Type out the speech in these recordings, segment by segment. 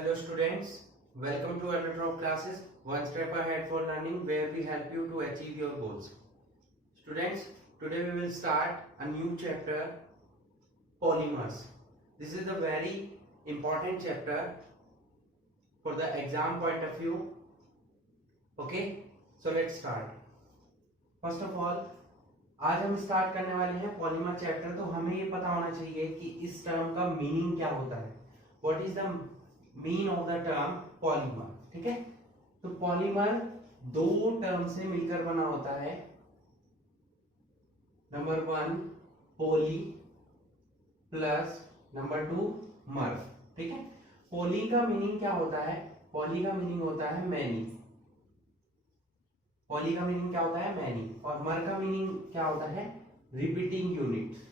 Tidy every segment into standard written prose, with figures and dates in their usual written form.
Hello students, welcome to Underdrop classes, one step ahead for learning where we help you to achieve your goals. Students, today we will start a new chapter, polymers. This is a very important chapter for the exam point of view. Okay, so let's start. First of all, आज हम start करने वाले हैं polymer chapter. तो हमें ये पता होना चाहिए कि इस टर्म का मीनिंग क्या होता है। What is the mean of the term polymer. ठीक है, तो पॉलीमर दो टर्म से मिलकर बना होता है। नंबर वन पोली प्लस नंबर टू मर। ठीक है, पोली का मीनिंग क्या होता है? पोली का मीनिंग होता है मैनी। पॉली का मीनिंग क्या होता है? मैनी। और मर का मीनिंग क्या होता है? रिपीटिंग यूनिट्स,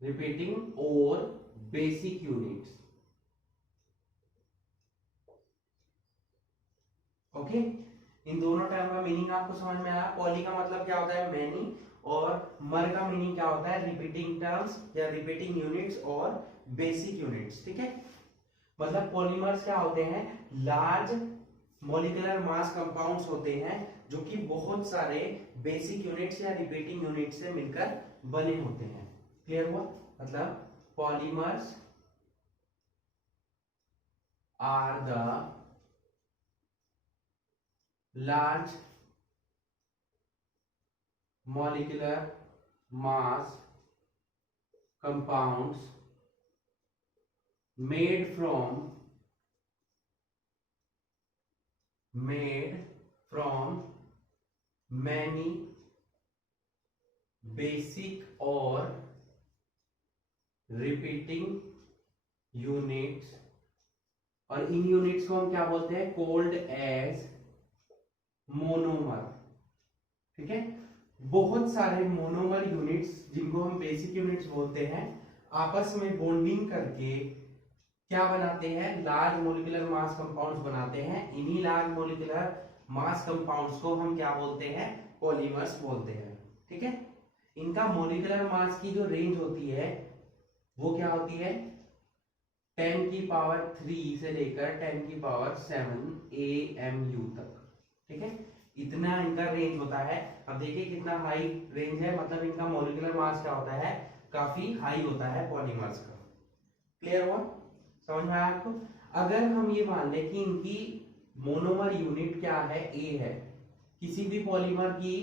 रिपीटिंग और बेसिक यूनिट्स। ओके, इन दोनों टर्म का मीनिंग आपको समझ में आया। पॉली का मतलब क्या होता है? मैनी। और मर का मीनिंग क्या होता है? रिपीटिंग टर्म्स या रिपीटिंग यूनिट्स और बेसिक यूनिट्स। ठीक है, मतलब पॉलीमर्स क्या होते हैं? लार्ज मॉलिक्यूलर मास कंपाउंड्स होते हैं जो कि बहुत सारे बेसिक यूनिट्स या रिपीटिंग यूनिट्स से मिलकर बने होते हैं। क्लियर हुआ? मतलब polymers are the large molecular mass compounds made from many basic or repeating units, और इन यूनिट्स को हम क्या बोलते हैं? Called as monomer. ठीक है, बहुत सारे मोनोमर यूनिट्स जिनको हम बेसिक यूनिट्स बोलते हैं आपस में बॉन्डिंग करके क्या बनाते हैं? लार्ज मॉलिक्यूलर मास कंपाउंड्स बनाते हैं। इन्हीं लार्ज मॉलिक्यूलर मास कंपाउंड्स को हम क्या बोलते हैं? पॉलीमर्स बोलते हैं। ठीक है, इनका मॉलिक्यूलर मास की जो रेंज होती है वो क्या होती है? 10 की पावर 3 से लेकर 10 की पावर 7 AMU तक। ठीक है, इतना इनका रेंज होता है। अब देखिए कितना हाई रेंज है, मतलब इनका मॉलिक्यूलर मास क्या होता है? काफी हाई होता है पॉलीमर्स का। क्लियर हुआ? समझ में आया आपको? अगर हम ये मान लें कि इनकी मोनोमर यूनिट क्या है? ए है। किसी भी पॉलीमर की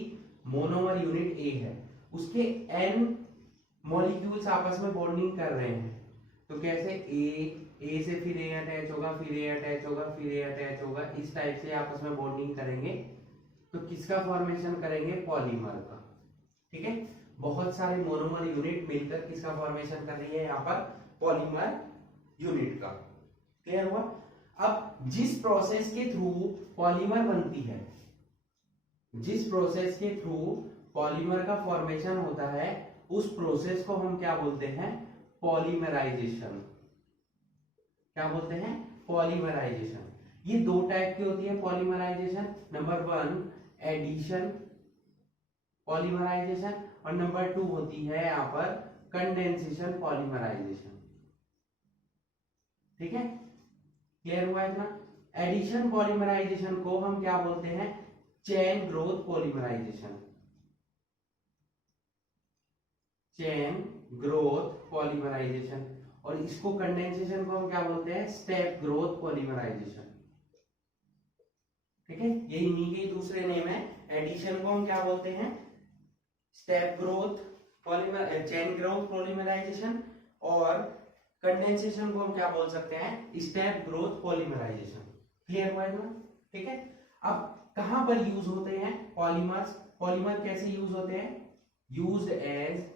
मोनोमर यूनिट ए है, उसके एन मॉलिक्यूल्स आपस में बॉन्डिंग कर रहे हैं। तो कैसे? ए से फिर ए अटैच होगा, फिर ए अटैच होगा, फिर ए अटैच होगा, इस टाइप से आपस में बॉन्डिंग करेंगे तो किसका फॉर्मेशन करेंगे? पॉलीमर का। ठीक है, बहुत सारे मोनोमर यूनिट मिलकर किसका फॉर्मेशन कर रही है यहाँ पर? पॉलीमर यूनिट का। क्लियर हुआ? अब जिस प्रोसेस के थ्रू पॉलीमर बनती है, जिस प्रोसेस के थ्रू पॉलीमर का फॉर्मेशन होता है, उस प्रोसेस को हम क्या बोलते हैं? पॉलीमराइजेशन। क्या बोलते हैं? पॉलीमराइजेशन। ये दो टाइप की होती है polymerization. Number one addition polymerization, और नंबर टू होती है यहाँ पर कंडेंसेशन पॉलीमराइजेशन। ठीक है, क्लियर हुआ इतना? एडिशन पॉलीमराइजेशन को हम क्या बोलते हैं? Chain growth polymerization. Chain growth polymerization. और इसको कंडेंसेशन को हम क्या बोलते हैं? Step growth polymerization. ठीक है, ये इन्हीं के दूसरे नेम है। एडिशन को हम क्या बोलते हैं? Step growth polymer, chain growth polymerization, और कंडेंसेशन को हम क्या बोल सकते हैं? Step growth polymerisation. क्लियर हुआ है ना? ठीक है, अब कहां पर यूज होते हैं पॉलीमर्स? पॉलीमर कैसे यूज होते हैं? यूज्ड एज,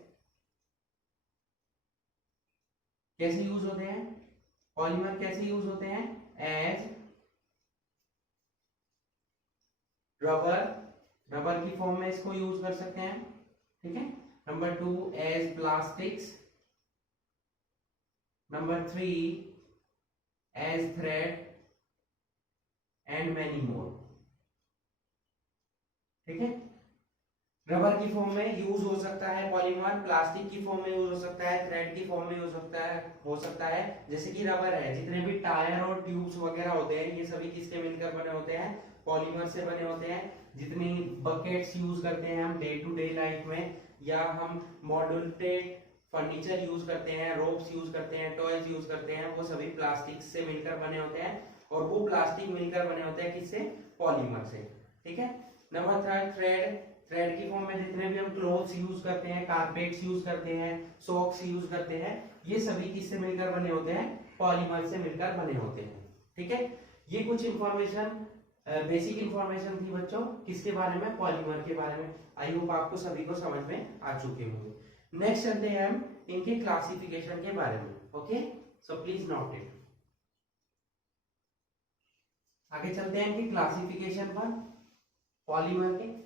कैसे यूज होते हैं पॉलीमर? कैसे यूज होते हैं? एज रबर, रबर की फॉर्म में इसको यूज कर सकते हैं। ठीक है, number two as plastics, number three as thread and many more. ठीक है, रबर की फॉर्म में यूज हो सकता है पॉलीमर, प्लास्टिक की फॉर्म में यूज हो सकता है, थ्रेड की फॉर्म में यूज हो सकता है। जैसे कि रबर है, जितने भी टायर और ट्यूब्स वगैरह होते हैं ये सभी किसके मिलकर बने होते हैं, पॉलीमर से बने होते हैं। जितनी बकेट्स यूज करते हैं हम डे टू डे लाइफ में, या हम मॉड्यूलर फर्नीचर यूज करते हैं, रोप्स यूज करते हैं, टॉयज यूज करते हैं, वो सभी प्लास्टिक से मिलकर बने होते हैं। और वो प्लास्टिक मिलकर बने होते हैं किससे, पॉलीमर से। ठीक है। Number third, thread. थ्रेड की फॉर्म में जितने भी हम क्लोथ्स यूज करते हैं, कारपेट्स यूज करते हैं, सॉक्स यूज करते हैं, ये सभी किससे मिलकर बने होते हैं, पॉलीमर से मिलकर बने होते हैं। ठीक है। ये कुछ इंफॉर्मेशन, बेसिक इंफॉर्मेशन थी बच्चों किसके बारे में, पॉलीमर के बारे में। आई होप आपको सभी को समझ में आ चुके होंगे। नेक्स्ट चलते हैं हम इनके क्लासिफिकेशन के बारे में। Okay, so please note it. आगे चलते हैं इनके क्लासिफिकेशन पर, पॉलीमर के।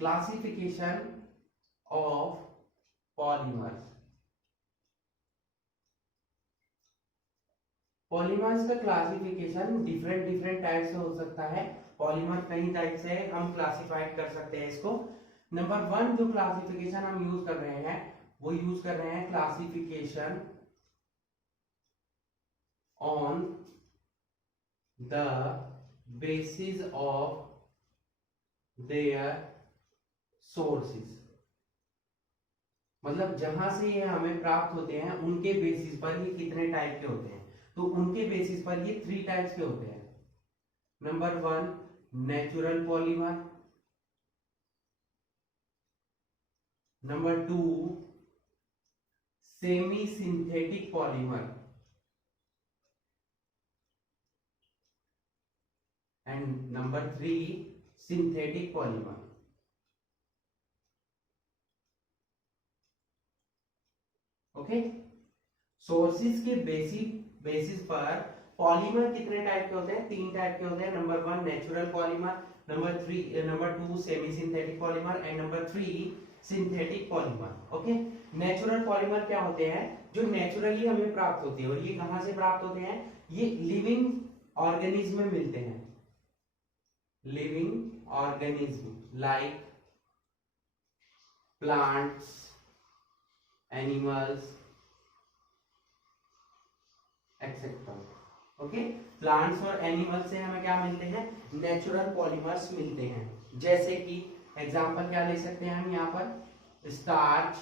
Classification of polymers. पॉलीमर्स का क्लासिफिकेशन डिफरेंट डिफरेंट टाइप से हो सकता है। पॉलीमर कई टाइप से हम क्लासिफाइड कर सकते हैं इसको। नंबर वन जो क्लासिफिकेशन हम यूज कर रहे हैं, वो यूज कर रहे हैं classification on the basis of their sources. मतलब जहां से ये हमें प्राप्त होते हैं उनके बेसिस पर ये कितने टाइप के होते हैं। तो उनके बेसिस पर ये 3 टाइप्स के होते हैं। Number one, natural polymer. Number two, semi synthetic polymer. And number three, synthetic polymer. Okay. Sources के बेसिस पर पॉलीमर कितने टाइप के होते हैं, 3 टाइप के होते हैं। Number one, natural polymer. Number two, semi synthetic polymer. And number three, synthetic polymer. Okay. Natural polymer क्या होते हैं, जो नेचुरली हमें प्राप्त होते हैं। और ये कहां से प्राप्त होते हैं, ये लिविंग ऑर्गेनिज्म में मिलते हैं। Living organism like plants, animals, etcetera. Okay. Plants और एनिमल्स से हमें क्या मिलते हैं, नेचुरल पॉलीमर्स मिलते हैं। जैसे कि एग्जांपल क्या ले सकते हैं हम यहाँ पर, स्टार्च,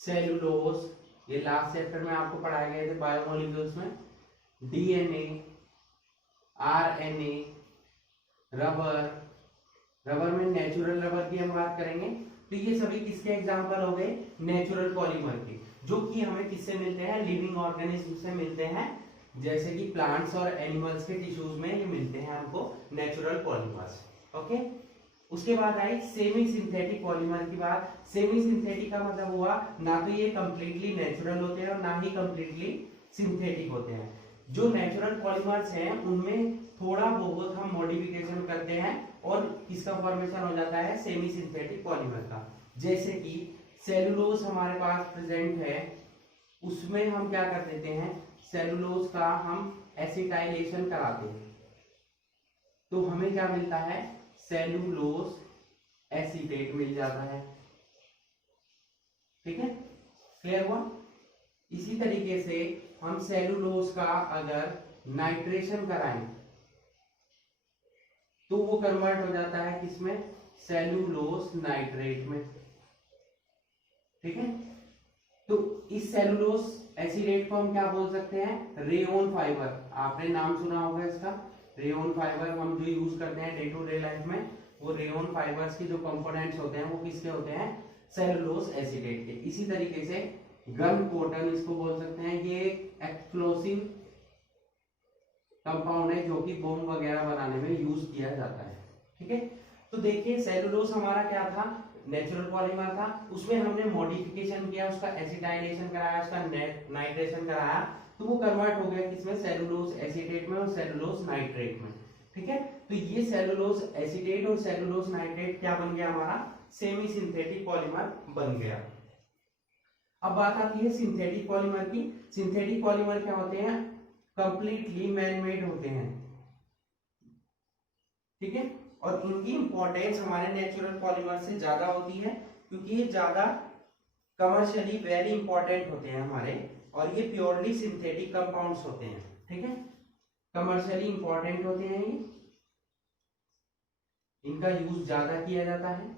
सेलुलोज, ये लास्ट चैप्टर में आपको पढ़ाए गए थे बायोमोलिक्यूल्स में, डीएनए, आरएनए, रबर। रबर में नेचुरल रबर की हम बात करेंगे। तो ये सभी किसके एग्जांपल हो गए, नेचुरल पॉलीमर के, जो कि हमें किससे मिलते हैं, लिविंग ऑर्गेनिज्म से मिलते हैं। जैसे कि प्लांट्स और एनिमल्स के टिश्यूज में ये मिलते हैं हमको नेचुरल पॉलीमर्स। ओके। उसके बाद आई सेमी सिंथेटिक पॉलीमर की बात। सेमी सिंथेटिक का मतलब हुआ ना तो ये कंप्लीटली नेचुरल होते हैं और ना ही कंप्लीटली सिंथेटिक होते हैं। जो नेचुरल पॉलीमर्स हैं उनमें थोड़ा बहुत हम मॉडिफिकेशन करते हैं और इसका फॉर्मेशन हो जाता है सेमी सिंथेटिक पॉलीमर का। जैसे कि सेलुलोज हमारे पास प्रेजेंट है, उसमें हम क्या कर देते हैं, सेलुलोज का हम एसिटाइलेशन कराते हैं, तो हमें क्या मिलता है, सेलुलोज एसीटेट मिल जाता है। ठीक है, क्लियर हुआ। इसी तरीके से हम सेलुलोज का अगर नाइट्रेशन कराएं तो वो कन्वर्ट हो जाता है किसमें, सेलुलोज नाइट्रेट में। ठीक है। तो इस सेलुलोज एसिडेट को हम क्या बोल सकते हैं, रेयोन फाइबर। आपने नाम सुना होगा इसका, रेयोन फाइबर। हम जो यूज करते हैं डे टू डे लाइफ में, वो रेयोन फाइबर्स के जो कंपोनेंट्स होते हैं वो किसके होते हैं, सेलुलोज एसिडेट के। इसी तरीके से गन कॉटन इसको बोल सकते हैं, ये एक्सप्लोसिव कंपाउंड है जो कि बॉम्ब वगैरह बनाने में यूज किया जाता है। ठीक है। तो देखिए सेलुलोज हमारा क्या था, नेचुरल पॉलीमर था, उसमें हमने मॉडिफिकेशन किया, उसका एसिटाइलेशन कराया, उसका नाइट्रेशन कराया, तो वो कन्वर्ट हो गया किसमें, सेलुलोज एसीटेट में और सेलुलोज नाइट्रेट में। ठीक है। तो ये सेलुलोज एसीटेट और सेलुलोज नाइट्रेट क्या बन गया हमारा, सेमी सिंथेटिक पॉलीमर बन गया। अब बात आती है सिंथेटिक पॉलीमर की। सिंथेटिक पॉलीमर क्या होते हैं? कंप्लीटली मैन मेड होते हैं, ठीक है। और इनकी इंपॉर्टेंस हमारे नेचुरल पॉलीमर से ज्यादा होती है, क्योंकि ये ज्यादा कमर्शियली वेरी इंपॉर्टेंट होते हैं हमारे, और ये प्योरली सिंथेटिक कंपाउंड्स होते हैं, ठीक है। कमर्शियली इंपॉर्टेंट होते हैं ये, इनका यूज ज्यादा किया जाता है,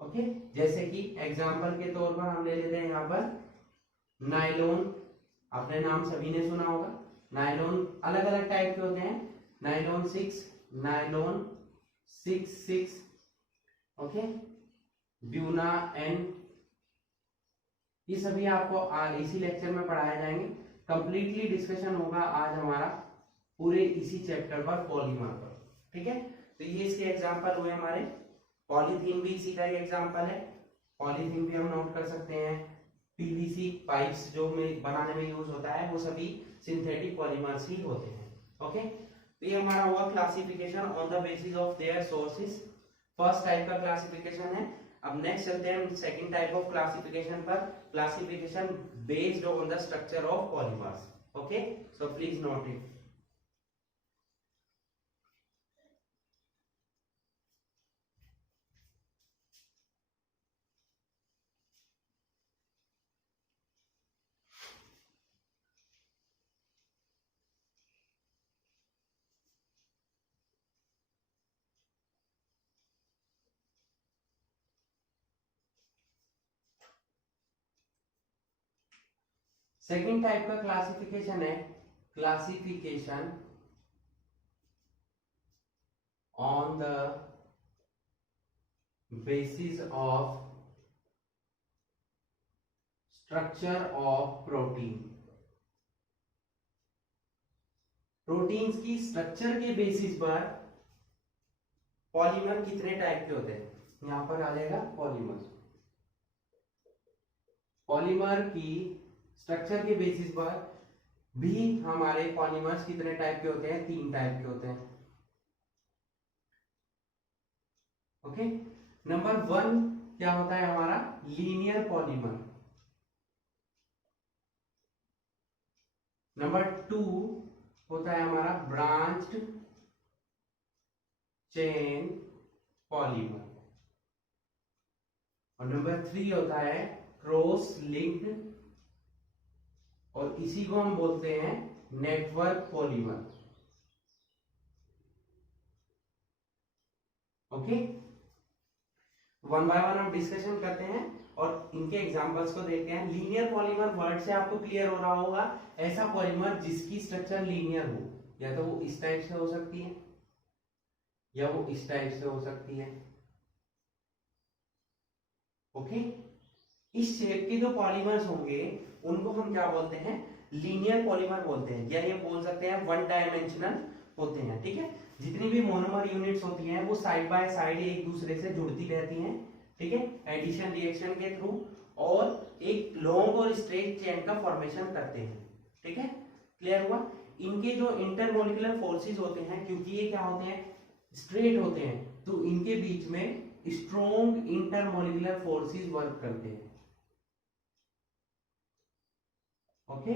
ओके। जैसे कि एग्जांपल के तौर पर हम ले लेते हैं यहाँ पर नायलॉन। आपने नाम सभी ने सुना होगा। नायलॉन अलग अलग टाइप के होते हैं, nylon 6, nylon 6, okay, Buna N, ये सभी आपको इसी लेक्चर में पढ़ाए जाएंगे। कंप्लीटली डिस्कशन होगा आज हमारा पूरे इसी चैप्टर पर, पॉलीमर पर, ठीक है। तो ये इसके एग्जांपल हुए हमारे। पॉलीथीन भी इसी का एक एग्जांपल है, पॉलीथीन भी हम नोट कर सकते हैं। पीवीसी पाइप्स जो में बनाने में यूज होता है वो सभी सिंथेटिक पॉलीमर्स ही होते हैं, ओके। तो ये हमारा हुआ classification on the basis of their sources. First type का क्लासिफिकेशन है। अब नेक्स्ट चलते हैं सेकंड टाइप ऑफ क्लासिफिकेशन पर, classification based on the structure of polymers, okay. So please note it. Second type का क्लासिफिकेशन है classification on the basis of structure of protein. Proteins की structure के basis पर polymer कितने type के होते हैं, यहां पर आ जाएगा पॉलीमर। पॉलीमर की स्ट्रक्चर के बेसिस पर भी हमारे पॉलीमर्स कितने टाइप के होते हैं? 3 टाइप के होते हैं, ओके। नंबर 1 क्या होता है हमारा? Linear polymer. नंबर 2 होता है हमारा ब्रांच्ड चेन पॉलीमर। और नंबर 3 होता है क्रॉस लिंक्ड, और इसी को हम बोलते हैं network polymer, okay. One by one हम डिस्कशन करते हैं और इनके एग्जांपल्स को देखते हैं। लीनियर पॉलीमर वर्ड से आपको क्लियर हो रहा होगा, ऐसा पॉलीमर जिसकी स्ट्रक्चर लीनियर हो, या तो वो इस टाइप से हो सकती है या वो इस टाइप से हो सकती है, ओके। इस शेप के जो पॉलीमर्स होंगे उनको हम क्या बोलते हैं? लीनियर पॉलीमर बोलते हैं, या ये बोल सकते हैं वन डायमेंशनल होते हैं, ठीक है। जितनी भी मोनोमर यूनिट्स होती हैं वो साइड बाय साइड एक दूसरे से जुड़ती रहती हैं, ठीक है, एडिशन रिएक्शन के थ्रू, और एक लॉन्ग और स्ट्रेट चेन का फॉर्मेशन करते हैं, ठीक है। क्लियर हुआ? इनके जो इंटरमोलिकुलर फोर्सेस होते हैं, क्योंकि ये क्या होते हैं? स्ट्रेट होते हैं, तो इनके बीच में स्ट्रॉन्ग इंटरमोलिकुलर फोर्सेस वर्क करते हैं, ओके।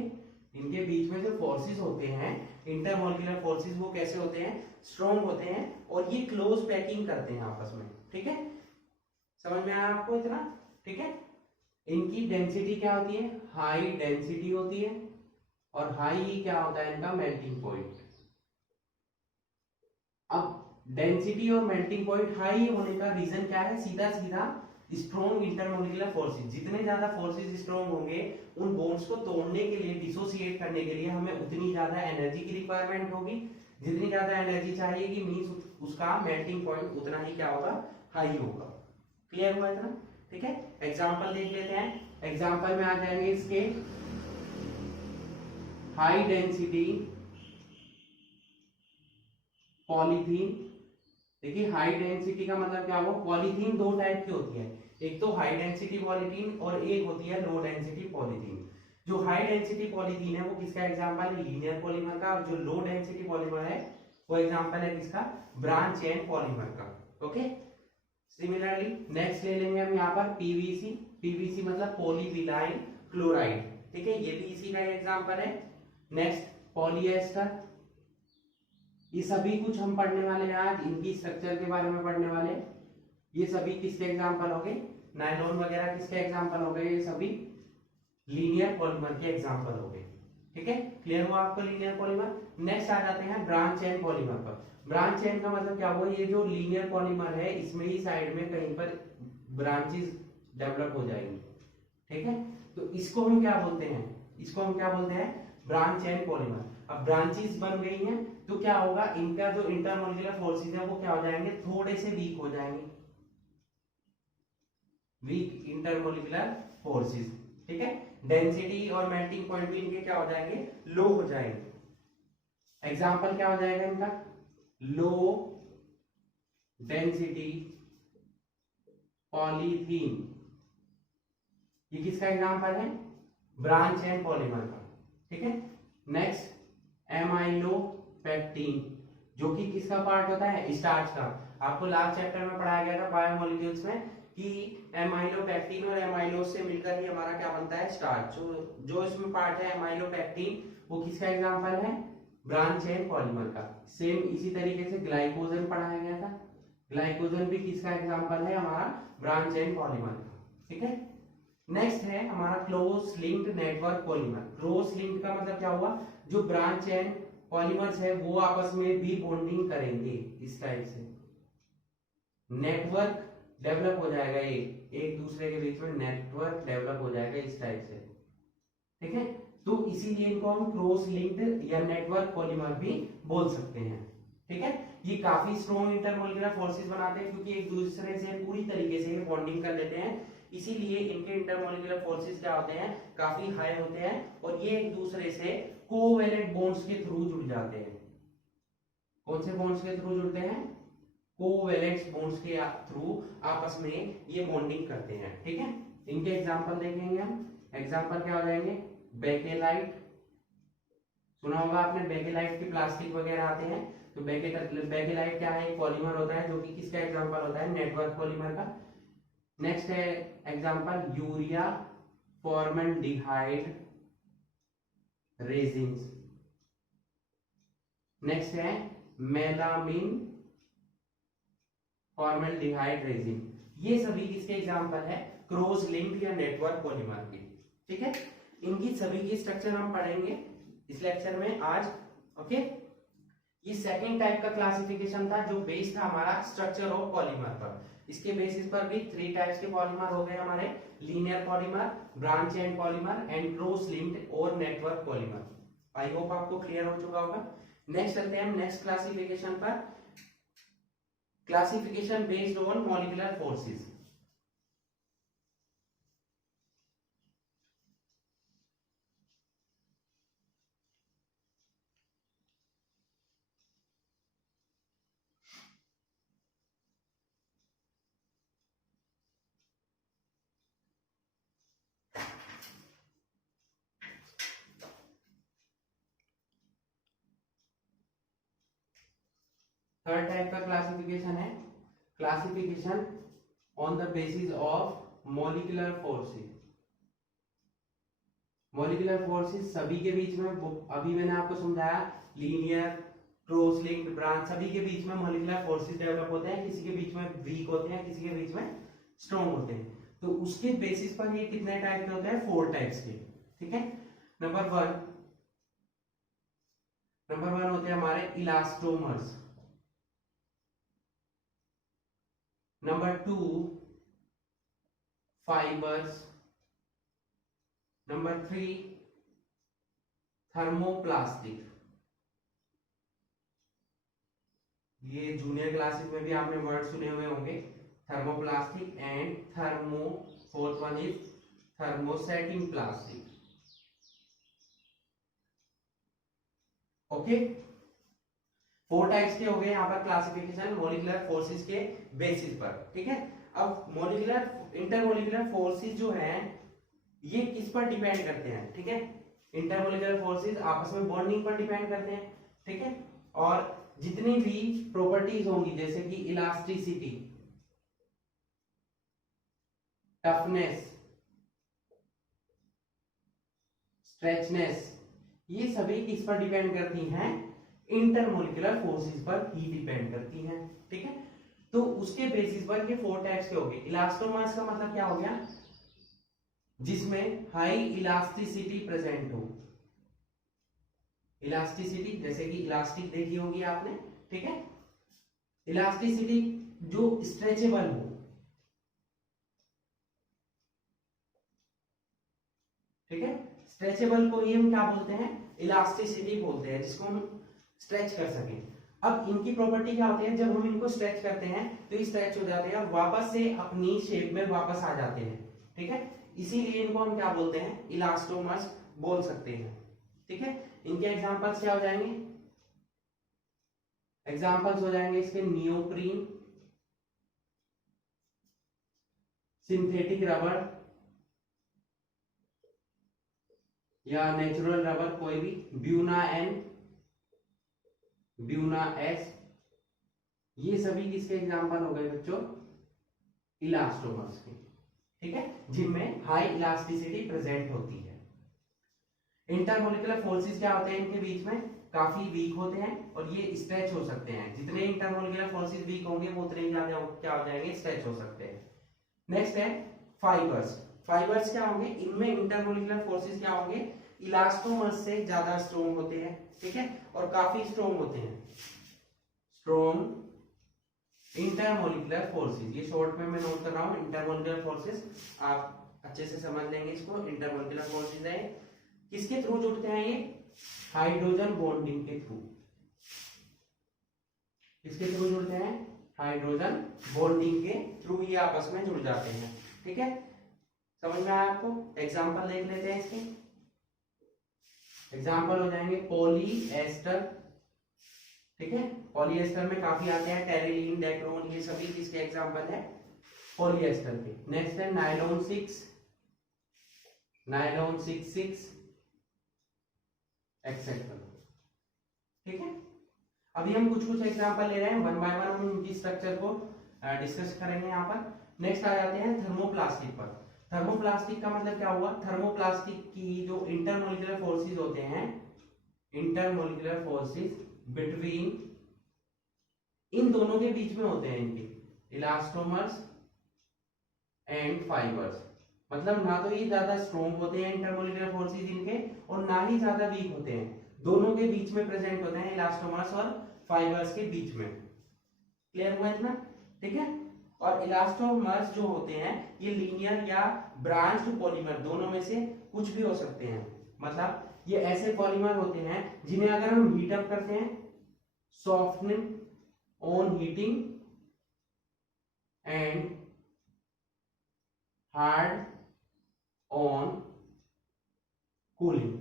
इनके बीच में जो फोर्सेस होते हैं इंटरमोलिकुलर फोर्सेस, वो कैसे होते हैं? स्ट्रॉन्ग होते हैं, और ये क्लोज पैकिंग करते हैं आपस में, ठीक है। समझ में आया आपको इतना? ठीक है। इनकी डेंसिटी क्या होती है? हाई डेंसिटी होती है, और हाई क्या होता है इनका? Melting point. अब डेंसिटी और मेल्टिंग पॉइंट हाई होने का रीजन क्या है? सीधा सीधा स्ट्रॉन्ग इंटरमोलिकुलर फोर्सेस। जितने ज्यादा फोर्सेस स्ट्रॉन्ग होंगे, उन बॉन्ड्स को तोड़ने के लिए, डिसोसिएट करने के लिए हमें उतनी ज्यादा एनर्जी की रिक्वायरमेंट होगी। जितनी ज्यादा एनर्जी चाहिएगी, मींस उसका मेल्टिंग पॉइंट उतना ही क्या होगा? हाई होगा। क्लियर हुआ इतना? ठीक है। एग्जांपल देख लेते हैं। एग्जांपल में आ जाएंगे इसके हाई डेंसिटी पॉलीथीन। देखिए हाई डेंसिटी का मतलब क्या हुआ? पॉलीथीन 2 टाइप की होती है, एक तो हाई डेंसिटी पॉलीथीन और एक होती है लो डेंसिटी पॉलीथीन। जो हाई डेंसिटी पॉलीथीन है वो किसका एग्जांपल है? लीनियर पॉलीमर का। और जो लो डेंसिटी पॉलीमर है वो एग्जांपल है किसका? ब्रांच चेन पॉलीमर का, ओके। सिमिलरली नेक्स्ट ले लेंगे हम यहाँ पर पीवीसी। पीवीसी मतलब पॉलीविनाइल क्लोराइड, ठीक है, ये भी इसी का एग्जांपल है। नेक्स्ट पॉलिएस्टर, ये सभी कुछ हम पढ़ने वाले हैं आज, इनकी स्ट्रक्चर के बारे में पढ़ने वाले हैं। ये सभी किसके एग्जांपल हो गए, नायलॉन वगैरह किसके एग्जांपल हो गए, ये सभी लीनियर पॉलीमर के एग्जांपल हो गए। ठीक है, क्लियर हुआ आपको लीनियर पॉलीमर। नेक्स्ट आ जाते हैं ब्रांच चेन पॉलीमर पर। ब्रांच चेन का मतलब क्या हुआ, ये जो लीनियर पॉलीमर है इसमें ही साइड में कहीं पर ब्रांचेस डेवलप हो जाएंगी। ठीक है, तो इसको हम क्या बोलते हैं, इसको हम क्या बोलते हैं, ब्रांच चेन पॉलीमर। अब ब्रांचेस बन गई हैं तो क्या होगा, इनका जो इंटरमोलिकुलर फोर्सेस है वो क्या हो जाएंगे, थोड़े से वीक हो जाएंगे, वीक इंटरमोलिकुलर फोर्सेस। ठीक है, डेंसिटी और मेल्टिंग पॉइंट भी इनके क्या हो जाएंगे, लो हो जाएंगे। एग्जांपल क्या हो जाएगा इनका, लो डेंसिटी पॉलीथीन, ये किसका एग्जांपल है, ब्रांच चेन पॉलीमर का। ठीक है, नेक्स्ट एमाइलोपेक्टिन, जो कि किसका पार्ट होता है, स्टार्च का। आपको लास्ट चैप्टर में पढ़ाया गया था बायोमोलिक्यूल्स में कि एमाइलोपेक्टिन और एमाइलोज से मिलकर ही हमारा क्या बनता है, स्टार्च। जो इसमें पार्ट है एमाइलोपेक्टिन, वो किसका एग्जांपल है, ब्रांच चेन पॉलीमर का। सेम इसी तरीके से ग्लाइकोजन पढ़ाया गया था, ग्लाइकोजन भी किसका एग्जांपल है, हमारा ब्रांच चेन पॉलीमर का। ठीक है, नेक्स्ट है हमारा close linked network polymer. Close linked का मतलब क्या हुआ, जो ब्रांच चेन पॉलीमर्स है वो आपस में भी बॉन्डिंग करेंगे, इस टाइप से नेटवर्क डेवलप हो जाएगा, एक दूसरे के बीच में नेटवर्क डेवलप हो जाएगा इस टाइप से। ठीक है, तो इसीलिए इनको हम क्रॉस लिंक्ड या नेटवर्क पॉलीमर भी बोल सकते हैं। ठीक है, ये काफी स्ट्रॉन्ग इंटरमोलिकुलर फोर्सेस बनाते हैं क्योंकि एक दूसरे से पूरी तरीके से ये बॉन्डिंग कर लेते हैं, इसीलिए इनके इंटरमोलिकुलर फोर्सेस क्या होते हैं, काफी हाई होते हैं और ये एक दूसरे से कोवैलेंट बॉन्ड्स के थ्रू जुड़ जाते हैं। कौन से बॉन्ड्स के थ्रू जुड़ते हैं, कोवैलेंट बॉन्ड्स के थ्रू आपस में ये बॉन्डिंग करते हैं। ठीक है, इनके एग्जांपल देखेंगे हम। एग्जांपल क्या हो जाएंगे, बेकेलाइट, सुना होगा आपने, बेकेलाइट के प्लास्टिक वगैरह आते हैं, तो बेकेलाइट क्या है, एक पॉलीमर होता है जो कि किसका एग्जांपल होता है, नेटवर्क पॉलीमर का। नेक्स्ट है example urea formaldehyde resins. Next है मेलामिन फॉर्मल्डिहाइड रेजिन। ये सभी किसके एग्जांपल है, क्रॉस लिंक्ड या नेटवर्क पॉलीमर के। ठीक है, इनकी सभी की स्ट्रक्चर हम पढ़ेंगे इस लेक्चर में आज। ओके, ये सेकंड टाइप का क्लासिफिकेशन था जो बेस्ड था हमारा स्ट्रक्चर ऑफ पॉलीमर पर। इसके बेसिस पर भी 3 टाइप्स के पॉलीमर हो गए हमारे, linear polymer, branch chain polymer and cross linked और नेटवर्क पॉलीमर। आई होप आपको क्लियर हो चुका होगा। नेक्स्ट चलते हैं हम नेक्स्ट क्लासिफिकेशन पर, classification based on molecular forces. Third type का क्लासिफिकेशन है classification on the basis of molecular forces. Molecular forces सभी के बीच में, अभी मैंने आपको समझाया, लीनियर, क्रॉस लिंक्ड, ब्रांच, सभी के बीच में मॉलिक्यूलर फोर्सेस डेवलप होते हैं। किसी के बीच में वीक होते हैं, किसी के बीच में स्ट्रॉन्ग होते हैं। तो उसके बेसिस पर ये कितने टाइप के होते हैं, 4 टाइप्स के। ठीक है, नंबर वन होते हैं हमारे elastomers. Number 2 fibres. Number 3 thermoplastic. ये जूनियर क्लासेस में भी आपने वर्ड सुने हुए होंगे, thermoplastic and thermo, fourth one is thermosetting plastic. Okay, 4 types के हो गए यहाँ पर क्लासिफिकेशन मॉलिक्यूलर फोर्सेस के बेसिस पर। ठीक है, अब मॉलिक्यूलर इंटरमॉलिक्यूलर फोर्सेस जो हैं ये किस पर डिपेंड करते हैं। ठीक है, इंटरमॉलिक्यूलर फोर्सेस आपस में बॉन्डिंग पर डिपेंड करते हैं। ठीक है, और जितनी भी प्रॉपर्टीज होंगी जैसे कि इलास्टिसिटी, टफनेस, स्ट्रेचनेस, ये सभी किस पर डिपेंड करती हैं? इंटरमोलिकुलर फोर्सेस पर ही डिपेंड करती हैं। ठीक है, तो उसके बेसिस पर ये 4 टाइप्स के हो गए। इलास्टोमर्स का मतलब क्या हो गया? जिसमें हाई इलास्टिसिटी प्रेजेंट हो। इलास्टिसिटी जैसे कि इलास्टिक देखी होगी आपने, ठीक है, इलास्टिसिटी जो स्ट्रेचेबल हो, ठीक है, स्ट्रेचेबल को ही हम क्या बोलते हैं? इलास्टिसिटी बोलते हैं, जिसको हम स्ट्रेच कर सकें। अब इनकी प्रॉपर्टी क्या होती है? जब हम इनको स्ट्रेच करते हैं तो ये स्ट्रेच हो जाते हैं और वापस से अपनी शेप में वापस आ जाते हैं। ठीक है, इसीलिए इनको हम क्या बोलते हैं? इलास्टोमर्स बोल सकते हैं। ठीक है, इनके एग्जांपल्स क्या हो जाएंगे? एग्जांपल्स हो जाएंगे इसके नियोप्रीन, सिंथेटिक रबर या नेचुरल रबर, कोई भी, ब्यूना एन, ब्यूना एस, ये सभी किसके एग्जांपल हो गए बच्चों? इलास्टोमर्स के। ठीक है, जिनमें हाई इलास्टिसिटी प्रेजेंट होती है। इंटरमोलिकुलर फोर्सेस क्या होते हैं इनके बीच में? काफी वीक होते हैं और ये स्ट्रेच हो सकते हैं। जितने इंटरमोलिकुलर फोर्सेस वीक होंगे वो उतने ज्यादा क्या हो जाएंगे? स्ट्रेच हो सकते हैं। नेक्स्ट है फाइबर्स। फाइबर्स क्या होंगे? इनमें इंटरमोलिकुलर फोर्सेस क्या होंगे? इलास्टोमर्स से ज्यादा स्ट्रॉन्ग होते हैं। ठीक है, और काफी स्ट्रॉन्ग होते हैं। स्ट्रॉन्ग इंटरमोलिकुलर फोर्सेस, ये शॉर्ट में मैं नोट कर रहा हूं, इंटरमोलिकुलर फोर्सेस, आप अच्छे से समझ लेंगे इसको। इंटरमोलिकुलर फोर्सेस है, किसके थ्रू जुड़ते हैं ये? हाइड्रोजन बॉन्डिंग के थ्रू। किसके थ्रू जुड़ते हैं? हाइड्रोजन बॉन्डिंग के थ्रू ये आपस में जुड़ जाते हैं। ठीक है, समझ में आया आपको? एग्जांपल देख लेते हैं इसके। एग्जांपल हो जाएंगे पॉलीएस्टर। ठीक है, पॉलीएस्टर में काफी आते हैं, टेरिलीन, डेक्रोन, ये सभी किसके एग्जांपल है? पॉलीएस्टर के। नेक्स्ट है नायलॉन 6, नायलॉन 6 एक्सेट्रा। ठीक है, अभी हम कुछ कुछ एग्जांपल ले रहे हैं, वन बाय वन हम इनकी स्ट्रक्चर को डिस्कस करेंगे यहाँ पर। नेक्स्ट आ जाते हैं थर्मोप्लास्टिक पर। थर्मोप्लास्टिक का मतलब क्या हुआ? थर्मोप्लास्टिक की जो इंटरमोलिकुलर फोर्सेस होते हैं, इंटरमोलिकुलर फोर्सेस बिटवीन, इन दोनों के बीच में होते हैं इनके, इलास्टोमर्स एंड फाइबर्स। मतलब ना तो ये ज्यादा स्ट्रॉन्ग होते हैं इंटरमोलिकुलर फोर्सेस इनके, और ना ही ज्यादा वीक होते हैं, दोनों के बीच में प्रेजेंट होते हैं, इलास्टोमर्स और फाइबर्स के बीच में। क्लियर हुआ इतना? ठीक है, और इलास्टोमर्स जो होते हैं ये लीनियर या ब्रांच्ड पॉलीमर दोनों में से कुछ भी हो सकते हैं। मतलब ये ऐसे पॉलीमर होते हैं जिन्हें अगर हम हीट अप करते हैं, softening on heating and hard on cooling,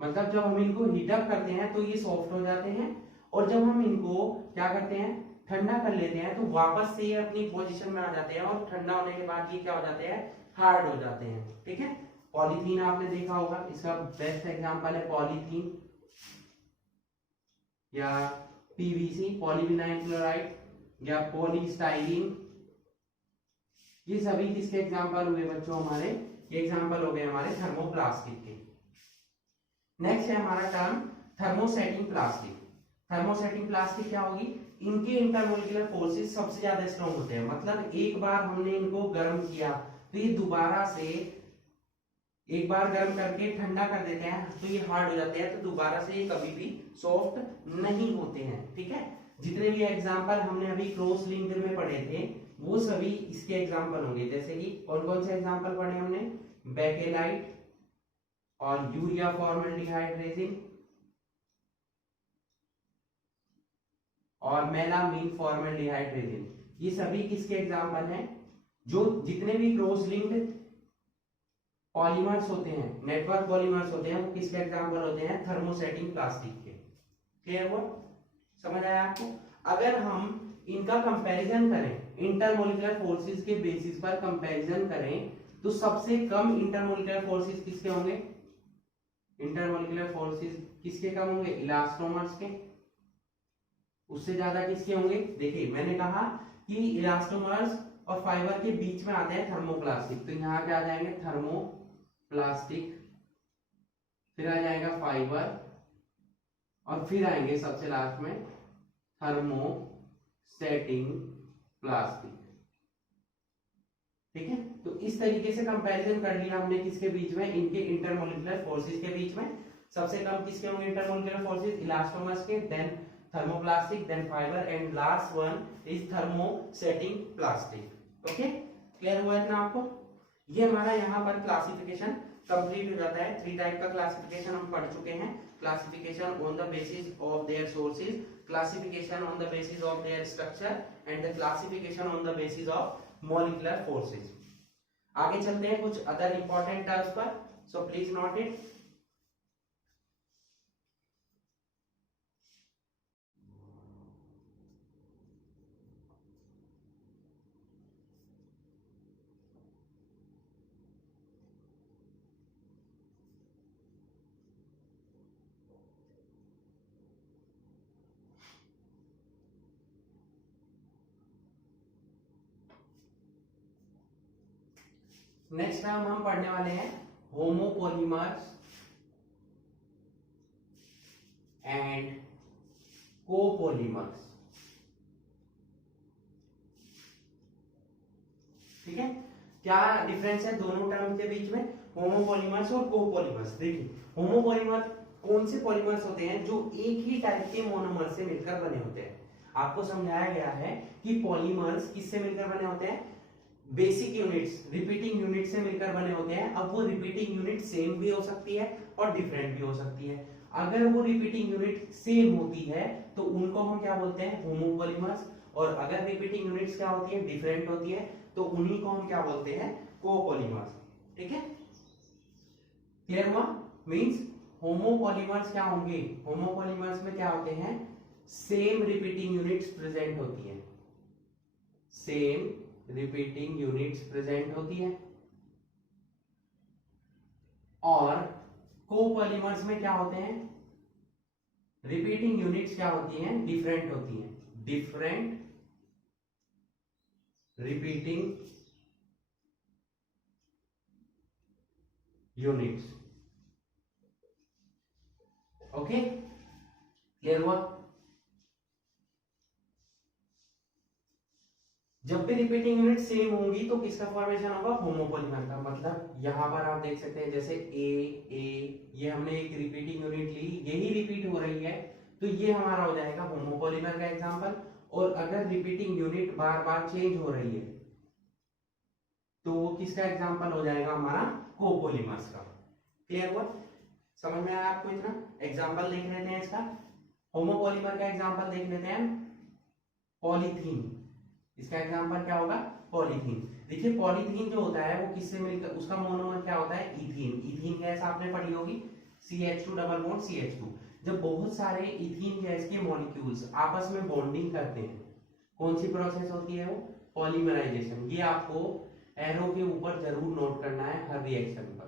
मतलब जब हम इनको हीट अप करते हैं तो ये सॉफ्ट हो जाते हैं, और जब हम इनको क्या करते हैं, ठंडा कर लेते हैं, तो वापस से ये अपनी पोजीशन में आ जाते हैं, और ठंडा होने के बाद ये क्या हो जाते हैं? हार्ड हो जाते हैं। ठीक है, पॉलीथीन आपने देखा होगा, इसका बेस्ट एग्जांपल है पॉलीथीन या पीवीसी, पॉलीविनाइल क्लोराइड, या पॉलीस्टाइरीन, ये सभी किसके एग्जांपल हुए बच्चों? हमारे ये एग्जांपल हो गए हमारे थर्मोप्लास्टिक के। नेक्स्ट है हमारा term thermosetting plastic. Thermosetting plastic क्या होगी? इनके इंटरमोलिकुलर फोर्सेस सबसे ज्यादा स्ट्रॉन्ग होते हैं। मतलब एक बार हमने इनको गर्म किया तो ये दोबारा से, एक बार गर्म करके ठंडा कर देते हैं तो ये हार्ड हो जाते हैं, तो दोबारा से ये कभी भी सॉफ्ट नहीं होते हैं। ठीक है, जितने भी एग्जांपल हमने अभी क्रॉस लिंक्ड में पढ़े थे वो सभी इसके एग्जांपल होंगे। जैसे कि कौन कौन से एग्जांपल पढ़े हमने? बेकेलाइट और यूरिया फॉर्मल्डिहाइड रेजिन और मेलामीन फॉर्मल्डिहाइड रेजिन, ये सभी किसके एग्जांपल हैं? जो जितने भी क्रॉस लिंक्ड पॉलीमर्स होते हैं, नेटवर्क पॉलीमर्स होते हैं, वो किसके एग्जांपल होते हैं? थर्मोसेटिंग प्लास्टिक के। क्लियर हुआ? समझ आया आपको? अगर हम इनका कंपैरिजन करें, इंटरमोलिकुलर फोर्सेस के बेसिस पर कंपैरिजन करें, तो सबसे कम इंटरमोलिकुलर फोर्सेस किसके होंगे? इंटरमोलिकुलर फोर्सेस किसके कम होंगे? इलास्टोमर्स के। उससे ज्यादा किसके होंगे? देखिए मैंने कहा कि इलास्टोमर्स और फाइबर के बीच में आते हैं थर्मोप्लास्टिक, तो यहाँ क्या आ जाएंगे थर्मोप्लास्टिक, फिर आ जाएगा फाइबर, और फिर आएंगे सबसे लास्ट में थर्मोसेटिंग प्लास्टिक। ठीक है, तो इस तरीके से कंपैरिजन कर लिया हमने किसके बीच में, इनके इंटरमोलिकुलर फोर्सेस के बीच में। सबसे कम किसके होंगे इंटरमोलिकुलर फोर्सेस, इलास्टोमर्स के, then thermoplastic, then fibre, and last one is thermosetting plastic. Okay, clear हुआ इतना आपको? ये हमारा यहाँ पर क्लासिफिकेशन कंप्लीट हो जाता है। 3 टाइप का क्लासिफिकेशन हम पढ़ चुके हैं। Classification on the basis of their sources, classification on the basis of their structure, and the classification on the basis of molecular forces. आगे चलते हैं कुछ अदर इंपॉर्टेंट टर्म्स पर, so please note it. Next term हम पढ़ने वाले हैं homopolymers and copolymers. ठीक है, क्या डिफरेंस है दोनों टर्म के बीच में, होमोपॉलीमर्स और कोपॉलीमर्स। देखिए, होमोपॉलीमर कौन से पॉलीमर्स होते हैं, जो एक ही टाइप के मोनोमर से मिलकर बने होते हैं। आपको समझाया गया है कि पॉलीमर्स किससे मिलकर बने होते हैं, बेसिक यूनिट्स, रिपीटिंग यूनिट से मिलकर बने होते हैं। अब वो रिपीटिंग यूनिट सेम भी हो सकती है और डिफरेंट भी हो सकती है। अगर वो रिपीटिंग यूनिट सेम होती है तो उनको हम क्या बोलते हैं, होमोपॉलीमर्स, और अगर रिपीटिंग यूनिट्स क्या होती है, डिफरेंट होती है, तो उन्हीं को हम क्या बोलते हैं, कोपॉलीमर्स। ठीक है, क्लियर हुआ? मींस होमोपॉलीमर्स क्या होंगे, होमोपॉलीमर्स में क्या होते हैं, सेम रिपीटिंग यूनिट्स प्रेजेंट होती है, सेम रिपीटिंग यूनिट्स प्रेजेंट होती है। और कोपॉलीमर्स में क्या होते हैं, रिपीटिंग यूनिट्स क्या होती हैं, डिफरेंट होती हैं, different repeating units. Okay, clear हुआ? जब भी रिपीटिंग यूनिट सेम होंगी तो किसका फॉर्मेशन होगा, होमोपॉलीमर का। मतलब यहां पर आप देख सकते हैं जैसे ए ये हमने एक रिपीटिंग यूनिट ली, यही रिपीट हो रही है, तो ये हमारा हो जाएगा होमोपॉलीमर का एग्जांपल। और अगर रिपीटिंग यूनिट बार बार चेंज हो रही है तो वो किसका एग्जांपल हो जाएगा, हमारा कोपॉलीमर्स का। क्लियर हुआ? समझ में आया आपको इतना? एग्जांपल देख लेते हैं इसका। होमोपॉलीमर का एग्जांपल देख लेते हैं, पॉलीथीन। इसका एग्जांपल क्या होगा, पॉलीथीन। देखिए, पॉलीथीन जो होता है वो किससे मिलकर, उसका मोनोमर क्या होता है, इथीन। इथीन गैस आपने पढ़ी होगी, CH2 डबल बॉन्ड CH2। जब बहुत सारे इथीन गैस के मॉलिक्यूल्स आपस में बॉन्डिंग करते हैं, कौन सी प्रोसेस होती है वो, पॉलीमराइजेशन। ये आपको एरो के ऊपर जरूर नोट करना है हर रिएक्शन पर।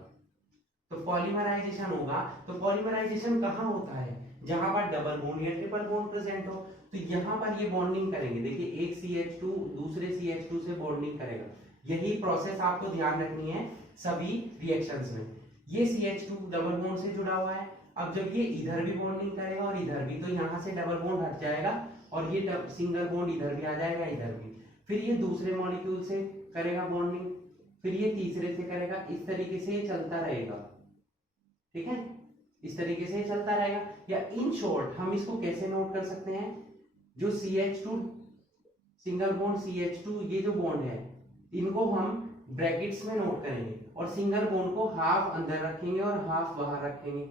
तो पॉलीमराइजेशन होगा, तो पॉलीमराइजेशन कहाँ होता है, जहां पर डबल बॉन्ड या ट्रिपल बॉन्ड प्रेजेंट हो, तो यहां पर ये बॉन्डिंग करेंगे। देखिए, एक CH2 दूसरे CH2 से बॉन्डिंग करेगा। यही प्रोसेस आपको ध्यान रखनी है सभी रिएक्शंस में। ये CH2 डबल बॉन्ड से जुड़ा हुआ है, अब जब ये इधर भी बॉन्डिंग करेगा और इधर भी, तो यहाँ से डबल बॉन्ड हट जाएगा और ये सिंगल बॉन्ड इधर भी आ जाएगा, इधर भी। फिर ये दूसरे मॉलिक्यूल से करेगा बॉन्डिंग, फिर ये तीसरे से करेगा, इस तरीके से ये चलता रहेगा। ठीक है, इस तरीके से चलता रहेगा। या इन शॉर्ट हम इसको कैसे नोट कर सकते हैं, जो CH2 सिंगल बॉन्ड CH2 ये जो बॉन्ड है, इनको हम ब्रैकेट्स में नोट करेंगे और सिंगल बॉन्ड को हाफ अंदर रखेंगे और हाफ बाहर रखेंगे,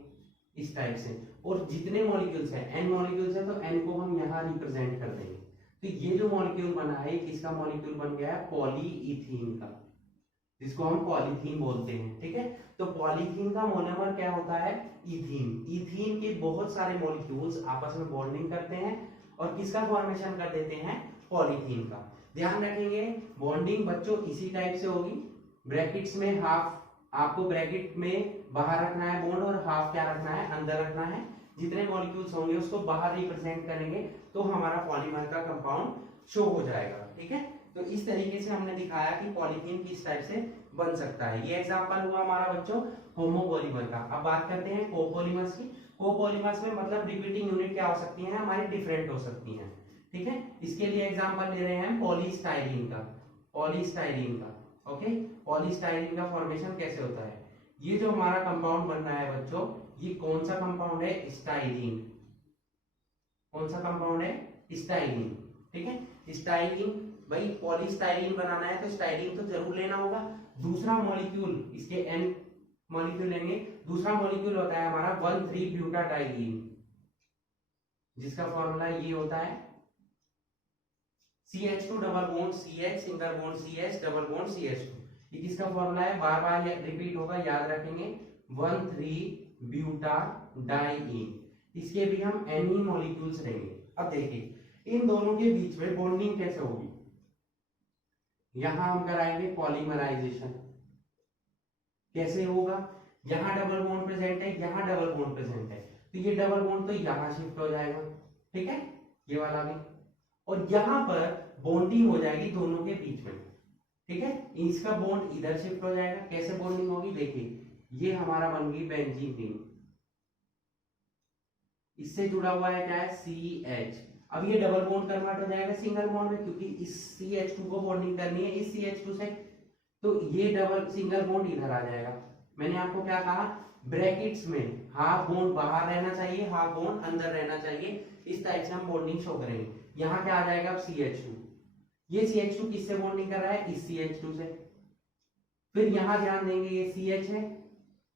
इस टाइप से। और जितने मॉलिक्यूल्स हैं, n मॉलिक्यूल्स है, तो n को हम यहाँ रिप्रेजेंट कर देंगे। तो ये जो मॉलिक्यूल बना है, किसका मॉलिक्यूल बन गया है, पॉलीइथीन का, जिसको हम पॉलीथीन बोलते हैं। ठीक है, तो पॉलीथीन का मोनोमर क्या होता है, इथीन। इथीन के बहुत सारे मॉलिक्यूल्स आपस में बॉन्डिंग करते हैं और किसका फॉर्मेशन कर देते हैं, पॉलीथीन का। ध्यान रखेंगे, बॉन्डिंग बच्चों इसी टाइप से होगी, ब्रैकेट्स में हाफ, आपको ब्रैकेट में बाहर रखना है बॉन्ड और हाफ क्या रखना है, अंदर रखना है। जितने मॉलिक्यूल्स होंगे उसको बाहर रिप्रेजेंट करेंगे तो हमारा पॉलीमर का कंपाउंड शो हो जाएगा। ठीक है, तो इस तरीके से हमने दिखाया कि पॉलीथीन किस टाइप से बन सकता है। ये एग्जांपल हुआ हमारा बच्चों होमोपॉलीमर का। अब बात करते हैं कोपॉलीमर्स की। कोपॉलीमर्स में मतलब रिपीटिंग यूनिट क्या हो सकती है हमारी, डिफरेंट हो सकती हैं, ठीक है। इसके लिए एग्जांपल ले रहे हैं पॉलीस्टाइरीन का। पॉलीस्टाइरीन का, ओके। पॉलीस्टाइरीन का फॉर्मेशन कैसे होता है, ये जो हमारा कंपाउंड बन रहा है बच्चों, ये कौन सा कंपाउंड है, स्टाइरीन। कौन सा कंपाउंड है, स्टाइरीन, ठीक है। स्टाइरीन, भाई पॉलीस्टाइरीन बनाना है तो स्टाइरीन तो जरूर लेना होगा। दूसरा मॉलिक्यूल, इसके एन मॉलिक्यूल लेंगे। दूसरा मॉलिक्यूल होता है हमारा 1,3-ब्यूटाडाइईन, जिसका फॉर्मूला ये होता है CH2 double bond CH single bond CH double bond CH2। ये किसका फॉर्मूला है, बार बार रिपीट होगा, याद रखेंगे, 1,3-ब्यूटाडाइईन। इसके भी हम Ni मॉलिक्यूल्स लेंगे। अब देखिए इन दोनों के बीच में बॉन्डिंग कैसे होगी, यहां हम कराएंगे पॉलीमराइजेशन। कैसे होगा, यहां डबल बॉन्ड प्रेजेंट है, यहां डबल बॉन्ड प्रेजेंट है, तो ये डबल बॉन्ड तो यहां शिफ्ट हो जाएगा, ठीक है, ये वाला भी, और यहां पर बॉन्डिंग हो जाएगी दोनों के बीच में, ठीक है। इसका बॉन्ड इधर शिफ्ट हो जाएगा। कैसे बॉन्डिंग होगी, देखिए ये हमारा बन गई बेंजीन रिंग, इससे जुड़ा हुआ है क्या है, CH। अब ये डबल बॉन्ड कन्वर्ट हो जाएगा सिंगल बॉन्ड में, क्योंकि इस CH2 को बॉन्डिंग करनी है इस CH2 से, तो ये डबल सिंगल बॉन्ड इधर आ जाएगा। मैंने आपको क्या कहा, ब्रैकेट्स में हाफ बॉन्ड बाहर रहना चाहिए, हाफ बॉन्ड अंदर रहना चाहिए, इस टाइप से हम बॉन्डिंग शो करेंगे। यहाँ क्या आ जाएगा, अब CH2, ये CH2 किससे बॉन्डिंग कर रहा है, इस CH2 से। फिर यहां ध्यान देंगे ये CH है,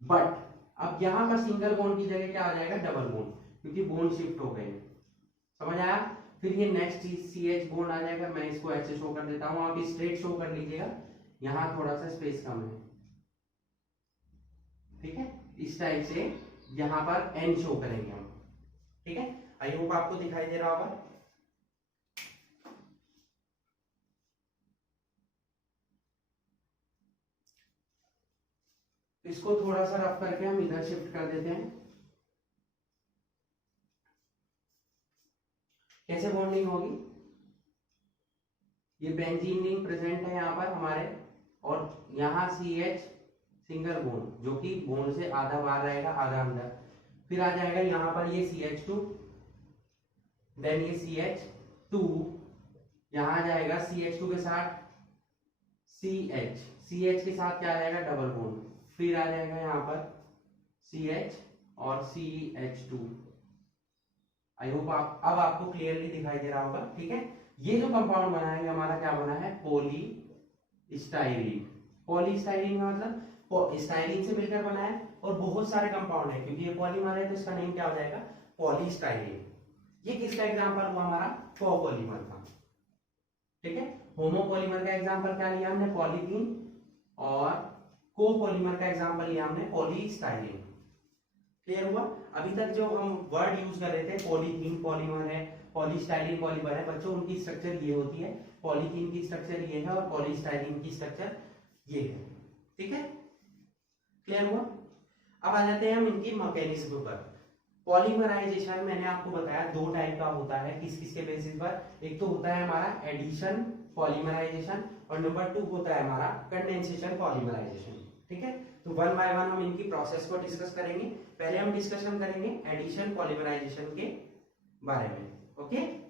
बट अब यहां पर सिंगल बॉन्ड की जगह क्या आ जाएगा, डबल बॉन्ड, क्योंकि बॉन्ड शिफ्ट हो गए, समझ आया। फिर ये नेक्स्ट CH बॉन्ड आ जाएगा, मैं इसको ऐसे शो कर देता हूं, आप स्ट्रेट शो कर लीजिएगा, यहां थोड़ा सा स्पेस कम है, ठीक है। इस टाइप से यहां पर N शो करेंगे हम, ठीक है। आई होप आपको दिखाई दे रहा होगा। इसको थोड़ा सा रफ करके हम इधर शिफ्ट कर देते हैं। कैसे बॉन्डिंग होगी, ये बेंजीन रिंग प्रेजेंट है यहाँ पर हमारे, और यहाँ CH सिंगल बॉन्ड, जो कि बॉन्ड से आधा बाहर रहेगा आधा अंदर। फिर आ जाएगा यहाँ पर ये CH2, देन ये CH2, यहाँ आ जाएगा CH2 के साथ CH के साथ क्या आ जाएगा, डबल बॉन्ड। फिर आ जाएगा यहाँ पर CH और CH2। आई होप अब आपको क्लियरली दिखाई दे रहा होगा, ठीक है। ये जो कंपाउंड बना है हमारा क्या बना है, पॉलीस्टाइरीन। पॉलीस्टाइरीन का मतलब स्टाइरीन से मिलकर बना है, और बहुत सारे कंपाउंड है, क्योंकि ये पॉलीमर है तो इसका नेम क्या हो जाएगा, पॉलीस्टाइरीन। ये किसका एग्जांपल हुआ हमारा, कोपॉलीमर का, ठीक है। होमोपॉलीमर का एग्जांपल क्या लिया हमने, पॉलीथीन, और कोपॉलीमर का एग्जांपल लिया हमने पॉलीस्टाइरीन। क्लियर हुआ। अभी तक जो हम वर्ड यूज कर रहे थे, पॉलीथीन पॉलीमर है, पॉलीस्टाइरीन पॉलीमर है, बच्चों उनकी स्ट्रक्चर ये होती है, पॉलीथीन की स्ट्रक्चर ये है और पॉलीस्टाइरीन की स्ट्रक्चर ये है, ठीक है। क्लियर हुआ। अब आ जाते हैं हम इनकी मैकेनिज्म पर। पॉलीमराइजेशन मैंने आपको बताया दो टाइप का होता है, किस किस के बेसिस पर, एक तो होता है हमारा एडिशन पॉलीमराइजेशन, और नंबर 2 होता है हमारा कंडेंसेशन पॉलीमराइजेशन, ठीक है। तो वन बाय वन हम इनकी प्रोसेस को डिस्कस करेंगे। पहले हम डिस्कशन करेंगे एडिशन पॉलीमराइजेशन के बारे में, okay.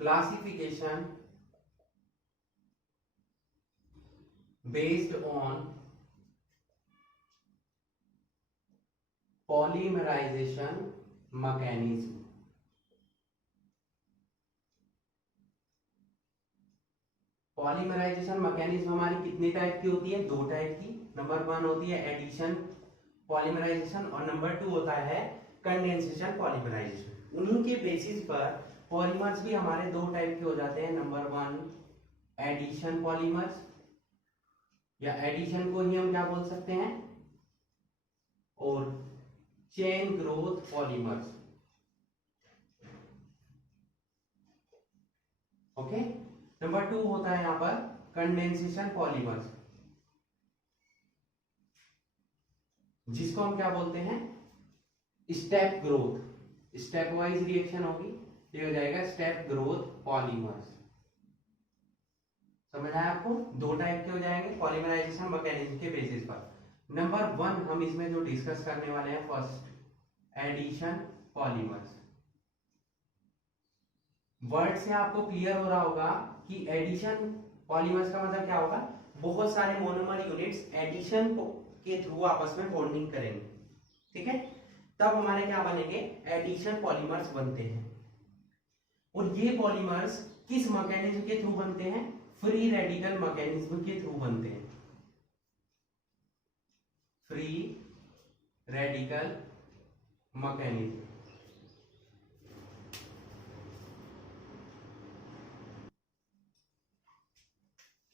Classification based on polymerization mechanism। Polymerization mechanism हमारी कितने टाइप की होती है, दो टाइप की। नंबर 1 होती है एडिशन पॉलीमराइजेशन, और नंबर 2 होता है कंडेंसेशन पॉलीमराइजेशन। उन्हीं के बेसिस पर पॉलीमर्स भी हमारे दो टाइप के हो जाते हैं, नंबर 1 एडिशन पॉलीमर्स, या एडिशन को ही हम क्या बोल सकते हैं, और chain growth polymers. Okay. Number 2 होता है यहां पर कंडेंसेशन पॉलीमर्स, जिसको हम क्या बोलते हैं, step growth, step wise reaction होगी, ये हो जाएगा स्टेप ग्रोथ पॉलीमर्स। समझ आया आपको? 2 टाइप के हो जाएंगे पॉलीमराइजेशन मैकेनिज्म के बेसिस पर। नंबर 1 हम इसमें जो डिस्कस करने वाले हैं, फर्स्ट एडिशन पॉलीमर्स। वर्ड से आपको क्लियर हो रहा होगा कि एडिशन पॉलीमर्स का मतलब क्या होगा, बहुत सारे मोनोमर यूनिट्स एडिशन के थ्रू आपस में बॉन्डिंग करेंगे, ठीक है, तब हमारे क्या बनेंगे, एडिशन पॉलीमर्स बनते हैं। और ये पॉलीमर्स किस मैकेनिज्म के थ्रू बनते हैं, फ्री रेडिकल मैकेनिज्म के थ्रू बनते हैं, फ्री रेडिकल मैकेनिज्म।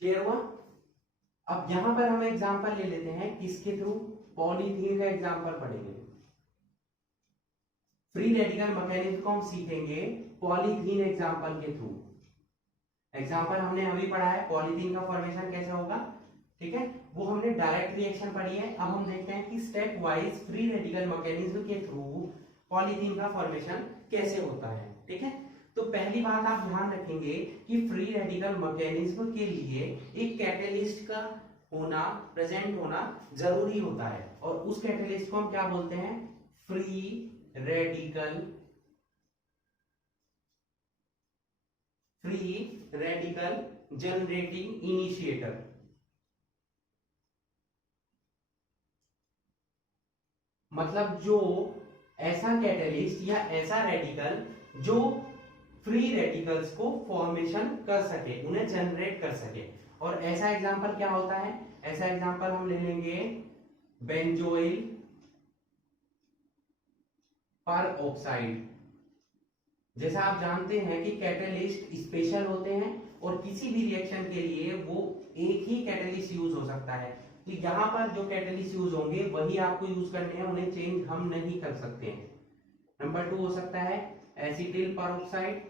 क्लियर हुआ? अब यहां पर हम एग्जांपल ले लेते हैं, किसके थ्रू, पॉलीथीन का एग्जांपल पढ़ेंगे। फ्री रेडिकल मैकेनिज्म को हम सीखेंगे पॉलीथीन एग्जांपल के थ्रू। एग्जांपल हमने अभी पढ़ा है, पॉलीथीन का फॉर्मेशन कैसे होगा, ठीक है, वो हमने डायरेक्ट रिएक्शन पढ़ी है। अब हम देखते हैं कि step wise free radical mechanism के थ्रू पॉलीथीन का फॉर्मेशन कैसे होता है, ठीक है। तो पहली बात आप ध्यान रखेंगे कि फ्री रेडिकल मैकेनिज्म के लिए एक कैटेलिस्ट का होना, प्रेजेंट होना जरूरी होता है, और उस कैटेलिस्ट को हम क्या बोलते हैं, फ्री रेडिकल जनरेटिंग इनिशिएटर। मतलब जो ऐसा कैटेलिस्ट या ऐसा रेडिकल जो फ्री रेडिकल्स को फॉर्मेशन कर सके, उन्हें जनरेट कर सके। और ऐसा एग्जांपल क्या होता है, ऐसा एग्जांपल हम ले लेंगे बेंजोइल पर ऑक्साइड। जैसा आप जानते हैं कि कैटेलिस्ट स्पेशल होते हैं और किसी भी रिएक्शन के लिए वो एक ही कैटेलिस्ट यूज हो सकता है, तो यहां पर जो कैटेलिस्ट यूज होंगे वही आपको यूज करने हैं, उन्हें चेंज हम नहीं कर सकते हैं। नंबर 2 हो सकता है एसिटिल परऑक्साइड,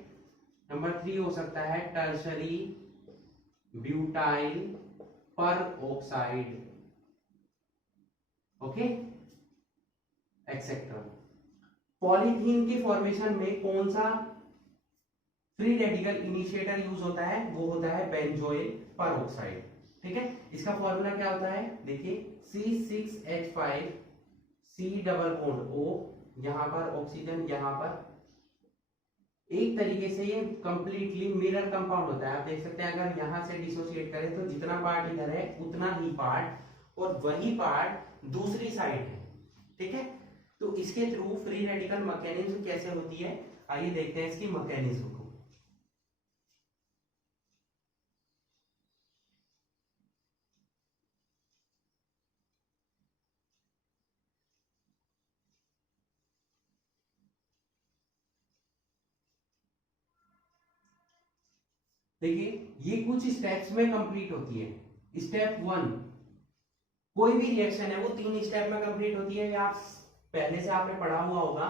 नंबर 3 हो सकता है tertiary butyl peroxide, okay, etcetera. Polythene के फॉर्मेशन में कौन सा फ्री रेडिकल इनिशिएटर यूज होता है, वो होता है बेंजोइल परऑक्साइड, ठीक है। इसका फॉर्मूला क्या होता है, देखिए C6H5 C double bond O, यहां पर ऑक्सीजन, यहां पर एक तरीके से ये कंप्लीटली मिरर कंपाउंड होता है। आप देख सकते हैं अगर यहां से डिसोसिएट करें तो जितना पार्ट इधर है उतना ही पार्ट और वही पार्ट दूसरी साइड है, ठीक है। तो इसके थ्रू फ्री रेडिकल मैकेनिज्म कैसे होती है, आइए देखते हैं इसकी मैकेनिज्म को। देखिए ये कुछ स्टेप्स में कंप्लीट होती है। स्टेप 1, कोई भी रिएक्शन है वो 3 स्टेप में कंप्लीट होती है, या आप पहले से आपने पढ़ा हुआ होगा,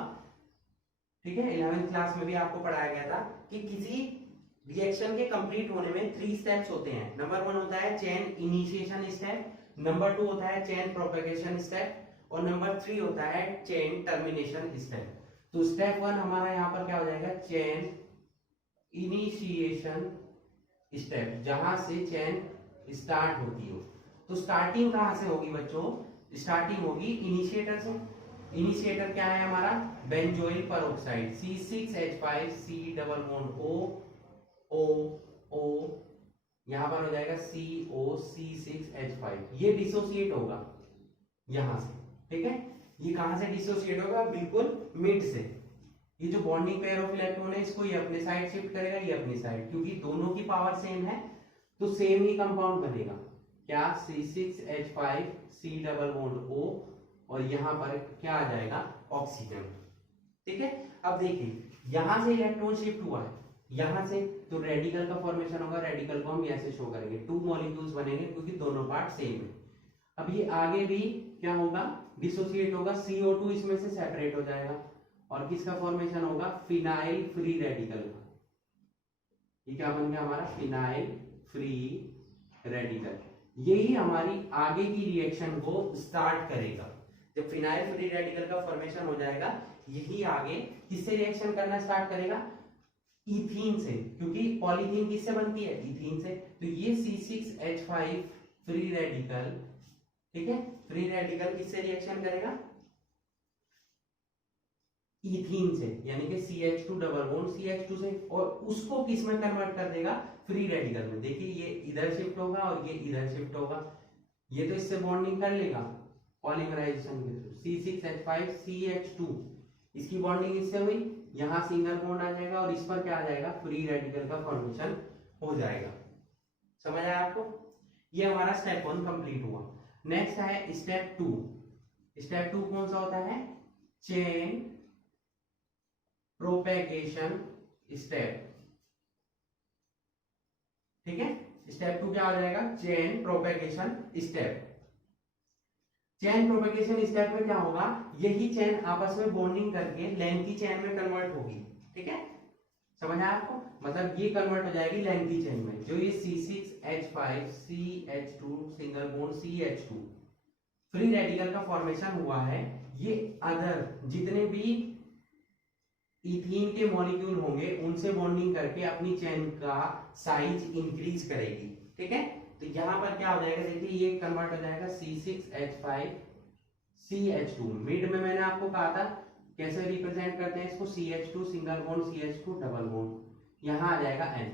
ठीक है, 11th क्लास में भी आपको पढ़ाया गया था कि किसी रिएक्शन के कंप्लीट होने में 3 स्टेप्स होते हैं। नंबर 1 होता है चेन इनिशिएशन स्टेप, नंबर 2 होता है चेन प्रोपेगेशन स्टेप, और नंबर 3 होता है चेन टर्मिनेशन स्टेप। तो स्टेप 1 हमारा यहाँ पर क्या हो जाएगा, चेन इनिशिएशन स्टेप, जहां से चेन स्टार्ट होती हो। तो स्टार्टिंग कहां से होगी बच्चों, स्टार्टिंग होगी इनिशिएटर से। इनिशिएटर क्या है हमारा, benzoyl peroxide C6H5 C double bond O, यहां पर हो जाएगा COC6H5, ये डिसोसिएट होगा यहां से, ठीक है। ये कहां से डिसोसिएट होगा, बिल्कुल मिड से। ये जो बॉन्डिंग पेयर ऑफ इलेक्ट्रॉन है इसको ये अपने साइड शिफ्ट करेगा, ये अपनी साइड, क्योंकि दोनों की पावर सेम है तो सेम ही कंपाउंड बनेगा। क्या, C6H5 C double bond O, और यहां पर क्या आ जाएगा, ऑक्सीजन, ठीक है। अब देखिए यहां से इलेक्ट्रॉन शिफ्ट हुआ है, यहां से, तो रेडिकल का फॉर्मेशन होगा, रेडिकल को हम ऐसे शो करेंगे, 2 मॉलिक्यूल्स बनेंगे क्योंकि दोनों पार्ट सेम है। अब ये आगे भी क्या होगा, डिसोसिएट होगा, CO2 इसमें से सेपरेट हो जाएगा और किसका फॉर्मेशन होगा, फिनाइल फ्री रेडिकल का। ये क्या बन गया हमारा, फिनाइल फ्री रेडिकल। यही हमारी आगे की रिएक्शन को स्टार्ट करेगा। जब फिनाइल फ्री रेडिकल का फॉर्मेशन हो जाएगा, यही आगे किससे रिएक्शन करना स्टार्ट करेगा, इथीन से, क्योंकि पॉलीथीन किससे बनती है, इथीन से। तो ये C6H5 फ्री रेडिकल, ठीक है, फ्री रेडिकल किससे रिएक्शन करेगा, इथीन से, यानी कि CH2 डबल बॉन्ड CH2 से, और उसको किस में कन्वर्ट कर देगा, फ्री रेडिकल में। देखिए ये इधर शिफ्ट होगा और ये इधर शिफ्ट होगा, ये तो इससे बॉन्डिंग कर लेगा पॉलीमराइजेशन के थ्रू, C6H5 CH2, इसकी बॉन्डिंग इससे हुई, यहां सिंगल बॉन्ड आ जाएगा और इस पर क्या आ जाएगा, फ्री रेडिकल का फॉर्मेशन हो जाएगा। समझ आया आपको, ये हमारा स्टेप 1 कंप्लीट हुआ। नेक्स्ट है स्टेप 2। स्टेप 2 कौन सा होता है, चेन प्रोपेगेशन स्टेप, ठीक है। स्टेप 2 क्या आ जाएगा, chain propagation step. Chain propagation step में क्या होगा, यही चेन आपस में बॉन्डिंग करके लेंथी चेन में कन्वर्ट होगी, ठीक है, समझ आया आपको, मतलब ये कन्वर्ट हो जाएगी लेंथी चेन में। जो ये C6H5 CH2 single bond CH2 free radical का फॉर्मेशन हुआ है, ये अदर जितने भी इथीन के मॉलिक्यूल होंगे उनसे बॉन्डिंग करके अपनी चेन का साइज इंक्रीज करेगी, ठीक है। तो यहां पर क्या हो जाएगा, देखिए ये कन्वर्ट हो जाएगा C6H5 CH2, मिड में मैंने आपको कहा था कैसे रिप्रेजेंट करते हैं इसको, CH2 single bond CH2 double bond, यहां आ जाएगा N,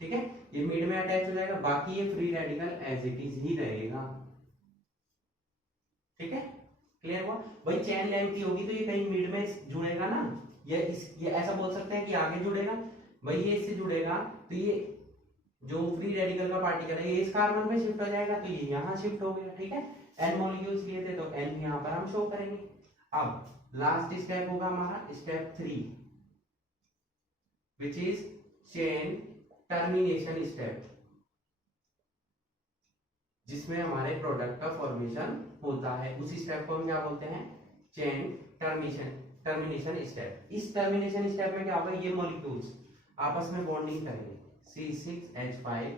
ठीक है, ये मिड में अटैच हो जाएगा, बाकी ये free radical as it is ही रहेगा, ठीक है, क्लियर हुआ। भाई चेन लेंथ की होगी तो ये कहीं मिड में जुड़ेगा ना, ये ऐसा बोल सकते हैं कि आगे जुड़ेगा, भाई ये इससे जुड़ेगा तो ये जो फ्री रेडिकल का पार्टिकल है ये इस कार्बन पे शिफ्ट हो जाएगा, तो ये यहाँ शिफ्ट हो गया, ठीक है। N मॉलिक्यूल्स लिए थे तो N यहाँ पर हम शो करेंगे। अब लास्ट स्टेप होगा हमारा step 3, which is chain termination step, जिसमें हमारे प्रोडक्ट का फॉर्मेशन होता है। उसी स्टेप को हम क्या बोलते हैं, चेन टर्मिनेशन स्टेप। इस टर्मिनेशन स्टेप में क्या होगा, ये मॉलिक्यूल्स आपस में बॉन्डिंग करेंगे, C6H5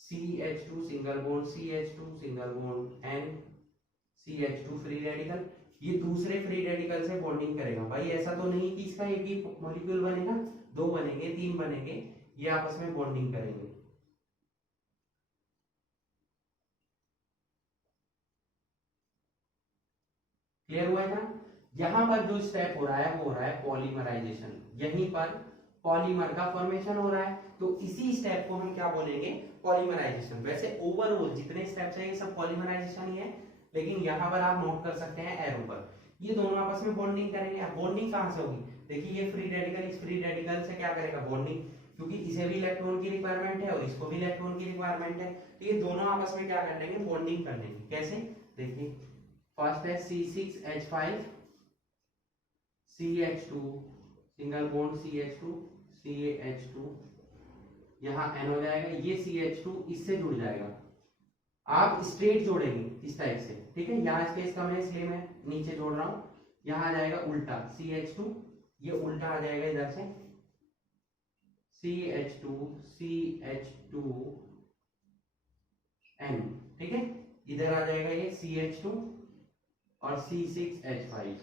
CH2 single bond CH2 single bond N CH2 free radical, ये दूसरे फ्री रेडिकल से बॉन्डिंग करेगा। भाई ऐसा तो नहीं कि इसका एक ही मॉलिक्यूल बनेगा, 2 बनेंगे 3 बनेंगे, ये आपस में बॉन्डिंग करेंगे। क्लियर हुआ है ना। यहां पर जो स्टेप हो रहा है वो हो रहा है पॉलीमराइजेशन, यहीं पर पॉलीमर का फॉर्मेशन हो रहा है, तो इसी स्टेप को हम क्या बोलेंगे, पॉलीमराइजेशन। वैसे ओवरऑल जितने स्टेप्स हैं ये सब पॉलीमराइजेशन ही है, लेकिन यहां पर आप नोट कर सकते हैं एरो पर, ये दोनों आपस में बॉन्डिंग करेंगे। अब बॉन्डिंग कहां से होगी, देखिए ये फ्री रेडिकल इस फ्री रेडिकल से क्या करेगा, बॉन्डिंग, क्योंकि इसे भी इलेक्ट्रॉन की रिक्वायरमेंट है और इसको भी इलेक्ट्रॉन की रिक्वायरमेंट है, तो ये दोनों आपस में क्या कर लेंगे, बॉन्डिंग कर लेंगे। कैसे, देखिए फर्स्ट है C6H5 CH2 single bond CH2 CH2, यहां N हो जाएगा, ये CH2 इससे जुड़ जाएगा, आप स्ट्रेट जोड़ेंगे इस टाइप से, ठीक है। यहाँ स्पेस कम है इसलिए मैं नीचे जोड़ रहा हूं, यहां आ जाएगा उल्टा CH2, ये उल्टा आ जाएगा इधर से CH2 N, ठीक है, इधर आ जाएगा ये CH2 और C6H5,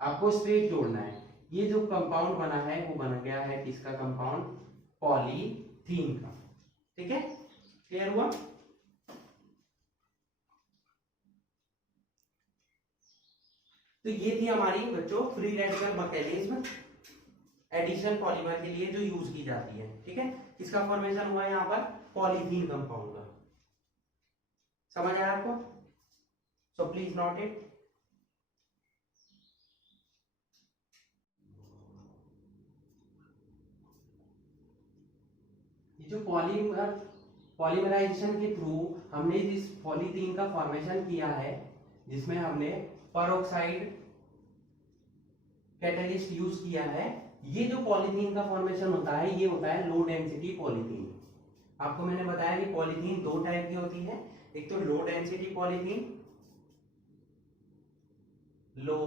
आपको स्ट्रेट जोड़ना है। ये जो कंपाउंड बना है वो बन गया है किसका कंपाउंड, पॉलीथीन का, ठीक है, क्लियर हुआ। तो ये थी हमारी बच्चों free radical mechanism addition polymer के लिए जो यूज की जाती है, ठीक है। किसका फॉर्मेशन हुआ है यहाँ पर, पॉलीथीन कंपाउंड का, समझ आया आपको, सो प्लीज नोट इट। जो पॉलीमराइजेशन के थ्रू हमने जिस पॉलीथीन का फॉर्मेशन किया है, जिसमें हमने परोक्साइड कैटलिस्ट यूज किया है। ये जो पॉलीथीन का फॉर्मेशन होता है ये होता है लो डेंसिटी पॉलीथीन। आपको मैंने बताया कि पॉलीथीन दो टाइप की होती है, एक तो low density polythene, low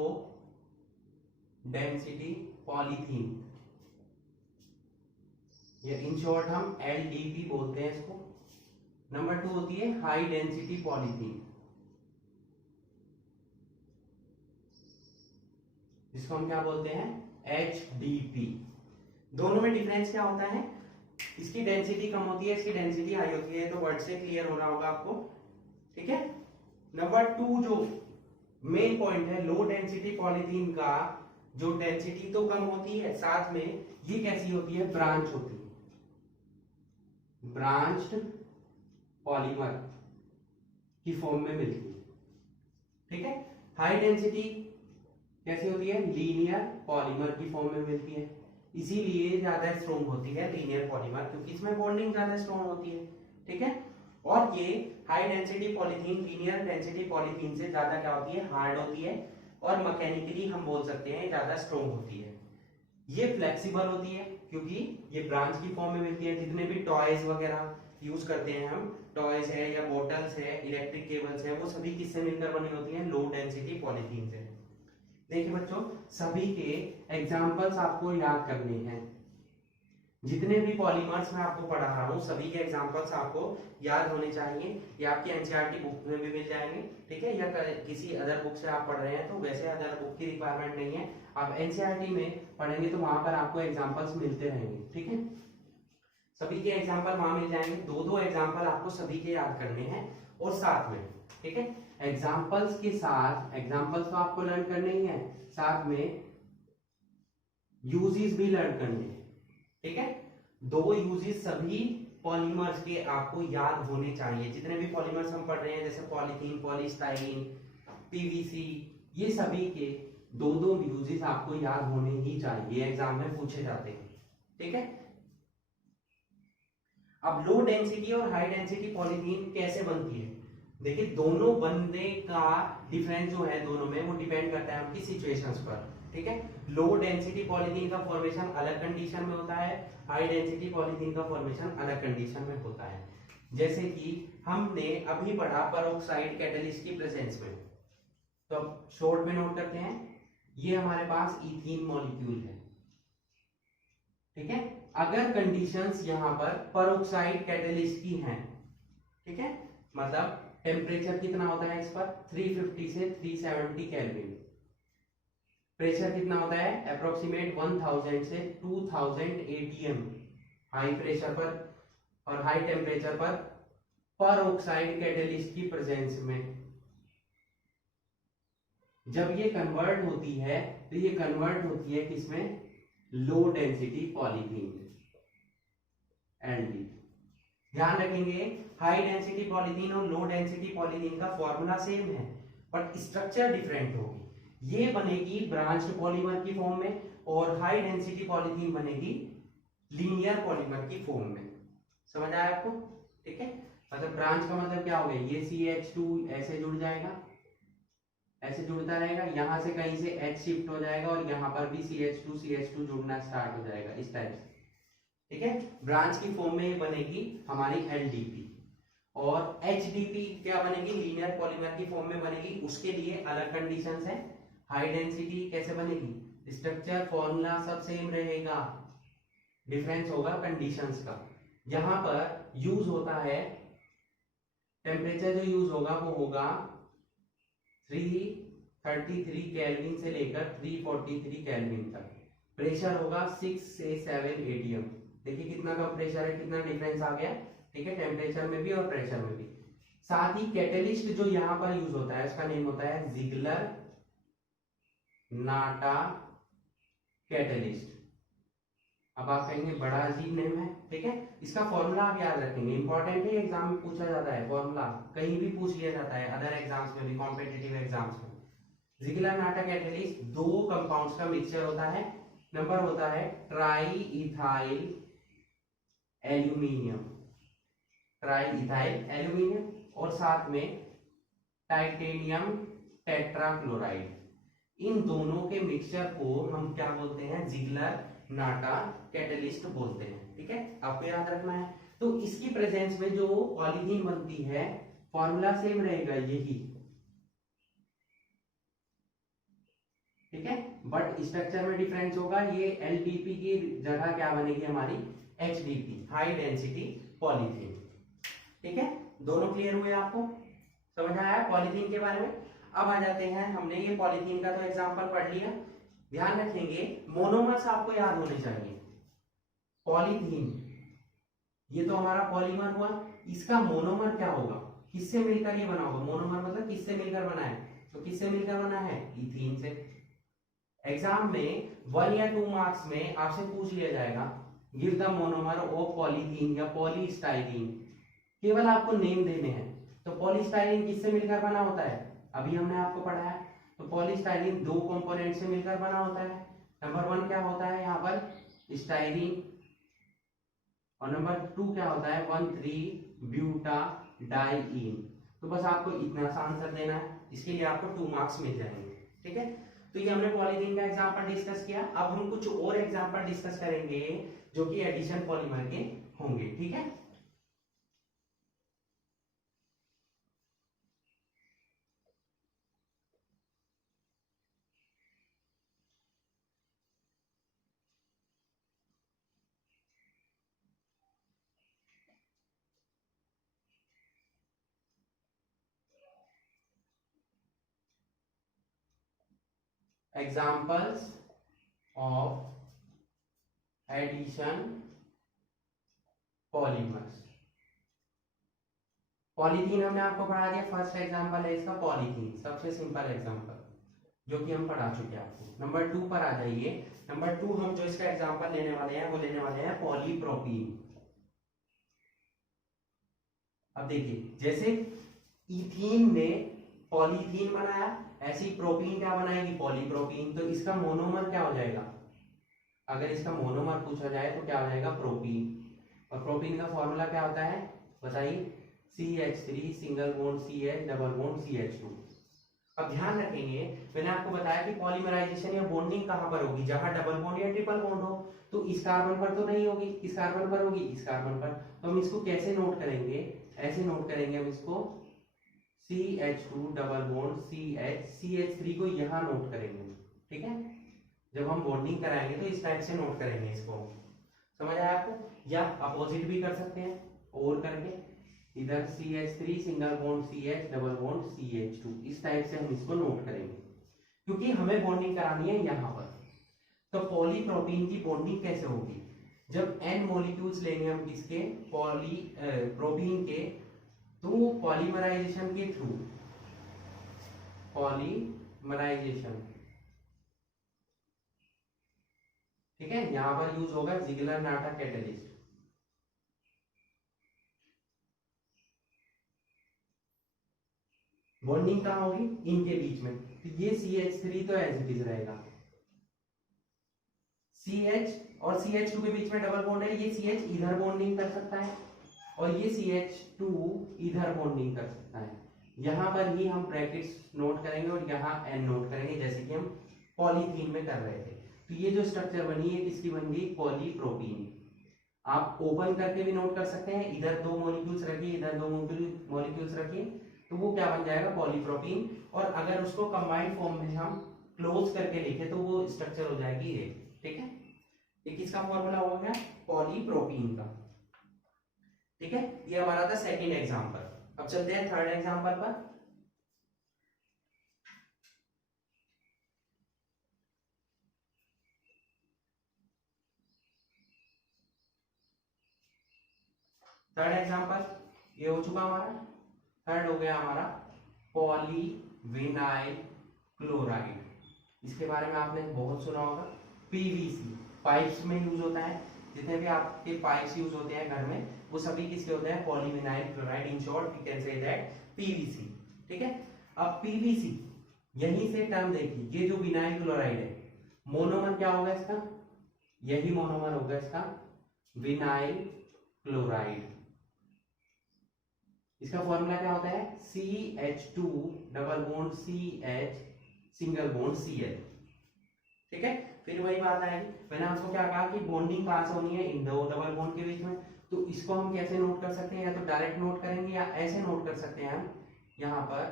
density polythene, या इन शॉर्ट हम LDP बोलते हैं इसको। नंबर 2 होती है हाई डेंसिटी पॉलीथीन, जिसको हम क्या बोलते हैं HDP। दोनों में डिफरेंस क्या होता है, इसकी डेंसिटी कम होती है, इसकी डेंसिटी हाई होती है, तो वर्ड से क्लियर हो रहा होगा आपको, ठीक है। नंबर 2 जो मेन पॉइंट है, लो डेंसिटी पॉलीथीन का जो डेंसिटी तो कम होती है, साथ में ये कैसी होती है, ब्रांच होती है, ब्रांच्ड पॉलीमर की फॉर्म में मिलती है, ठीक है। हाई डेंसिटी कैसी होती है, लीनियर पॉलीमर की फॉर्म में मिलती है, इसीलिए ज्यादा स्ट्रॉन्ग होती है लीनियर पॉलीमर, क्योंकि इसमें बॉन्डिंग ज्यादा स्ट्रॉन्ग होती है, ठीक है। और ये high density polythene linear density polythene से ज्यादा क्या होती है, हार्ड होती है, और मैकेनिकली हम बोल सकते हैं ज्यादा स्ट्रॉन्ग होती है। ये फ्लेक्सिबल होती है क्योंकि ये ब्रांच की फॉर्म में मिलती है। जितने भी टॉयज वगैरह यूज करते हैं हम, टॉयज है या बोटल्स है, इलेक्ट्रिक केबल्स है, वो सभी किससे मिलकर बनी होती हैं, लो डेंसिटी पॉलीथीन से। देखिए बच्चों, सभी के एग्जाम्पल्स आपको याद करने हैं। जितने भी पॉलीमर्स मैं आपको पढ़ा रहा हूँ सभी के एग्जांपल्स आपको याद होने चाहिए। ये आपकी एनसीईआरटी बुक में भी मिल जाएंगे, ठीक है, या किसी अदर बुक से आप पढ़ रहे हैं तो वैसे अदर बुक की रिक्वायरमेंट नहीं है, आप एनसीईआरटी में पढ़ेंगे तो वहां पर आपको एग्जांपल्स मिलते रहेंगे, ठीक है। सभी के एग्जाम्पल वहां मिल जाएंगे, दो दो एग्जाम्पल आपको सभी के याद करने हैं, और साथ में, ठीक है, एग्जाम्पल्स के साथ, एग्जाम्पल्स तो आपको लर्न करने ही है, साथ में यूजेस भी लर्न करने हैं, ठीक है। दो यूजेस सभी पॉलीमर्स के आपको याद होने चाहिए। जितने भी पॉलीमर्स हम पढ़ रहे हैं जैसे पॉलीथीन, पॉलीस्टाइरीन, पीवीसी, ये सभी के दो दो यूजेस आपको याद होने ही चाहिए, एग्जाम में पूछे जाते हैं, ठीक है। अब लो डेंसिटी और हाई डेंसिटी पॉलीथीन कैसे बनती है, देखिए दोनों बनने का डिफरेंस जो है दोनों में, वो डिपेंड करता है उनकी सिचुएशंस पर, ठीक है। लो डेंसिटी पॉलीथीन का फॉर्मेशन अलग कंडीशन में होता है, हाई डेंसिटी पॉलीथीन का फॉर्मेशन अलग कंडीशन में होता है। जैसे कि हमने अभी पढ़ा पेरोक्साइड कैटलिस्ट की प्रेजेंस में, तो अब शॉर्ट में नोट करते हैं, ये हमारे पास इथीन मॉलिक्यूल है, ठीक है। अगर कंडीशंस यहां पर पेरोक्साइड कैटलिस्ट की हैं, ठीक है, मतलब टेम्परेचर कितना होता है इस पर 350 से 370 केल्विन, प्रेशर कितना होता है अप्रोक्सीमेट 1000 से 2000 एटीएम हाई प्रेशर पर और हाई टेम्परेचर पर पेरोक्साइड कैटलिस्ट की प्रेजेंस में, जब ये कन्वर्ट होती है तो ये कन्वर्ट होती है किसमें, लो डेंसिटी पॉलीथीन, एलडी। ध्यान रखेंगे हाई डेंसिटी पॉलीथीन और लो डेंसिटी पॉलीथीन का फॉर्मूला सेम है बट स्ट्रक्चर डिफरेंट होगी। ये बनेगी ब्रांच्ड पॉलीमर की फॉर्म में और हाई डेंसिटी पॉलीथीन बनेगी लीनियर पॉलीमर की फॉर्म में। समझ आया आपको, ठीक है। मतलब ब्रांच का मतलब क्या हो गया, ये CH2 ऐसे जुड़ जाएगा, ऐसे जुड़ता रहेगा, यहां से कहीं से H शिफ्ट हो जाएगा और यहाँ पर भी CH2 जुड़ना स्टार्ट हो जाएगा इस टाइप से, ठीक है। ब्रांच की फॉर्म में ये बनेगी हमारी LDP, और HDP क्या बनेगी, लीनियर पॉलीमर की फॉर्म में बनेगी। उसके लिए अलग कंडीशंस है। हाई डेंसिटी कैसे बनेगी, स्ट्रक्चर फॉर्मूला सब सेम रहेगा, डिफरेंस होगा कंडीशंस का। यहां पर यूज होता है टेम्परेचर, जो यूज होगा वो होगा 333 केल्विन से लेकर 343 केल्विन तक। प्रेशर होगा 6 से 7 एटीएम। देखिए कितना कम प्रेशर है, कितना डिफरेंस आ गया, ठीक है, टेम्परेचर में भी और प्रेशर में भी। साथ ही कैटलिस्ट जो यहां पर यूज होता है उसका नेम होता है जिगलर नाटा कैटलिस्ट। अब आप कहेंगे बड़ा अजीब नेम है, ठीक है, इसका फॉर्मूला आप याद रखेंगे, इंपॉर्टेंट है, एग्जाम में पूछा जाता है, फॉर्मूला कहीं भी पूछ लिया जाता है, अदर एग्जाम्स में भी, कॉम्पिटिटिव एग्जाम्स में। जिगलर नाटा कैटलिस्ट दो कंपाउंड्स का मिक्सचर होता है। नंबर होता है try ethyl aluminium, try ethyl aluminium, और साथ में टाइटेनियम टेट्राक्लोराइड। इन दोनों के मिक्सचर को हम क्या बोलते हैं, जिगलर नाटा कैटलिस्ट बोलते हैं। ठीक है, आपको याद रखना है। तो इसकी प्रेजेंस में जो पॉलीथीन बनती है, फॉर्मूला सेम रहेगा यही, ठीक है, बट स्ट्रक्चर में डिफरेंस होगा। ये एलडीपी की जगह क्या बनेगी हमारी, एचडीपी, हाई डेंसिटी पॉलीथीन। ठीक है, दोनों क्लियर हुए, आपको समझ आया पॉलीथीन के बारे में। अब आ जाते हैं, हमने ये पॉलीथीन का तो एग्जांपल पढ़ लिया। ध्यान रखेंगे मोनोमर्स आपको याद होने चाहिए। पॉलीथीन ये तो हमारा पॉलीमर हुआ, इसका मोनोमर क्या होगा, किससे मिलकर ये बना होगा, मोनोमर मतलब किससे मिलकर बना है, तो किससे मिलकर बना है, इथीन से। एग्जाम में 1 या 2 मार्क्स में आपसे पूछ लिया जाएगा, give the monomer of polythene या पॉलीस्टाइरीन, केवल आपको नेम देने हैं। तो पॉलीस्टाइरीन किससे मिलकर बना होता है, अभी हमने आपको पढ़ाया। तो पॉलीस्टाइरीन 2 कंपोनेंट से मिलकर बना होता है। नंबर 1 क्या होता है यहाँ पर, स्टाइरीन, और नंबर 2 क्या होता है, 1,3-ब्यूटाडाइईन। तो बस आपको इतना सा आंसर देना है, इसके लिए आपको 2 मार्क्स मिल जाएंगे। ठीक है, तो ये हमने पॉलीथीन का एग्जांपल डिस्कस किया। अब हम कुछ और एग्जांपल डिस्कस करेंगे जो कि एडिशन पॉलीमर के होंगे। ठीक है, examples of addition polymers. Polythene हमने आपको पढ़ा दिया, फर्स्ट एग्जांपल है इसका पॉलीथीन, सबसे सिंपल एग्जांपल जो कि हम पढ़ा चुके हैं आपको। नंबर 2 पर आ जाइए। नंबर 2 हम जो इसका एग्जांपल लेने वाले हैं वो लेने वाले हैं पॉलीप्रोपीन। अब देखिए, जैसे इथीन ने पॉलीथीन बनाया, ऐसी प्रोपीन क्या बनाएगी, पॉलीप्रोपीन। तो इसका मोनोमर क्या हो जाएगा, अगर इसका मोनोमर पूछा जाए तो क्या हो जाएगा, प्रोपीन। और प्रोपीन का फॉर्मूला क्या होता है बताइए, CH3 single bond CH double bond CH2। अब ध्यान रखेंगे, मैंने आपको बताया कि पॉलीमराइजेशन या बॉन्डिंग कहां पर होगी, जहां डबल बॉन्ड या ट्रिपल बॉन्ड हो। तो इस कार्बन पर तो नहीं होगी, इस कार्बन पर होगी, इस कार्बन पर। तो हम इसको कैसे नोट करेंगे, ऐसे नोट करेंगे हम इसको, CH2 double bond CH, CH3 को यहां नोट करेंगे। ठीक है, जब हम बॉन्डिंग कराएंगे तो इस टाइप से नोट करेंगे इसको, समझ आया आपको। या अपोजिट भी कर सकते हैं, और करके इधर CH3 single bond CH double bond CH2, इस टाइप से हम इसको नोट करेंगे, क्योंकि हमें बॉन्डिंग करानी है यहाँ पर। तो पॉलीप्रोपीन की बॉन्डिंग कैसे होगी, जब n मॉलिक्यूल्स लेंगे हम किसके, प्रोपीन के, तो पॉलीमराइजेशन के थ्रू, पॉलीमराइजेशन, ठीक है, यहां पर यूज होगा जिगलर नाटा कैटलिस्ट। बॉन्डिंग कहां होगी, इनके बीच में। तो ये CH3 तो एज इट इज रहेगा, CH और CH2 के बीच में डबल बॉन्ड है, ये CH इधर बॉन्डिंग कर सकता है और ये CH2 इधर बॉन्डिंग कर सकता है। यहां पर ही हम ब्रैकेट्स नोट करेंगे और यहाँ N नोट करेंगे, जैसे कि हम पॉलीथीन में कर रहे थे। तो ये जो स्ट्रक्चर बनी है किसकी बन गई, पॉलीप्रोपीन। आप ओपन करके भी नोट कर सकते हैं, इधर 2 मॉलिक्यूल्स रखिए, इधर 2 मॉलिक्यूल्स रखिए, तो वो क्या बन जाएगा, पॉलीप्रोपीन। और अगर उसको कंबाइंड फॉर्म में हम क्लोज करके लिखे तो वो स्ट्रक्चर हो जाएगी ये। ठीक है, ये किसका फॉर्मूला हो गया, पॉलीप्रोपीन का। ठीक है, ये हमारा था सेकंड एग्जांपल। अब चलते हैं थर्ड एग्जांपल पर। थर्ड एग्जांपल ये हो चुका हमारा। थर्ड हो गया हमारा पॉलीविनाइल क्लोराइड। इसके बारे में आपने बहुत सुना होगा, पीवीसी, पाइप्स में यूज होता है। जितने भी आपके पाइप्स यूज होते हैं घर में, वो सभी किसके होते हैं, polyvinyl chloride. In short we can say that PVC. ठीक है, अब पीवीसी, यहीं से टर्म देखिए, ये जो विनाइल क्लोराइड है, मोनोमर क्या होगा इसका, यही मोनोमर होगा इसका, विनाइल क्लोराइड। इसका फॉर्मूला क्या होता है, CH2 double bond CH single bond Cl। ठीक है, फिर वही बात आएगी, मैंने आपको क्या कहा कि बॉन्डिंग कहां से होनी है, इन दो डबल बॉन्ड के बीच में। तो इसको हम कैसे नोट कर सकते हैं, या तो डायरेक्ट नोट करेंगे या ऐसे नोट कर सकते हैं हम, यहाँ पर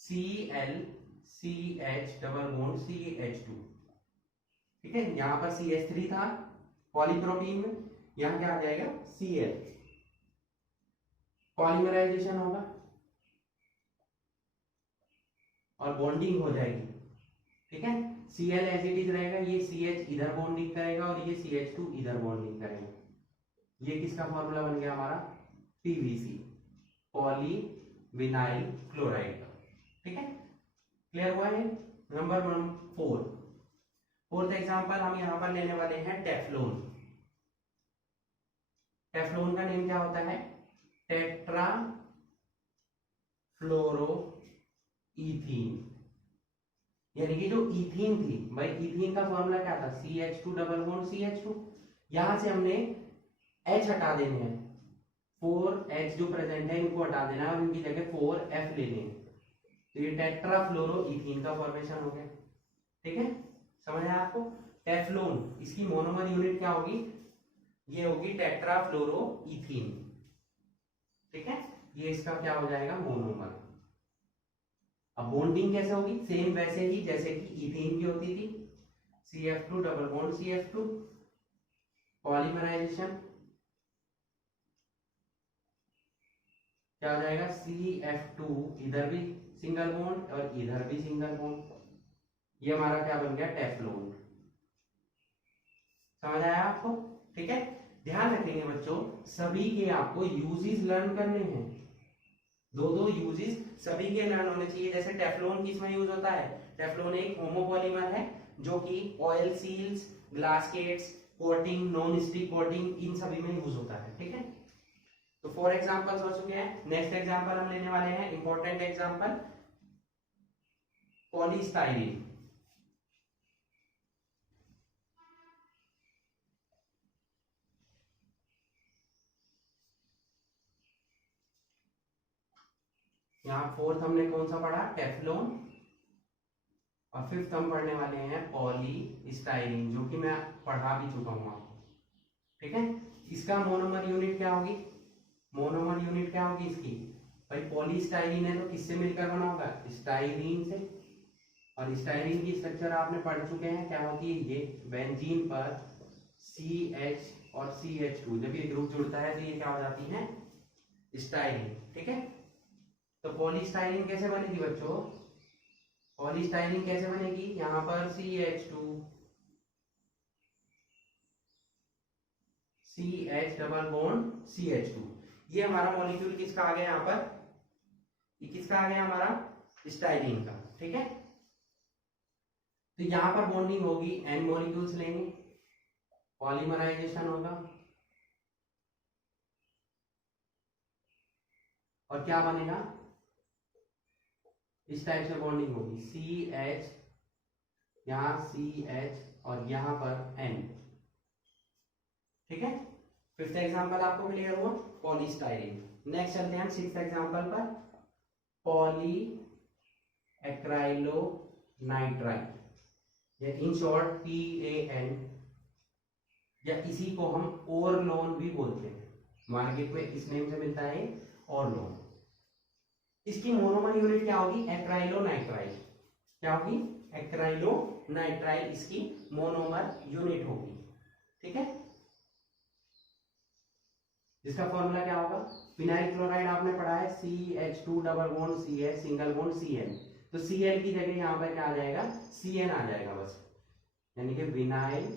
Cl CH double bond CH2। ठीक है, यहाँ पर CH3 था पॉलीप्रोपीन में, यहाँ क्या आ जाएगा Cl, पॉलीमराइजेशन होगा और बॉन्डिंग हो जाएगी। ठीक है, Cl एज इट इज रहेगा, ये CH इधर बॉन्डिंग करेगा और ये CH2 इधर बॉन्डिंग करेगा। ये किसका फॉर्मूला बन गया हमारा, PVC, पॉली विनाइल क्लोराइड का। ठीक है, क्लियर हुआ है। नंबर 4, फोर्थ एग्जांपल हम यहाँ पर लेने वाले हैं टेफ्लॉन। टेफ्लॉन का नेम क्या होता है, टेट्रा फ्लोरो इथीन, यानी कि जो इथीन थी भाई, इथीन का फॉर्मूला क्या था, CH2 डबल बॉन्ड CH2। यहां से हमने H हटा देने हैं, 4H जो प्रेजेंट है इनको हटा देना है और इनकी जगह 4F लेने हैं, तो ये टेट्रा फ्लोरो इथीन का फॉर्मेशन हो गया। ठीक है, समझ आया आपको। टेफ्लॉन, इसकी मोनोमर यूनिट क्या होगी, ये होगी टेट्रा फ्लोरो इथीन। ठीक है, ये इसका क्या हो जाएगा, मोनोमर। अब बॉन्डिंग कैसे होगी, सेम वैसे ही जैसे कि इथीन की होती थी, CF2 double bond CF2, polymerisation क्या हो जाएगा, CF2 इधर भी सिंगल बॉन्ड और इधर भी सिंगल बॉन्ड, ये हमारा क्या बन गया, टेफ्लॉन। समझ आया आपको। ठीक है, ध्यान रखेंगे बच्चों, सभी के आपको यूजेस लर्न करने हैं, दो यूजेस सभी के लर्न होने चाहिए। जैसे टेफ्लॉन किसमें यूज होता है, टेफ्लॉन एक होमोपॉलीमर है जो कि oil seals, gaskets, coating, non stick coating, इन सभी में यूज होता है। ठीक है, तो 4 एग्जांपल्स हो चुके हैं। नेक्स्ट एग्जांपल हम लेने वाले हैं, इंपॉर्टेंट एग्जांपल, पॉलीस्टाइरीन। यहाँ फोर्थ हमने कौन सा पढ़ा, टेफ्लॉन, और फिफ्थ हम पढ़ने वाले हैं पॉलीस्टाइरीन, जो कि मैं पढ़ा भी चुका हूं आपको। ठीक है, इसका मोनोमर यूनिट क्या होगी, मोनोमर यूनिट क्या होगी इसकी, भाई पॉलीस्टाइरीन है तो किससे मिलकर बना होगा, स्टाइरीन से। और स्टाइरीन की स्ट्रक्चर आपने पढ़ चुके हैं, क्या होती है, ये बेंजीन पर CH और CH2 जब ये ग्रुप जुड़ता है तो ये क्या हो जाती है, स्टाइरीन। ठीक है, तो पॉलीस्टाइरीन कैसे बनेगी बच्चों, पॉलीस्टाइरीन कैसे बनेगी, यहां पर CH2 CH double bond CH2, ये हमारा मॉलिक्यूल किसका आ गया यहाँ पर, ये किसका आ गया हमारा, स्टाइरीन का। ठीक है, तो यहां पर बॉन्डिंग होगी, N मॉलिक्यूल्स लेंगे, पॉलीमराइजेशन होगा और क्या बनेगा, इस टाइप से बॉन्डिंग होगी, CH, यहां CH और यहां पर N। ठीक है, फिफ्थ एग्जांपल आपको क्लियर हुआ, पॉलीस्टाइरीन। नेक्स्ट चलते हैं सिक्स्थ एग्जांपल पर, पॉली एक्राइलो नाइट्राइल, या इन शॉर्ट PAN, या इसी को हम ओरलोन भी बोलते हैं, मार्केट में इस नेम से मिलता है ओरलोन। इसकी मोनोमर यूनिट क्या होगी, एक्राइलो नाइट्राइल, क्या होगी, एक्राइलो नाइट्राइल इसकी मोनोमर यूनिट होगी। ठीक है, जिसका फॉर्मूला क्या होगा, फिनाइल क्लोराइड आपने पढ़ा है, CH2 double bond CH single bond Cl, तो Cl की जगह यहाँ पर क्या आ जाएगा, Cn आ जाएगा बस, यानी कि विनाइल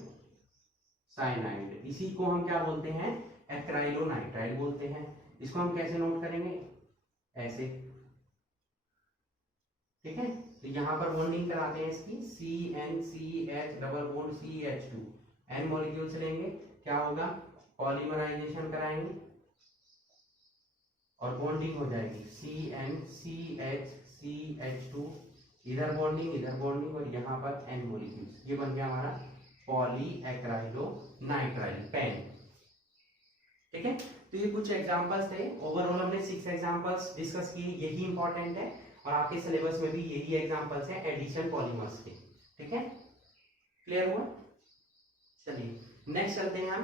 साइनाइड। इसी को हम क्या बोलते हैं, एक्राइलो नाइट्राइल बोलते हैं। इसको हम कैसे नोट करेंगे, ऐसे। ठीक है, तो यहां पर बॉन्डिंग कराते हैं इसकी, CnCH double bond CH2, N molecules लेंगे, क्या होगा, पॉलीमराइजेशन कराएंगे और बॉन्डिंग हो जाएगी, CnCH CH2, इधर बॉन्डिंग और यहाँ पर N मॉलिक्यूल्स, ये बन गया हमारा पॉली एक्राइलो नाइट्राइल पेन। ठीक है, तो ये कुछ एग्जांपल्स थे, ओवरऑल हमने 6 एग्जांपल्स डिस्कस किए, यही इंपॉर्टेंट है। और आपके सिलेबस में भी यही एग्जांपल्स हैं एडिशन पॉलीमर्स के। ठीक है, क्लियर हुआ? चलिए नेक्स्ट चलते हैं हम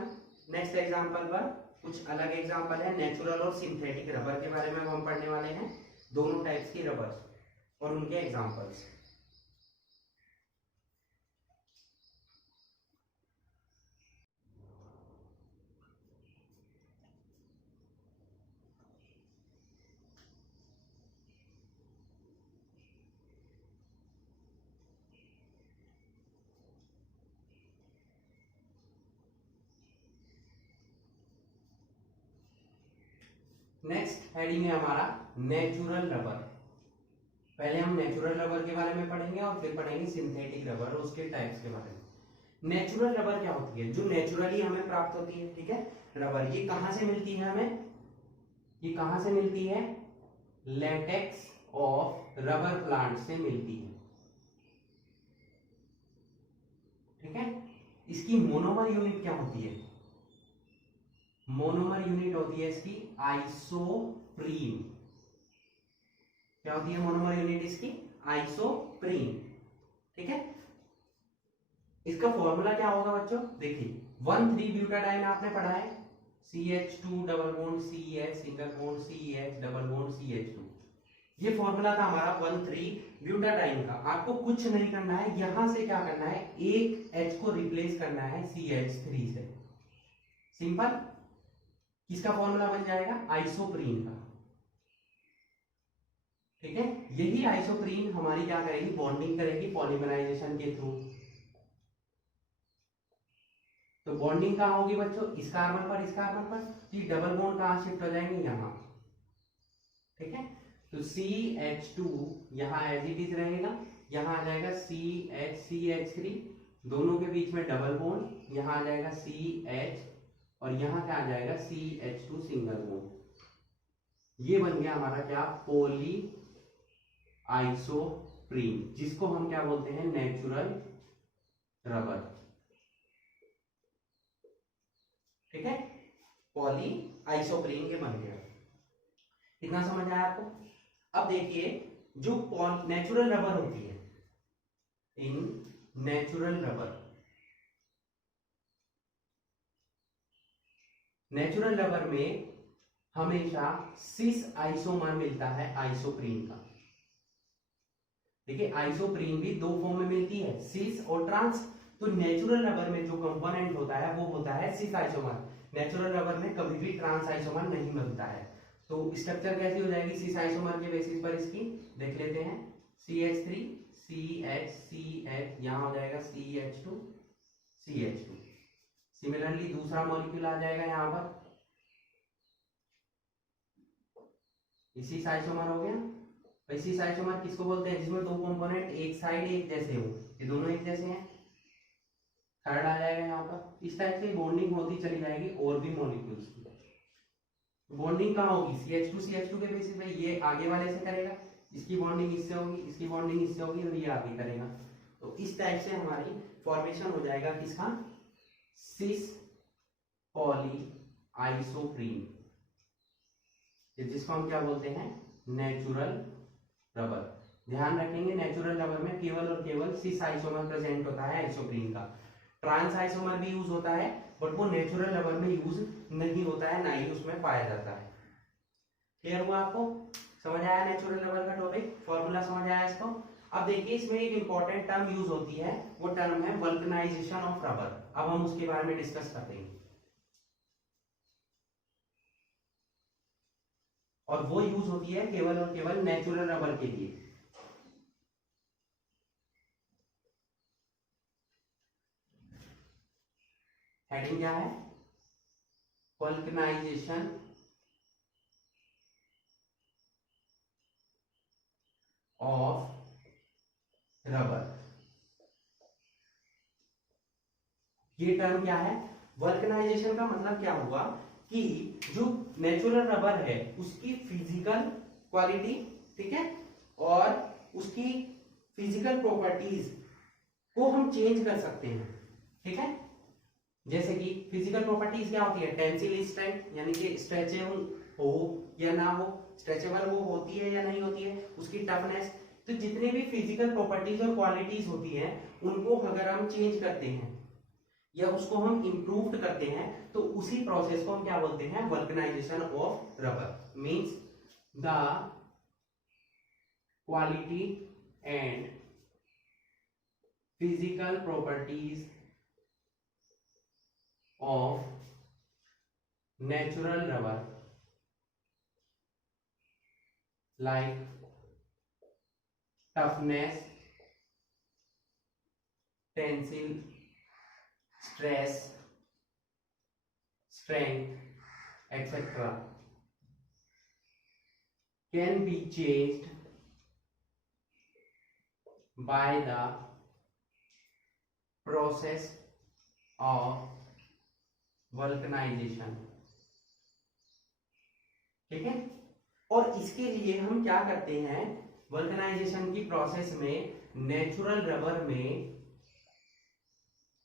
नेक्स्ट एग्जांपल पर। कुछ अलग एग्जांपल है, नेचुरल और सिंथेटिक रबर के बारे में हम पढ़ने वाले हैं, दोनों टाइप्स की रबर और उनके एग्जांपल्स। नेक्स्ट हेडिंग है हमारा नेचुरल रबर। पहले हम नेचुरल रबर के बारे में पढ़ेंगे और फिर पढ़ेंगे सिंथेटिक रबर और उसके टाइप्स के बारे में। नेचुरल रबर क्या होती है? जो नेचुरली हमें प्राप्त होती है। ठीक है, रबर ये कहां से मिलती है हमें? ये कहां से मिलती है? लेटेक्स ऑफ रबर प्लांट से मिलती है। ठीक है, इसकी मोनोमर यूनिट क्या होती है? मोनोमर यूनिट होती है इसकी आइसोप्रीन। क्या होती है मोनोमर यूनिट इसकी? आइसोप्रीन। ठीक है, इसका फॉर्मूला क्या होगा बच्चों? देखिए 1,3-ब्यूटाडाइन आपने पढ़ा है, CH2 double bond CH single bond CH double bond CH2। ये फॉर्मूला था हमारा 1,3-ब्यूटाडाइन का। आपको कुछ नहीं करना है, यहां से क्या करना है, एक H को रिप्लेस करना है CH3 से। सिंपल, किसका फॉर्मूला बन जाएगा? आइसोप्रीन का। ठीक है, यही आइसोप्रीन हमारी क्या करेगी? बॉन्डिंग करेगी पॉलीमराइजेशन के थ्रू। तो बॉन्डिंग कहां होगी बच्चों? इस कार्बन पर, इस कार्बन पर। ये डबल बॉन्ड कहां शिफ्ट हो जाएंगे? यहां। ठीक है, तो CH2 यहां एज इट इज रहेगा, यहां आ जाएगा CH3, दोनों के बीच में डबल बॉन्ड, यहां आ जाएगा CH और यहां क्या आ जाएगा? CH2 single bond. ये बन गया हमारा क्या? पॉली आइसोप्रीन, जिसको हम क्या बोलते हैं? Natural rubber. ठीक है, पॉली आइसोप्रीन के बन गया। इतना समझ आया आपको? अब देखिए, जो नेचुरल रबर होती है, in natural rubber, natural rubber में हमेशा सिस आइसोमर मिलता है आइसोप्रीन का। देखिए आइसोप्रीन भी दो फॉर्म में मिलती है, सिस और ट्रांस। तो नेचुरल रबर में जो कंपोनेंट होता है वो होता है सिस आइसोमर। नेचुरल रबर में कभी भी ट्रांस आइसोमर नहीं बनता है। तो स्ट्रक्चर कैसी हो जाएगी सिस आइसोमर के बेसिस पर? इसकी देख लेते हैं। CH3 CH यहां हो जाएगा CH2 CH2। सिमिलरली दूसरा मॉलिक्यूल आ जाएगा यहां पर, सिस आइसोमर हो गया। सिस आइसोमर किसको बोलते हैं? जिसमें दो कंपोनेंट एक साइड एक जैसे हो, ये दोनों एक जैसे हैं। थर्ड आ जाएगा यहाँ पर। इस टाइप से बॉन्डिंग होती चली जाएगी और भी मॉलिक्यूल्स की। बॉन्डिंग कहाँ होगी? CH2 के बेसिस पे ये आगे वाले से करेगा, इसकी बॉन्डिंग इससे होगी, इसकी बॉन्डिंग इससे होगी और ये आगे करेगा। तो इस टाइप से हमारी फॉर्मेशन हो जाएगा किसका? सिस पॉली आइसोप्रीन, जिसको हम क्या बोलते हैं? Natural rubber. ध्यान रखेंगे नेचुरल रबर में केवल और केवल सिस आइसोमर प्रेजेंट होता है आइसोप्रीन का। ट्रांस आइसोमर भी यूज होता है बट वो नेचुरल रबर में यूज नहीं होता है, ना ही उसमें पाया जाता है। क्लियर हुआ आपको? समझ आया नेचुरल रबर का टॉपिक? फॉर्मूला समझ आया इसको? अब देखिए इसमें एक इंपॉर्टेंट टर्म यूज होती है, वो टर्म है वल्कनाइजेशन ऑफ रबर। अब हम उसके बारे में डिस्कस करते हैं। और वो यूज होती है केवल और केवल नेचुरल रबर के लिए। हेडिंग क्या है? Vulcanization of rubber. ये टर्म क्या है? वल्कनाइजेशन का मतलब क्या हुआ कि जो नेचुरल रबर है उसकी फिजिकल क्वालिटी, ठीक है, और उसकी फिजिकल प्रॉपर्टीज को हम चेंज कर सकते हैं। ठीक है, जैसे कि फिजिकल प्रॉपर्टीज क्या होती है? टेंसिल स्ट्रेंथ, यानी कि स्ट्रेचेबल हो या ना हो, स्ट्रेचेबल वो होती है या नहीं होती है, उसकी टफनेस। तो जितने भी फिजिकल प्रॉपर्टीज और क्वालिटीज होती हैं उनको अगर हम चेंज करते हैं या उसको हम इम्प्रूव करते हैं तो उसी प्रोसेस को हम क्या बोलते हैं, vulcanization of rubber. Means the quality and physical properties of natural rubber like toughness, tensile, stress, strength, etc. can be changed by the process of vulcanization। ठीक है। और इसके लिए हम क्या करते हैं, वल्कनाइजेशन की प्रोसेस में नेचुरल रबर में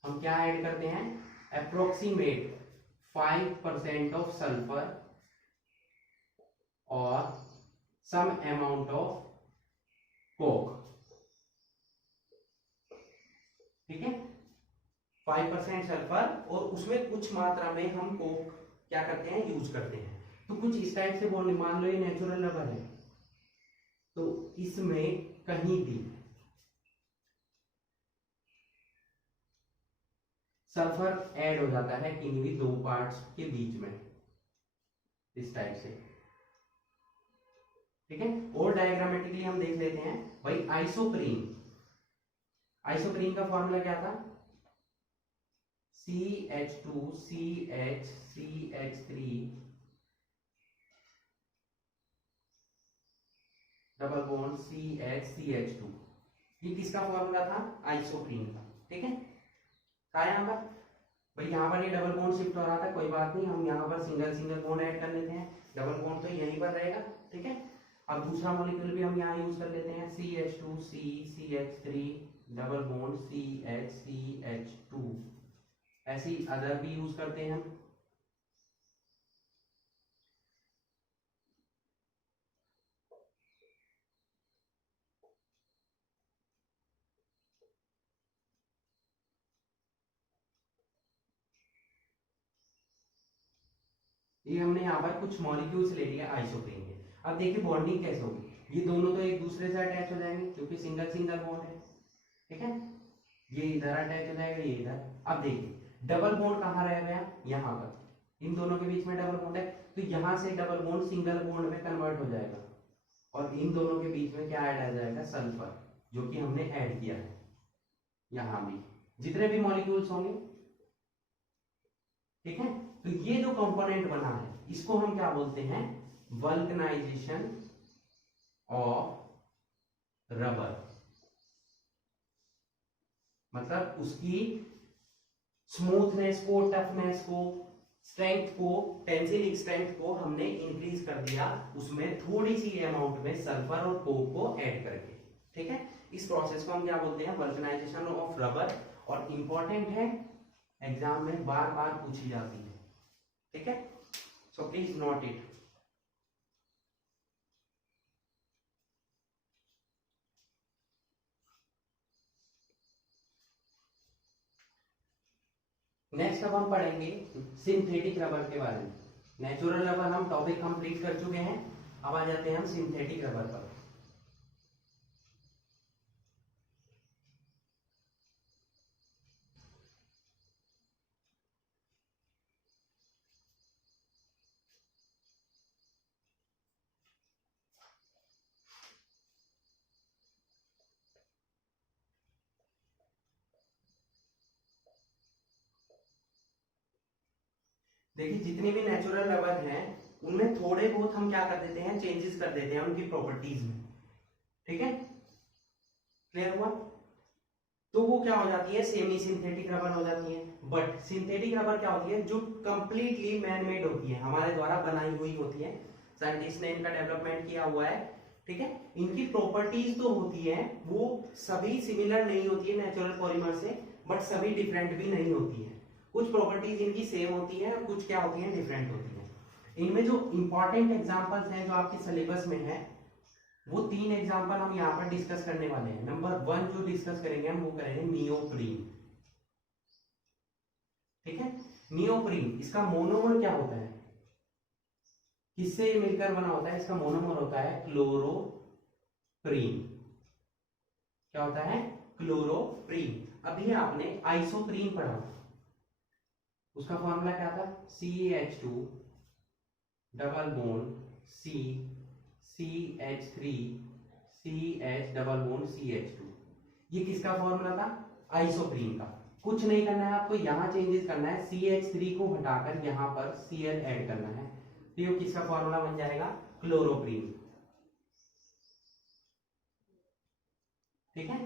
हम क्या ऐड करते हैं, अप्रोक्सीमेट 5% ऑफ सल्फर और सम अमाउंट ऑफ कोक। ठीक है, 5% सल्फर और उसमें कुछ मात्रा में हम कोक क्या करते हैं, यूज करते हैं। तो कुछ इस टाइप से बोल, मान लो ये नेचुरल रबर है तो इसमें कहीं भी सल्फर ऐड हो जाता है किन्हीं भी दो पार्ट्स के बीच में, इस टाइप से। ठीक है। और डायग्रामेटिकली हम देख लेते हैं भाई, आइसोप्रीन, आइसोप्रीन का फॉर्मूला क्या था, CH2 CH CH3 double bond CH CH2, ये किसका फॉर्मूला था, आइसोप्रीन का। ठीक है, क्या यहाँ पर भाई, यहाँ पर ये डबल बॉन्ड शिफ्ट हो रहा था, कोई बात नहीं, हम यहाँ पर सिंगल सिंगल बॉन्ड ऐड कर लेते हैं, डबल बॉन्ड तो यहीं पर रहेगा। ठीक है, अब दूसरा मॉलिक्यूल भी हम यहाँ यूज कर लेते हैं, CH2 CH3 double bond CH CH2, ऐसी अदर भी यूज करते हैं हम। ये हमने यहाँ पर कुछ मॉलिक्यूल्स ले लिए आइसोप्रीन के। अब देखिए बॉन्डिंग कैसे होगी, ये दोनों तो एक दूसरे से अटैच हो जाएंगे क्योंकि सिंगल सिंगल बॉन्ड है। ठीक है, ये इधर अटैच हो जाएगा, ये इधर। अब देखिए डबल बॉन्ड कहाँ रह गया, यहाँ पर, इन दोनों के बीच में डबल बॉन्ड है, तो यहाँ से डबल बॉन्ड सिंगल बॉन्ड में कन्वर्ट हो जाएगा और इन दोनों के बीच में क्या ऐड आ जाएगा, सल्फर, जो कि हमने ऐड किया है यहाँ भी, जितने भी मॉलिक्यूल्स होंगे। ठीक है, तो ये जो कंपोनेंट बना है इसको हम क्या बोलते हैं, वल्कनाइजेशन ऑफ रबर। मतलब उसकी स्मूथनेस को, टफनेस को, स्ट्रेंथ को, टेंसिल स्ट्रेंथ को हमने इंक्रीज कर दिया, उसमें थोड़ी सी अमाउंट में सल्फर और कोक को ऐड करके। ठीक है, इस प्रोसेस को हम क्या बोलते हैं, वल्कनाइजेशन ऑफ रबर। और इंपॉर्टेंट है, एग्जाम में बार बार पूछी जाती है। ठीक है, so please note it. Next अब हम पढ़ेंगे सिंथेटिक रबर के बारे में। नेचुरल रबर हम टॉपिक कंप्लीट कर चुके हैं, अब आ जाते हैं हम सिंथेटिक रबर पर। देखिए जितनी भी नेचुरल रबर हैं उनमें थोड़े बहुत हम क्या कर देते हैं, चेंजेस कर देते हैं उनकी प्रॉपर्टीज में। ठीक है, क्लियर हुआ। तो वो क्या हो जाती है, सेमी सिंथेटिक रबर हो जाती है। बट सिंथेटिक रबर क्या होती है, जो कंप्लीटली मैन मेड होती है, हमारे द्वारा बनाई हुई होती है, साइंटिस्ट ने इनका डेवलपमेंट किया हुआ है। ठीक है, इनकी प्रॉपर्टीज तो होती है वो सभी सिमिलर नहीं होती है नेचुरल पॉलीमर से, बट सभी डिफरेंट भी नहीं होती है। कुछ प्रॉपर्टीज इनकी सेम होती है, कुछ क्या होती है, डिफरेंट होती है। इनमें जो इंपॉर्टेंट एग्जांपल्स हैं जो आपके सिलेबस में है, वो 3 एग्जांपल हम यहाँ पर डिस्कस करने वाले हैं। नंबर 1 जो डिस्कस करेंगे हम, वो करेंगे नियोप्रीन। ठीक है, नियोप्रीन, इसका मोनोमर क्या होता है, किससे मिलकर बना होता है? इसका मोनोमर होता है क्लोरोप्रीन। क्या होता है? क्लोरोप्रीन। अभी आपने आइसोप्रीन पढ़ा, उसका फॉर्मूला क्या था? CH2 double bond C CH3 CH double bond CH2। ये किसका फॉर्मूला था? आइसोप्रीन का। कुछ नहीं करना है आपको, यहां चेंजेस करना है, CH3 को हटाकर यहां पर Cl ऐड करना है, तो ये किसका फॉर्मूला बन जाएगा? क्लोरोप्रीन। ठीक है,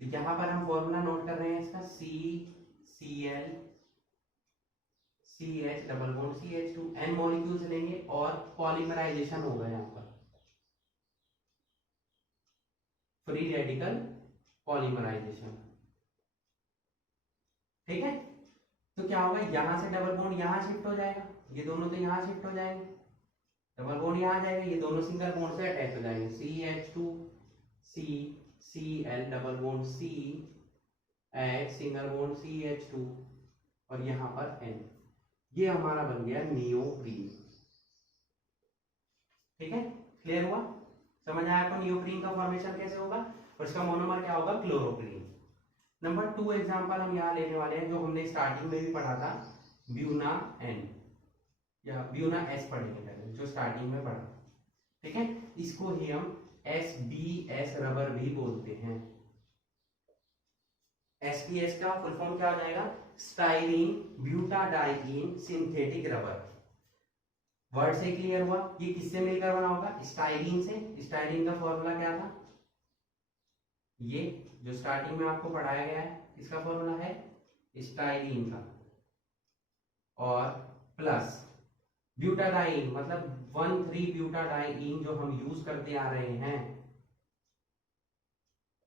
तो यहां पर हम फॉर्मूला नोट कर रहे हैं इसका, CCl CH double bond CH2, n molecules लेंगे और पॉलीमराइजेशन होगा यहाँ पर, फ्री रेडिकल पॉलीमराइजेशन। ठीक है, तो क्या होगा, यहां से डबल बॉन्ड यहां शिफ्ट हो जाएगा, ये दोनों तो यहां शिफ्ट हो जाएंगे, डबल बॉन्ड यहां आ जाएगा, ये दोनों सिंगल बॉन्ड से अटैच हो जाएंगे, CH2 C Cl double bond C H single bond CH2 और यहां पर N। ये हमारा बन गया नियोप्रीन। ठीक है, क्लियर हुआ? समझ आया आपको नियोप्रीन का फॉर्मेशन कैसे होगा और इसका मोनोमर क्या होगा? क्लोरोप्रीन। नंबर 2 एग्जांपल हम यहाँ लेने वाले हैं, जो हमने स्टार्टिंग में भी पढ़ा था, ब्यूना एन या ब्यूना एस पढ़ेंगे पहले, जो स्टार्टिंग में पढ़ा। ठीक है, इसको ही हम SBS रबर भी बोलते हैं। SBS का फुल फॉर्म क्या हो जाएगा? Styrene butadiene synthetic rubber. Word से क्लियर हुआ? ये किससे मिलकर बना होगा? स्टाइरीन से। स्टाइरीन का फॉर्मूला क्या था? ये जो स्टार्टिंग में आपको पढ़ाया गया है, इसका फॉर्मूला है स्टाइरीन का, और प्लस ब्यूटाडाइईन, मतलब 1,3 ब्यूटाडाइईन जो हम यूज करते आ रहे हैं,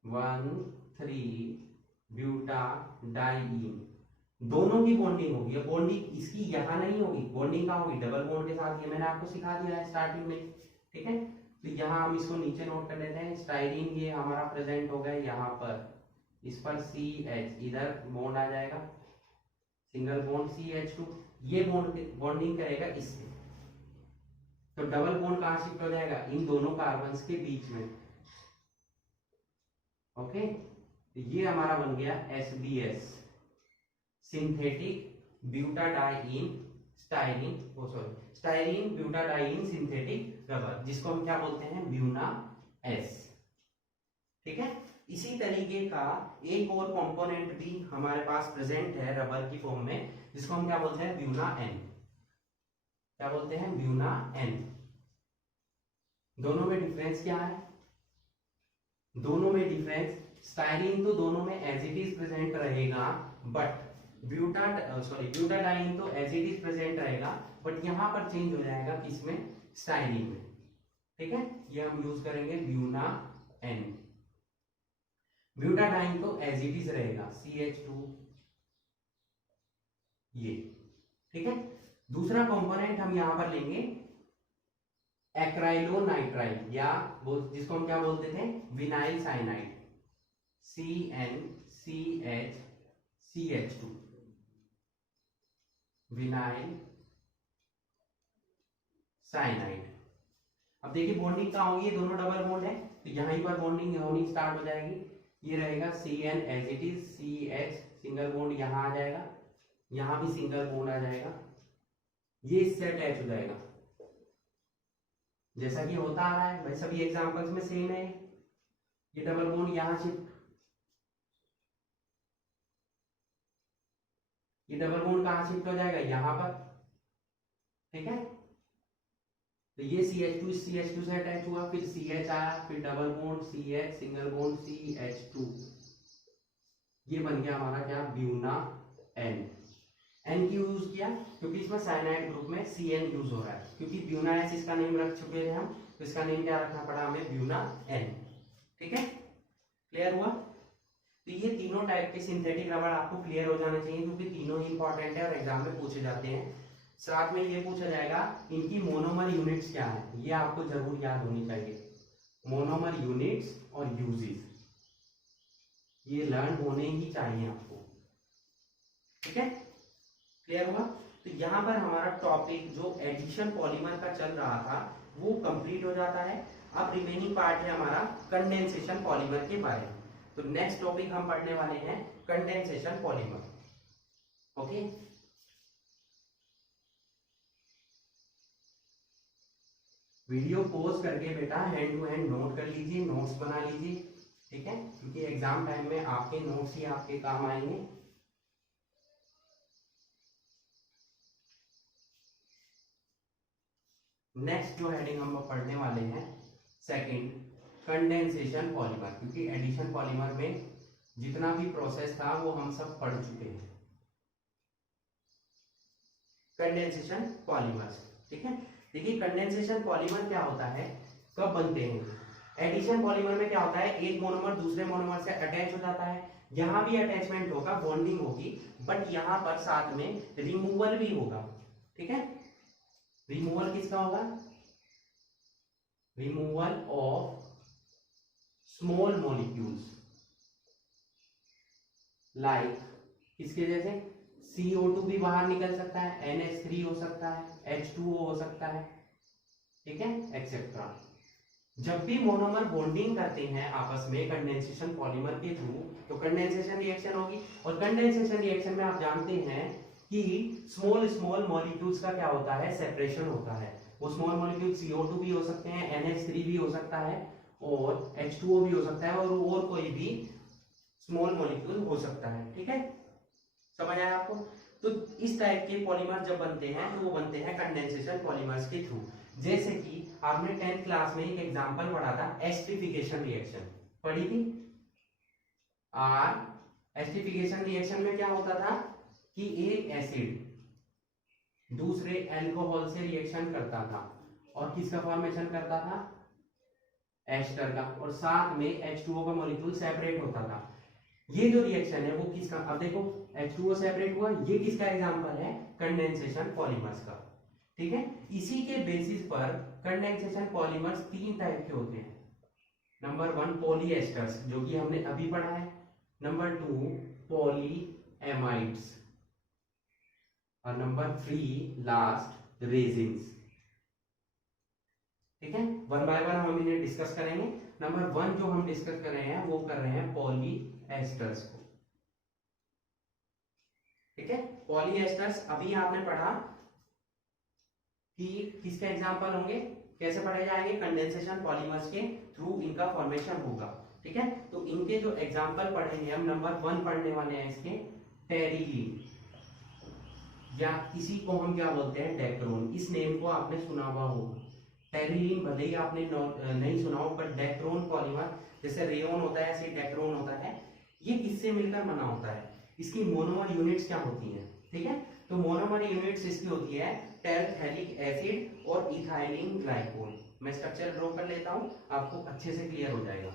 1,3 ब्यूटाडाइईन, दोनों की बॉन्डिंग होगी। बॉन्डिंग इसकी यहां नहीं होगी, बॉन्डिंग कहां होगी? डबल बॉन्ड के साथ। ये मैंने आपको सिखा दिया है स्टार्टिंग में। ठीक है, तो यहाँ हम इसको नीचे नोट कर लेते हैं। स्टाइरीन ये हमारा प्रेजेंट हो गया यहाँ पर, इस पर CH, इधर बॉन्ड आ जाएगा, सिंगल बॉन्ड CH2, ये बॉन्डिंग करेगा इससे, तो डबल बॉन्ड कहां शिफ्ट हो जाएगा? इन दोनों कार्बन्स के बीच में। ओके, तो ये हमारा बन गया SBS, synthetic butadiene styrene, styrene butadiene synthetic rubber, जिसको हम क्या बोलते हैं? Buna S. ठीक है, इसी तरीके का एक और कंपोनेंट भी हमारे पास प्रेजेंट है रबर की फॉर्म में, जिसको हम क्या बोलते हैं? Buna N. क्या बोलते हैं? Buna N. दोनों में डिफरेंस क्या है? दोनों में डिफरेंस, स्टाइरीन तो दोनों में एज इट इज प्रेजेंट रहेगा, बट ब्यूटाडाइईन तो एज इट इज प्रेजेंट रहेगा, बट यहां पर चेंज हो जाएगा, किसमें? स्टाइरीन में। ठीक है, ये हम यूज करेंगे ब्यूना एन। ब्यूटाडाइईन तो एज इट इज रहेगा, CH2 ये। ठीक है, दूसरा कंपोनेंट हम यहां पर लेंगे एक्राइलोनाइट्राइल, या जिसको हम क्या बोलते थे? Vinyl cyanide, CnCH CH2, vinyl cyanide. अब देखिए बॉन्डिंग कहां होगी? ये दोनों डबल बॉन्ड है, तो यहीं पर बॉन्डिंग होनी स्टार्ट हो जाएगी। ये रहेगा Cn as it is, CH single bond यहां आ जाएगा, यहां भी सिंगल बॉन्ड आ जाएगा, ये इससे अटैच हो जाएगा, जैसा कि होता आ रहा है भाई सभी एग्जांपल्स में सेम है। ये डबल बॉन्ड यहां शिफ्ट, ये डबल बॉन्ड कहां शिफ्ट हो जाएगा? यहां पर। ठीक है, तो ये CH2 CH2 से अटैच हुआ, फिर CH आया, फिर double bond CH single bond CH2, ये बन गया हमारा क्या? Buna N. एन क्यों यूज किया? क्योंकि इसमें साइनाइड ग्रुप में Cn यूज हो रहा है, क्योंकि ब्यूना एस इसका नेम रख चुके थे हम, तो इसका नेम क्या रखना पड़ा हमें? Buna N. ठीक है, क्लियर हुआ? तो ये तीनों टाइप के सिंथेटिक रबर आपको क्लियर हो जाना चाहिए, क्योंकि तीनों ही इंपॉर्टेंट है और एग्जाम में पूछे जाते हैं। साथ में ये पूछा जाएगा इनकी मोनोमर यूनिट्स क्या है, ये आपको जरूर याद होनी चाहिए। मोनोमर यूनिट्स और यूजेस ये लर्न होने ही चाहिए आपको, ठीक है, क्लियर हुआ। तो यहाँ पर हमारा टॉपिक जो एडिशन पॉलीमर का चल रहा था वो कंप्लीट हो जाता है। अब रिमेनिंग पार्ट है हमारा कंडेंसेशन पॉलीमर के बारे में। तो नेक्स्ट टॉपिक हम पढ़ने वाले हैं condensation polymer. Okay, video pause करके बेटा हैंड टू हैंड नोट कर लीजिए, नोट्स बना लीजिए, ठीक है, क्योंकि एग्जाम टाइम में आपके नोट्स ही आपके काम आएंगे। नेक्स्ट जो हेडिंग हम पढ़ने वाले हैं सेकंड, कंडेंसेशन पॉलीमर, क्योंकि एडिशन पॉलीमर में जितना भी प्रोसेस था वो हम सब पढ़ चुके हैं। कंडेंसेशन पॉलीमर्स, ठीक है। देखिए कंडेंसेशन पॉलीमर क्या होता है, कब बनते हैं। एडिशन पॉलीमर में क्या होता है, एक मोनोमर दूसरे मोनोमर से अटैच हो जाता है, यहां भी अटैचमेंट होगा, बॉन्डिंग होगी, बट यहां पर साथ में रिमूवल भी होगा, ठीक है। रिमूवल किसका होगा, removal of small molecules like, किसके जैसे CO2 भी बाहर निकल सकता है, NH3 हो सकता है, H2O हो सकता है, ठीक है, एक्सेट्रा। जब भी मोनोमर बॉन्डिंग करते हैं आपस में कंडेंसेशन पॉलीमर के थ्रू, तो कंडेंसेशन रिएक्शन होगी। और कंडेंसेशन रिएक्शन में आप जानते हैं कि स्मॉल स्मॉल मॉलिक्यूल्स का क्या होता है, सेपरेशन होता है। वो स्मॉल मॉलिक्यूल CO2 भी हो सकते हैं, NH3 भी हो सकता है, और H2O भी हो सकता है, और कोई भी स्मॉल मॉलिक्यूल हो सकता है, ठीक है, समझ आया आपको। तो इस टाइप के पॉलीमर जब बनते हैं तो वो बनते हैं कंडेंसेशन पॉलीमर्स के थ्रू। जैसे कि आपने 10th क्लास में एक एग्जांपल पढ़ा था, एस्टरिफिकेशन रिएक्शन पढ़ी थी। एस्टरिफिकेशन रिएक्शन में क्या होता था कि एक एसिड दूसरे अल्कोहल से रिएक्शन करता था और किसका फॉर्मेशन करता था, एस्टर का, और साथ में H2O का मॉलिक्यूल सेपरेट होता था। ये जो रिएक्शन है वो किसका, अब देखो H2O सेपरेट हुआ, ये किसका एग्जांपल है, कंडेंसेशन पॉलीमर्स का, ठीक है। इसी के बेसिस पर कंडेंसेशन पॉलीमर्स तीन टाइप के होते हैं। नंबर 1 पॉलीएस्टर्स, जो कि हमने अभी पढ़ा है। नंबर 2 पॉलीएमाइड्स, और नंबर 3 लास्ट रेजिन्स, ठीक है। वन बाय वन हम इन्हें डिस्कस करेंगे। नंबर 1 जो हम डिस्कस कर रहे हैं वो कर रहे हैं पॉलीएस्टर्स को, ठीक है। पॉलीएस्टर्स अभी आपने पढ़ा कि किसके एग्जांपल होंगे, कैसे पढ़े जाएंगे, कंडेंसेशन पॉलीमर्स के थ्रू इनका फॉर्मेशन होगा, ठीक है। तो इनके जो एग्जांपल पढ़ेंगे हम, नंबर 1 पढ़ने वाले हैं इसके टेरिलीन, या इसी को हम क्या बोलते हैं, डेक्रोन। इस नेम को आपने सुना हुआ होगा। टेरिलीन भले ही आपने नहीं सुना हो, पर डेक्रोन पॉलीमर, जैसे रेयोन होता है ऐसे डेक्रोन होता है, ये किससे मिलकर बना होता है, इसकी मोनोमर यूनिट्स क्या होती हैं, ठीक है। तो मोनोमर यूनिट्स इसकी होती है टेरथैलिक एसिड और इथाइलिन ग्लाइकोल। मैं स्ट्रक्चर ड्रॉ कर लेता हूं, आपको अच्छे से क्लियर हो जाएगा।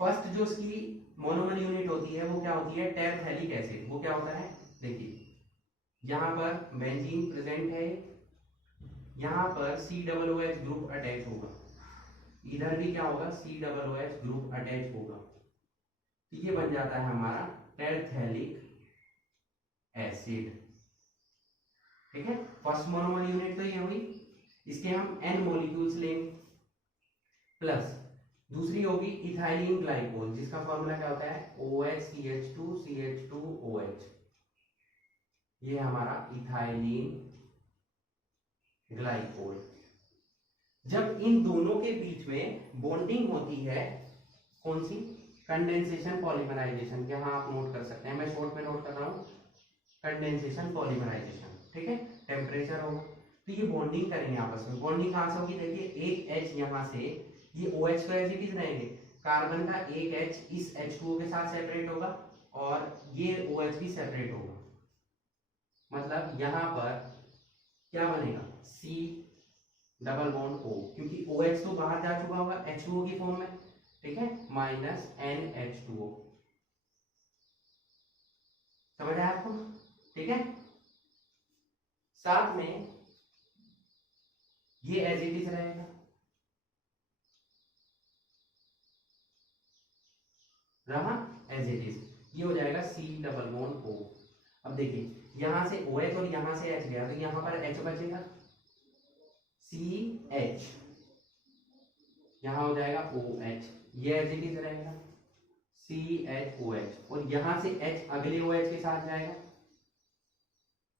फर्स्ट जो इसकी मोनोमर यूनिट होती है वो क्या होती है, टेरथैलिक एसिड। वो क्या होता है, देखिए यहां पर बेंजीन प्रेजेंट है, यहां पर COOH ग्रुप अटैच होगा, इधर भी क्या होगा, COOH ग्रुप अटैच होगा, तो ये बन जाता है हमारा टेरथैलिक एसिड, ठीक है। फर्स्ट मोनोमर यूनिट तो ये हुई, इसके हम N मॉलिक्यूल्स लेंगे, प्लस दूसरी होगी इथाइलिन ग्लाइकोल, जिसका फॉर्मूला क्या होता है, OH CH2CH2OH, ये हमारा इथाइलिन ग्लाइकोल। जब इन दोनों के बीच में बॉन्डिंग होती है, कौन सी, कंडेंसेशन पॉलीमराइजेशन, यहाँ आप नोट कर सकते हैं, मैं शॉर्ट में नोट कर रहा हूं, कंडेंसेशन पॉलीमराइजेशन, ठीक है। टेम्परेचर होगा तो ये बॉन्डिंग करेंगे आपस में। बॉन्डिंग कहां से होगी, देखिए एक H यहां से, ये OH तो एज इट इज रहेंगे, कार्बन का एक H इस H2O के साथ सेपरेट होगा और ये OH भी सेपरेट होगा, मतलब यहां पर क्या बनेगा, C डबल बॉन्ड O, क्योंकि OH तो बाहर जा चुका होगा H2O की फॉर्म में, ठीक है, माइनस NH2O, समझ आया आपको, ठीक है। साथ में ये एज इट इज रहेगा, रहा एज इट इज, ये हो जाएगा C डबल बॉन्ड O। अब देखिए यहां से OH और यहां से H गया तो यहां पर H बचेगा, CH, यहां हो जाएगा OH, ये एज इट इज रहेगा CHOH, और यहां से H अगले OH के साथ जाएगा,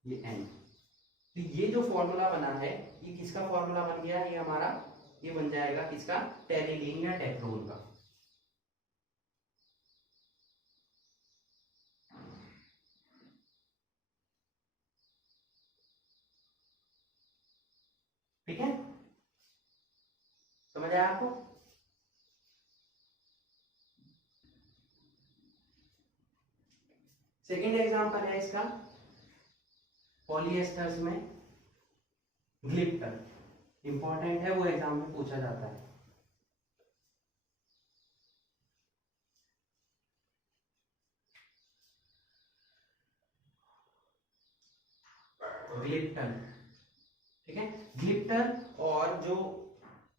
ये N। तो ये जो फॉर्मूला बना है ये किसका फॉर्मूला बन गया, ये हमारा ये बन जाएगा किसका, टेरेलीन या डेक्रोन का। ठीक है, समझ आया आपको? सेकेंड एग्जांपल है इसका पॉलीएस्टर्स में ग्लिप्टर, इंपॉर्टेंट है, वो एग्जाम में पूछा जाता है। ग्लिप्टर, ठीक है, ग्लिप्टर और जो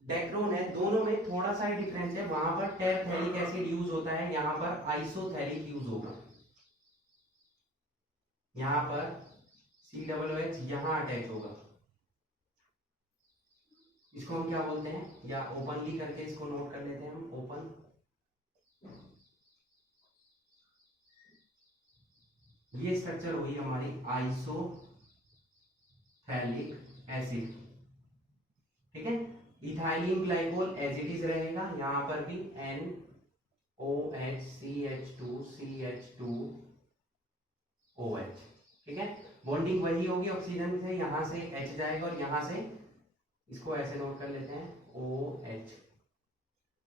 डेक्रोन है दोनों में थोड़ा सा ही डिफरेंस है, वहां पर टेरथैलिक एसिड यूज होता है, यहां पर आइसोथैलिक यूज होगा। यहां पर COOH यहां अटैच होगा, इसको हम क्या बोलते हैं, या ओपनली करके इसको नोट कर लेते हैं हम, ओपन। ये स्ट्रक्चर हुई हमारी आइसोथैलिक एसिड, ठीक है। Ethylene glycol as it is रहेगा, यहां पर भी NOH CH2CH2OH, ठीक है। बॉन्डिंग वही होगी ऑक्सीजन से, यहां से H जाएगा और यहां से इसको ऐसे नोट कर लेते हैं OH।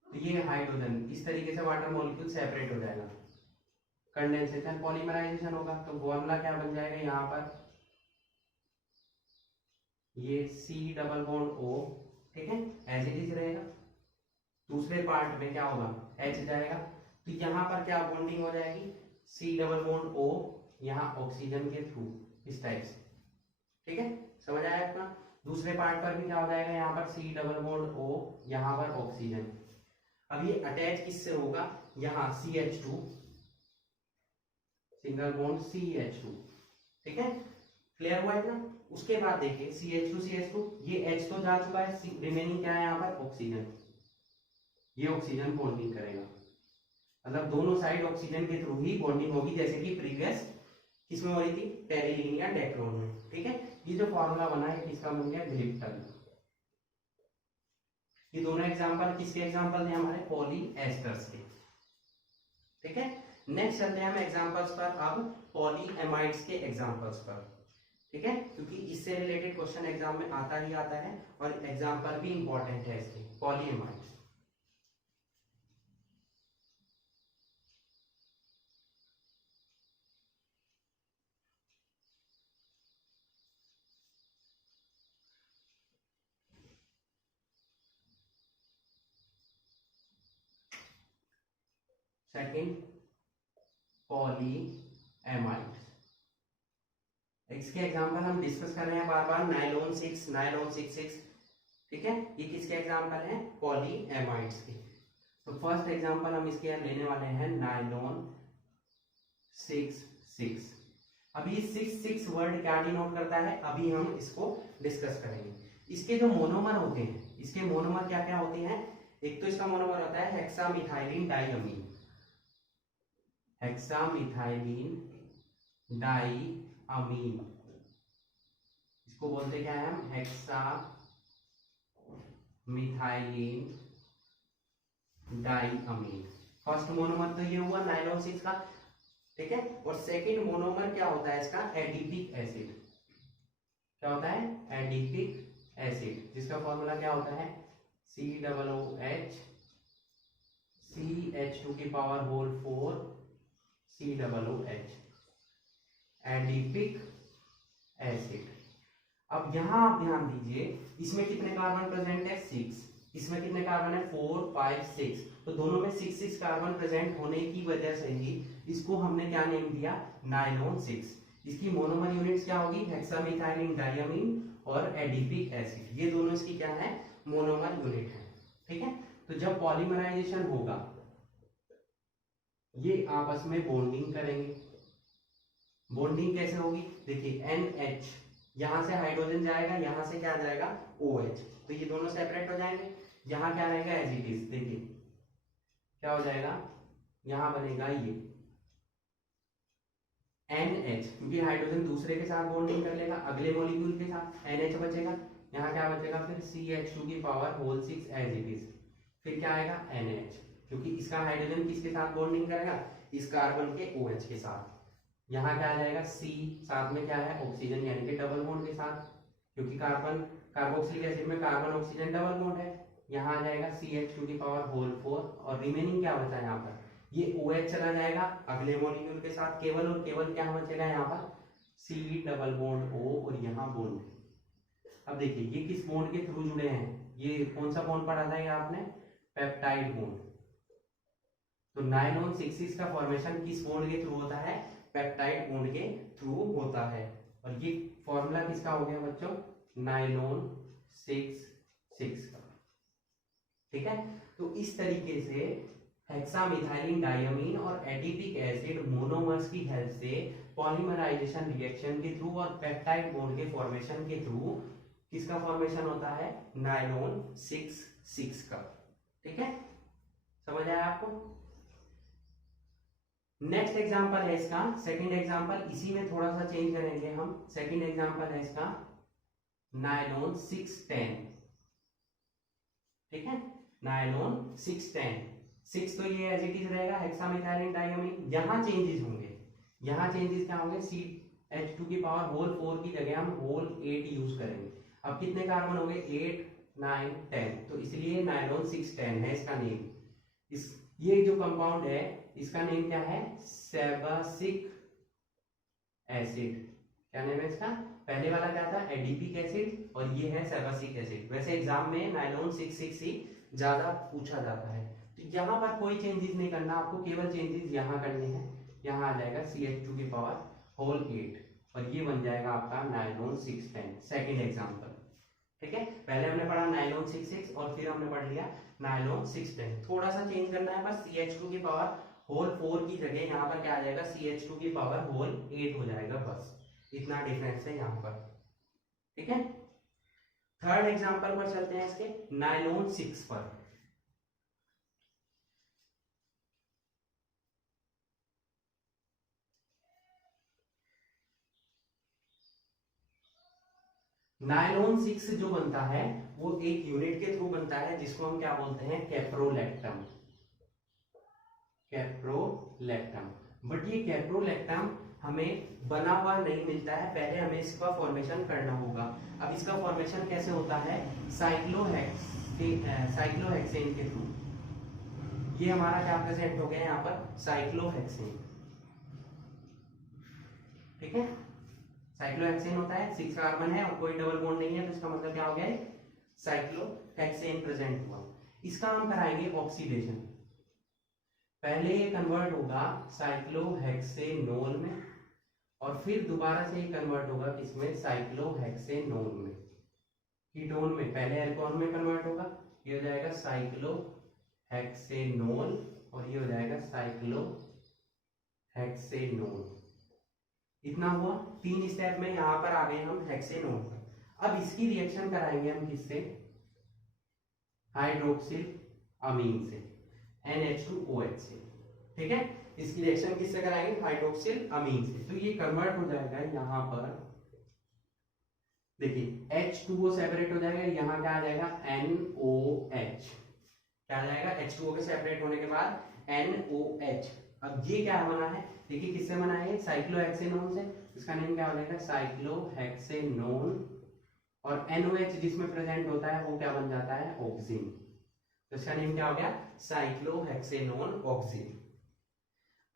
तो ये हाइड्रोजन, इस तरीके से वाटर मॉलिक्यूल सेपरेट हो जाएगा, कंडेंसेशन पॉलीमराइजेशन होगा। तो फॉर्मूला क्या बन जाएगा, यहाँ पर ये C डबल बॉन्ड O, ठीक है, एज इट इज रहेगा। दूसरे पार्ट में क्या होगा, H जाएगा, तो यहाँ पर क्या बॉन्डिंग हो जाएगी, C डबल बॉन्ड O, यहाँ ऑक्सीजन के थ्रू, इस टाइप से, ठीक है, समझ आया अपना। दूसरे पार्ट पर भी क्या हो जाएगा, यहाँ पर C डबल बॉन्ड O, यहाँ पर ऑक्सीजन। अब ये अटैच किससे होगा, यहाँ CH2 सिंगल बॉन्ड CH2, ठीक है, क्लियर हुआ है ना। उसके बाद देखिए CH2 ये H तो जा चुका है, रिमेनिंग क्या है यहाँ पर, ऑक्सीजन। ये ऑक्सीजन बॉन्डिंग करेगा, मतलब दोनों साइड ऑक्सीजन के थ्रू ही बॉन्डिंग होगी, जैसे कि प्रीवियस किसमें हो रही थी, टेरेलीन या डेक्रोन में, ठीक है। ये जो फॉर्मूला बना है किसका बन गया, ग्लिप्टर। ये दोनों एग्जांपल किसके एग्जांपल थे, हमारे पॉलीएस्टर्स के, ठीक है। नेक्स्ट चलते हैं हम एग्जांपल्स पर, अब पॉलीएमाइड्स के एग्जांपल्स पर, ठीक है, क्योंकि इससे रिलेटेड क्वेश्चन एग्जाम में आता ही आता है और एग्जांपल भी इंपॉर्टेंट है इसके, पॉलीएमाइड्स। सेकंड पॉलीएमाइड्स, इसके एग्जांपल हम डिस्कस कर रहे हैं बार बार, नाइलॉन 6, ठीक है, ये किसके एग्जांपल हैं, पॉलीएमाइड्स के। तो फर्स्ट एग्जांपल हम इसके लेने वाले हैं नाइलॉन 6। अभी 6 वर्ड क्या डिनोट करता है, अभी हम इसको डिस्कस करेंगे। इसके जो मोनोमर होते हैं, इसके मोनोमर क्या क्या होते हैं, एक तो इसका मोनोमर होता है हेक्सामिथाइलिन डाइअमीन, हेक्सामिथाइलिन डाइअमीन, इसको बोलते क्या है हम, हेक्सामिथाइलिन डाइअमीन। फर्स्ट मोनोमर तो ये हुआ नाइलॉन 6 का, ठीक है। और सेकंड मोनोमर क्या होता है इसका, एडिपिक एसिड। क्या होता है, एडिपिक एसिड, जिसका फॉर्मूला क्या होता है, COOH CH2 की power whole 4 COOH, adipic acid. अब यहां आप ध्यान दीजिए, इसमें कितने कार्बन प्रेजेंट है, 6, इसमें कितने कार्बन है, 4, 5, 6, तो दोनों में 6 कार्बन प्रेजेंट होने की वजह से ही इसको हमने क्या नेम दिया, नाइलॉन 6। इसकी मोनोमर यूनिट्स क्या होगी, हेक्सामिथाइलिन डायमीन और एडिपिक एसिड, ये दोनों इसकी क्या है, मोनोमर यूनिट है। ठीक है, तो जब पॉलीमराइजेशन होगा ये आपस में बॉन्डिंग करेंगे। बॉन्डिंग कैसे होगी, देखिए NH, यहां से हाइड्रोजन जाएगा, यहां से क्या जाएगा OH, तो ये दोनों सेपरेट हो जाएंगे। यहां क्या रहेगा एज इट इज, देखिए क्या हो जाएगा, यहां बनेगा ये NH, क्योंकि हाइड्रोजन दूसरे के साथ बॉन्डिंग कर लेगा अगले मॉलिक्यूल के साथ, NH बचेगा, यहाँ क्या बचेगा फिर CH2 की power whole 6 as it is, फिर क्या आएगा NH, क्योंकि इसका हाइड्रोजन किसके साथ बॉन्डिंग करेगा, इस कार्बन के OH के साथ। यहाँ क्या आ जाएगा C, साथ में क्या है ऑक्सीजन, यानी कि डबल बॉन्ड के साथ, क्योंकि कार्बन कार्बोक्सिलिक एसिड में कार्बन ऑक्सीजन डबल बॉन्ड है। यहाँ आ जाएगा CH2 की पावर होल 4, और रिमेनिंग क्या बचा है यहाँ पर, ये OH चला जाएगा अगले मॉलिक्यूल के साथ, केवल और केवल क्या बचेगा यहाँ पर C डबल बॉन्ड O, और यहाँ बॉन्ड। अब देखिए ये किस बॉन्ड के थ्रू जुड़े हैं, ये कौन सा बॉन्ड पढ़ा था ये आपने, पेप्टाइड बॉन्ड। तो नायलॉन 6 का फॉर्मेशन किस बॉन्ड के थ्रू होता है, पेप्टाइड बॉन्ड के थ्रू होता है। और ये फॉर्मूला किसका हो गया बच्चों, नायलॉन 6 का। ठीक है, तो इस तरीके से हेक्सामिथाइलिन डायमीन और एडिपिक एसिड मोनोमर्स की हेल्प से पॉलीमराइजेशन रिएक्शन के थ्रू और पेप्टाइड बॉन्ड के फॉर्मेशन के थ्रू किसका फॉर्मेशन होता है, नायलॉन 6 का। ठीक है, समझ आया आपको। नेक्स्ट एग्जांपल है इसका, सेकंड एग्जांपल, इसी में थोड़ा सा चेंज करेंगे हम। सेकंड एग्जांपल है इसका नायलॉन 610। ठीक है, नायलॉन 6 तो ये एज इट इज रहेगा हेक्सामिथाइलिन डायमीन, यहां चेंजेस होंगे। यहां चेंजेस क्या होंगे, CH2 की पावर होल 4 की जगह हम होल 8 यूज करेंगे। अब कितने कार्बन हो गए, 8 9 10, तो इसलिए नायलॉन 610 है इसका नेम। इस ये जो कंपाउंड है इसका नेम क्या है, सेबासिक एसिड। क्या नेम है इसका, पहले वाला क्या था एडिपिक एसिड, और ये है सेबासिक एसिड। वैसे एग्जाम में नायलॉन 6 ही ज्यादा पूछा जाता है, तो यहाँ पर कोई चेंजेस नहीं करना आपको, केवल चेंजेस यहाँ करने हैं। यहाँ आ जाएगा CH2 की पावर होल 8, और ये बन जाएगा आपका नायलॉन 610, सेकेंड एग्जाम्पल। ठीक है, पहले हमने पढ़ा नायलॉन 6 और फिर हमने पढ़ लिया नायलॉन 610। थोड़ा सा चेंज करना है बस, CH2 की पावर होल 4 की जगह यहाँ पर क्या आ जाएगा, CH2 की पावर होल 8 हो जाएगा, बस इतना डिफरेंस है यहाँ पर। ठीक है, थर्ड एग्जांपल पर चलते हैं इसके, नायलॉन 6 पर। नायलॉन 6 जो बनता है वो एक यूनिट के थ्रू बनता है, जिसको हम क्या बोलते हैं, कैप्रोलैक्टम। कैप्रोलैक्टम, बट ये कैप्रोलैक्टम हमें बना हुआ नहीं मिलता है, पहले हमें इसका फॉर्मेशन करना होगा। अब इसका फॉर्मेशन कैसे होता है, साइक्लोहेक्सेन के थ्रू। ये हमारा क्या प्रेजेंट हो गया यहाँ पर, साइक्लोहेक्सेन। ठीक है, साइक्लोहेक्सेन होता है, 6 कार्बन है और कोई डबल बॉन्ड नहीं है, तो इसका मतलब क्या हो गया, साइक्लोहेक्सेन प्रेजेंट हुआ। इसका हम कराएंगे ऑक्सीडेशन। पहले ये कन्वर्ट होगा साइक्लोहेक्सेनोल में, और फिर दोबारा से ये कन्वर्ट होगा किसमें, साइक्लोहेक्सेनोल में, कीटोन में। पहले एल्कोहल में कन्वर्ट होगा, ये हो जाएगा साइक्लोहेक्सेनोल, और ये हो जाएगा साइक्लोहेक्सेनोल। इतना हुआ, 3 स्टेप में यहां पर आ गए हम हेक्सेनोल पर। अब इसकी रिएक्शन कराएंगे हम किससे, हाइड्रोक्सिल अमीन से, NH2OH से। ठीक है, इसकी रिएक्शन किससे कराएंगे, हाइड्रोक्सिल अमीन से। तो ये कन्वर्ट हो जाएगा यहां पर, देखिए H2O सेपरेट हो जाएगा, यहां क्या आ जाएगा NOH, क्या आ जाएगा, H2O के सेपरेट होने के बाद NOH। अब ये क्या बना है, देखिए किससे बना है, साइक्लोहेक्सेनोन से, इसका नेम क्या हो जाएगा, साइक्लोहेक्सेनोन, और NOH जिसमें प्रेजेंट होता है वो क्या बन जाता है, ऑक्सीन। तो इसका नेम क्या हो गया, साइक्लोहेक्सेनोन ऑक्सीन।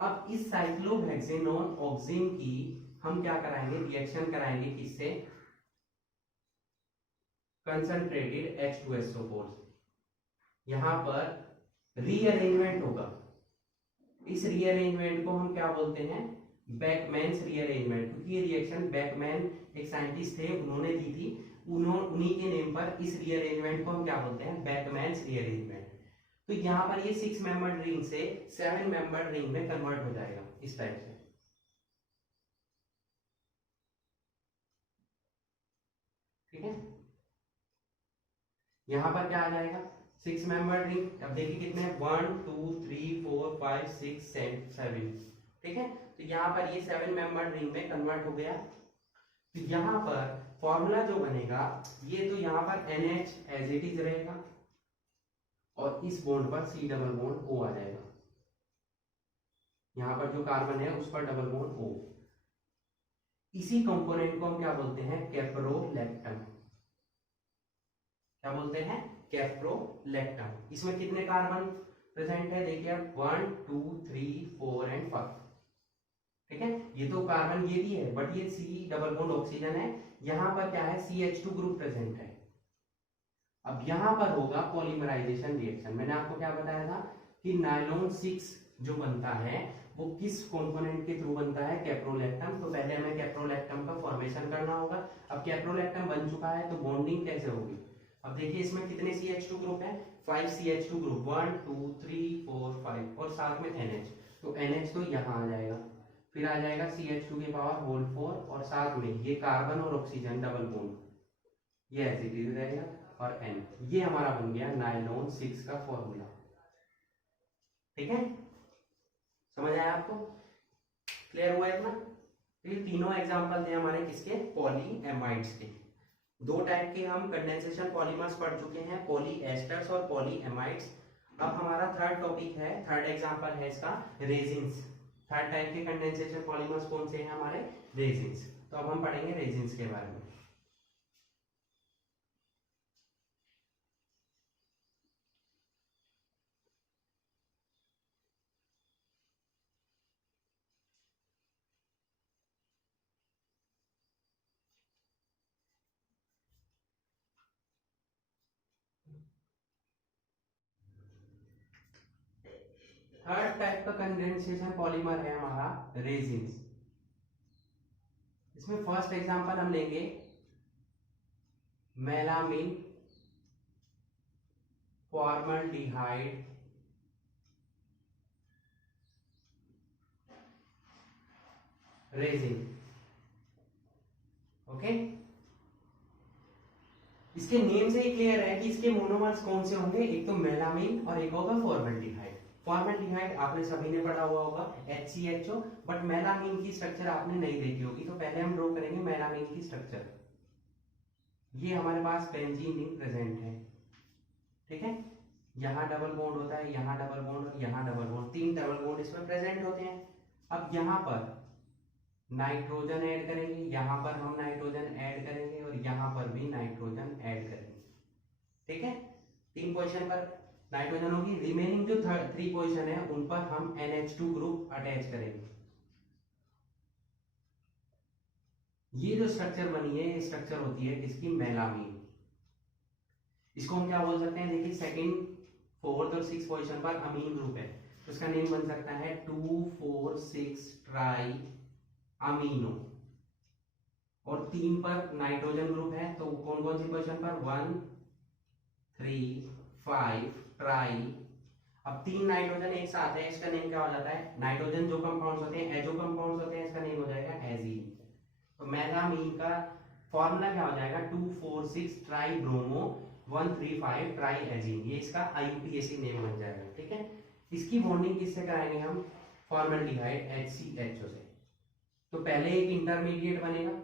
अब इस साइक्लोहेक्सेनोन ऑक्सीन की हम क्या कराएंगे, रिएक्शन कराएंगे किससे, कंसंट्रेटेड H2SO4 से। यहां पर रीअरेंजमेंट होगा, इस रीअरेंजमेंट को हम क्या बोलते हैं, बैकमैन्स रीअरेंजमेंट, क्योंकि ये रिएक्शन बैकमैन एक साइंटिस्ट थे, उन्होंने दी थी, उन्हीं के नेम पर इस रीअरेंजमेंट को हम क्या बोलते हैं, बैकमैन्स रीअरेंजमेंट। तो यहाँ पर ये 6 मेंबर्ड रिंग से 7 मेंबर्ड रिंग में कन्वर्ट हो जाएगा इस टाइप से, ठीक है। यहां पर क्या आ जाएगा, 6 मेंबर्ड रिंग। अब देखिए कितने हैं, 1 2 3 4 5 6 7, ठीक है। तो यहाँ पर ये 7 मेंबर्ड रिंग में कन्वर्ट हो गया। तो यहाँ पर फॉर्मूला जो बनेगा, ये तो यहाँ पर NH एज इट इज रहेगा और इस बॉन्ड पर C डबल बॉन्ड O आ जाएगा। यहाँ पर जो कार्बन है उस पर डबल बॉन्ड O। इसी कंपोनेंट को हम क्या बोलते हैं, कैप्रोलैक्टम। क्या बोलते हैं, कैप्रोलैक्टम। इसमें कितने कार्बन प्रेजेंट है, देखिए आप 1 2 3 4 एंड 5, ठीक है। ये तो कार्बन ये भी है, बट ये C डबल बॉन्ड ऑक्सीजन है, यहाँ पर क्या है, CH2 ग्रुप प्रेजेंट है। अब यहाँ पर होगा पॉलीमराइजेशन रिएक्शन। मैंने आपको क्या बताया था कि नायलॉन 6 जो बनता है वो किस कंपोनेंट के थ्रू बनता है, कैप्रोलैक्टम। तो पहले हमें कैप्रोलैक्टम का फॉर्मेशन करना होगा। अब कैप्रोलैक्टम बन चुका है तो बॉन्डिंग कैसे होगी, अब देखिए इसमें कितने CH2 ग्रुप है, 5 CH2 ग्रुप, 1 2 3 4 5 और साथ में NH। तो NH तो यहाँ आ जाएगा, फिर आ जाएगा CH2 के पावर होल 4 और साथ में ये कार्बन और ऑक्सीजन डबल बॉन्ड, ये ऐसे ही रहेगा और N। ये हमारा बन गया नायलॉन 6 का फॉर्मूला, ठीक है। समझ आया आपको, क्लियर हुआ है ना। तो ये तीनों एग्जांपल थे हमारे किसके, पॉलीएमाइड्स के। दो टाइप के हम कंडेंसेशन पॉलीमर्स पढ़ चुके हैं, पॉलीएस्टर्स और पॉलीएमाइड्स। अब हमारा थर्ड टॉपिक है, थर्ड एग्जांपल है इसका रेजिन्स। थर्ड टाइप के कंडेंसेशन पॉलीमर्स कौन से हैं हमारे, रेजिन्स। तो अब हम पढ़ेंगे रेजिन्स के बारे में। थर्ड टाइप का कंडेंसेशन पॉलीमर है हमारा रेजिन्स। इसमें फर्स्ट एग्जांपल हम लेंगे मेलामिन फॉर्मल्डिहाइड रेजिन, ओके। इसके नेम से ही क्लियर है कि इसके मोनोमर्स कौन से होंगे, एक तो मेलामिन और एक होगा फॉर्मल्डिहाइड। फॉर्मल्डिहाइड आपने सभी ने पढ़ा हुआ होगा HCHO, बट मेलामिन की स्ट्रक्चर आपने नहीं देखी होगी। तो पहले हम ड्रॉ करेंगे मेलामिन की स्ट्रक्चर। ये हमारे पास बेंजीन रिंग प्रेजेंट है, ठीक है। यहाँ डबल बॉन्ड होता है, यहाँ डबल बॉन्ड और यहाँ डबल बॉन्ड, 3 डबल बॉन्ड इसमें प्रेजेंट होते हैं। अब यहाँ पर नाइट्रोजन ऐड करेंगे, यहाँ पर हम नाइट्रोजन ऐड करेंगे और यहाँ पर भी नाइट्रोजन ऐड करेंगे, ठीक है। 3 पोजीशन पर नाइट्रोजन होगी, रिमेनिंग जो 3 पोजीशन है उन पर हम NH2 ग्रुप अटैच करेंगे। ये जो स्ट्रक्चर बनी है, ये स्ट्रक्चर होती है किसकी, मेलामीन। इसको हम क्या बोल सकते हैं, देखिए सेकंड, फोर्थ और 6 पोजीशन पर अमीन ग्रुप है, तो इसका नेम बन सकता है 2 4 6 ट्राई अमीनो। और 3 पर नाइट्रोजन ग्रुप है, तो कौन कौन सी पोजीशन पर, 1 3 5 ट्राई। अब 3 नाइट्रोजन एक साथ है, इसका नेम क्या हो जाता है, नाइट्रोजन जो कंपाउंड्स होते हैं, एजो कंपाउंड्स होते हैं, इसका नेम हो जाएगा एजीन। तो मेलामीन का फॉर्मूला क्या हो जाएगा, 2 4 6 ट्राई ब्रोमो 1 3 5 ट्राई एजीन। ये इसका IUPAC नेम बन जाएगा, ठीक है। इसकी बॉन्डिंग किससे कराएंगे हम, फॉर्मल्डिहाइड HCHO से। तो पहले एक इंटरमीडिएट बनेगा,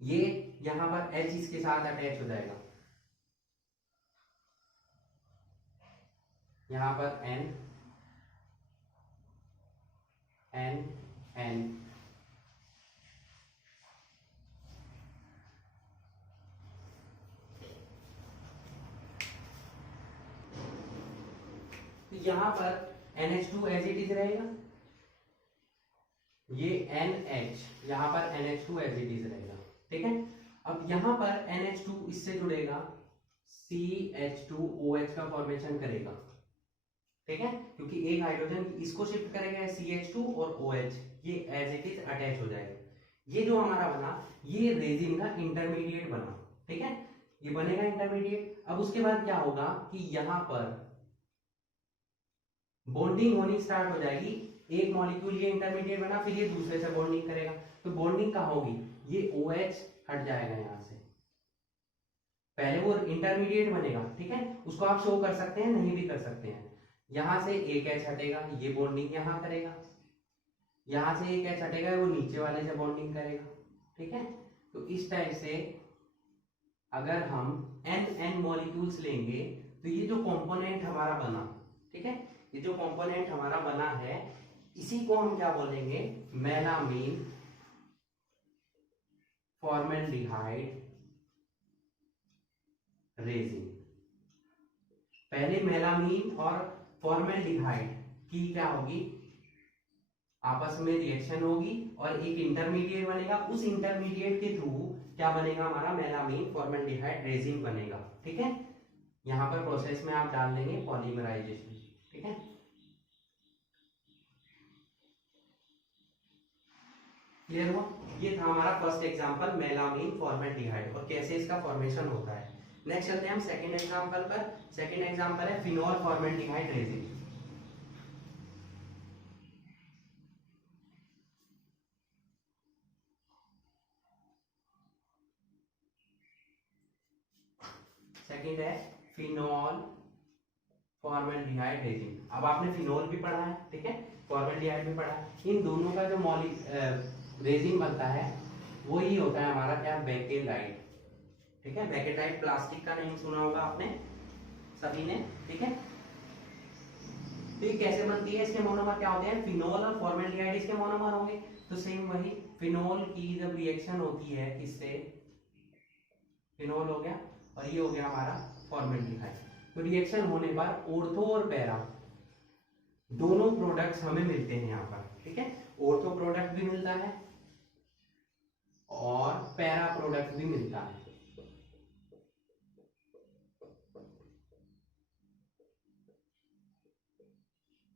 ये यहां पर H इसके साथ अटैच हो जाएगा, यहां पर N N N, तो यहां पर NH2 एज इट इज रहेगा, ये NH, यहां पर NH2 एज इट इज रहेगा, ठीक है। अब यहां पर NH2 इससे जुड़ेगा, CH2OH का फॉर्मेशन करेगा, ठीक है, क्योंकि एक हाइड्रोजन इसको शिफ्ट करेगा CH2 और OH, ये एज इट इज अटैच हो जाएगा। ये जो हमारा बना, ये रेजिन का इंटरमीडिएट बना। ठीक है, ये बनेगा इंटरमीडिएट। अब उसके बाद क्या होगा कि यहां पर बॉन्डिंग होनी स्टार्ट हो जाएगी। एक मॉलिक्यूल ये इंटरमीडिएट बना, फिर ये दूसरे से बॉन्डिंग करेगा, तो बॉन्डिंग कहाँ होगी, ये OH हट जाएगा यहां से। पहले वो इंटरमीडिएट बनेगा, ठीक है, उसको आप शो कर सकते हैं, नहीं भी कर सकते हैं। यहां से एक H हटेगा, ये बॉन्डिंग यहां करेगा। यहां से एक H हटेगा, वो नीचे वाले से बॉन्डिंग करेगा। ठीक है, तो इस टाइप से अगर हम n मॉलिक्यूल्स लेंगे तो ये जो कंपोनेंट हमारा बना, ठीक है, ये जो कंपोनेंट हमारा बना है, इसी को हम क्या बोलेंगे, मेलामीन फॉर्मेल्डिहाइड रेजिन। पहले मेलामीन और फॉर्मेल्डिहाइड की क्या होगी, आपस में रिएक्शन होगी और एक इंटरमीडिएट बनेगा। उस इंटरमीडिएट के थ्रू क्या बनेगा, हमारा मेलामीन फॉर्मेल्डिहाइड रेजिन बनेगा। ठीक है, यहां पर प्रोसेस में आप डाल देंगे पॉलीमराइजेशन। ठीक है, क्लियर हुआ। ये था हमारा फर्स्ट एग्जांपल मेलामीन फॉर्मेल्डिहाइड और कैसे इसका फॉर्मेशन होता है। नेक्स्ट चलते हैं हम सेकंड एग्जांपल पर। सेकंड एग्जांपल है फिनोल फॉर्मेल्डिहाइड रेजिन। सेकंड है फिनोल फॉर्मेल्डिहाइड रेजिन। अब आपने फिनोल भी पढ़ा है, ठीक है, फॉर्मेल्डिहाइड भी पढ़ा है। इन दोनों का जो रेजिन बनता है वो ही होता है हमारा क्या, बेकेलाइट। ठीक है, बेकेलाइट प्लास्टिक का नेम सुना होगा आपने सभी ने। ठीक है, तो ये कैसे बनती है, इसके मोनोमर क्या होते हैं, फिनोल और फॉर्मेल्डिहाइड इसके मोनोमर होंगे। तो सेम वही फिनोल की जब रिएक्शन होती है किससे, फिनोल हो गया और ये हो गया हमारा फॉर्मेल्डिहाइड। तो रिएक्शन होने पर ऑर्थो और पैरा दोनों प्रोडक्ट्स हमें मिलते हैं यहाँ पर। ठीक है, ऑर्थो प्रोडक्ट भी मिलता है और पैरा प्रोडक्ट भी मिलता है।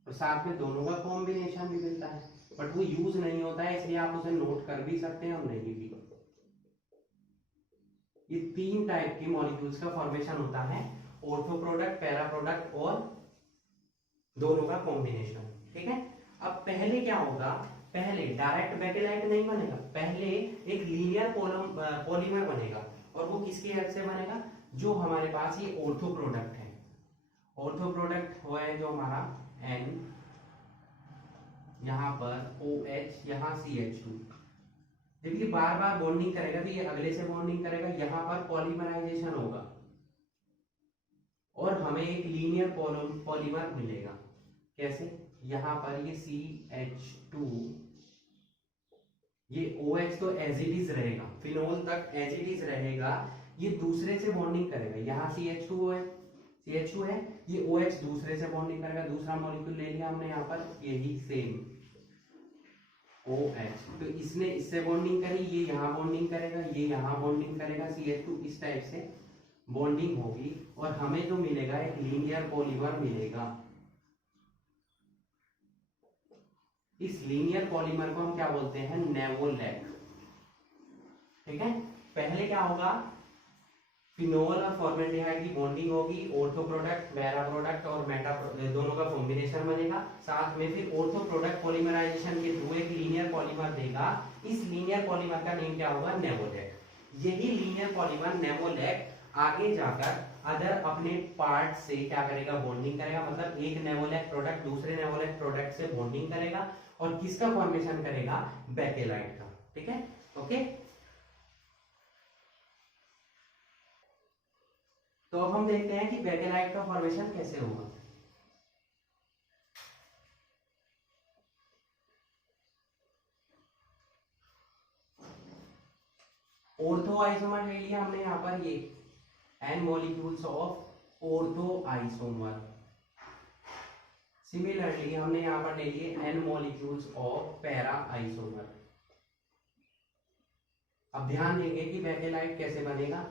और साथ में दोनों का कॉम्बिनेशन भी मिलता है, बट वो यूज नहीं होता है, इसलिए आप उसे नोट कर भी सकते हैं और नहीं भी। ये तीन टाइप के मॉलिक्यूल्स का फॉर्मेशन होता है, ऑर्थो प्रोडक्ट, पैरा प्रोडक्ट और दोनों का कॉम्बिनेशन। ठीक है, अब पहले क्या होगा, पहले डायरेक्ट बेकेलाइट नहीं बनेगा, पहले एक लीनियर पॉलीमर बनेगा। और वो किसकी हेल्प से बनेगा, जो हमारे पास ये ऑर्थो प्रोडक्ट है। ऑर्थो प्रोडक्ट हुआ है जो हमारा N, यहां पर OH, यहां CH2। जब ये बार बार बॉन्डिंग करेगा तो ये अगले से बॉन्डिंग करेगा, यहां पर पॉलीमराइजेशन होगा और हमें एक लीनियर पॉलीमर मिलेगा। कैसे, यहां पर ये CH2, ये OH तो एज इट इज रहेगा, फिनोल तक एज इट इज रहेगा, ये दूसरे से बॉन्डिंग करेगा। यहाँ CH2 है, CH2 है, ये OH दूसरे से बॉन्डिंग करेगा, दूसरा मॉलिक्यूल ले लिया हमने यहाँ पर, यही सेम OH, तो इसने इससे बॉन्डिंग करी, ये यहाँ बॉन्डिंग करेगा, ये यहाँ बॉन्डिंग करेगा, CH2, इस टाइप से बॉन्डिंग होगी और हमें जो मिलेगा एक लीनियर पॉलीमर मिलेगा। इस लीनियर पॉलीमर को हम क्या बोलते हैं, नेवोलेक। ठीक है, पहले क्या होगा, फिनोल और फॉर्मेल्डिहाइड की बॉन्डिंग होगी, ऑर्थो प्रोडक्ट, पैरा प्रोडक्ट और मेटा दोनों का कॉम्बिनेशन बनेगा। साथ में फिर ऑर्थो प्रोडक्ट पॉलीमराइजेशन के थ्रू एक लीनियर पॉलीमर देगा। इस लीनियर पॉलीमर का नेम क्या होगा, नेवोलेक। यही लीनियर पॉलीमर नेवोलेक आगे जाकर अदर अपने पार्ट से क्या करेगा, बॉन्डिंग करेगा। मतलब एक नेवोलेक प्रोडक्ट दूसरे नेवोलेक प्रोडक्ट से बॉन्डिंग करेगा और किसका फॉर्मेशन करेगा, बेकेलाइट का। ठीक है, ओके। तो अब हम देखते हैं कि बेकेलाइट का फॉर्मेशन कैसे होगा। ऑर्थो आइसोमर ले लिया हमने यहाँ पर, ये n molecules of ortho isomer. Similarly हमने यहाँ पर ले लिए n molecules of para isomer. अब ध्यान देंगे कि बेकेलाइट कैसे बनेगा,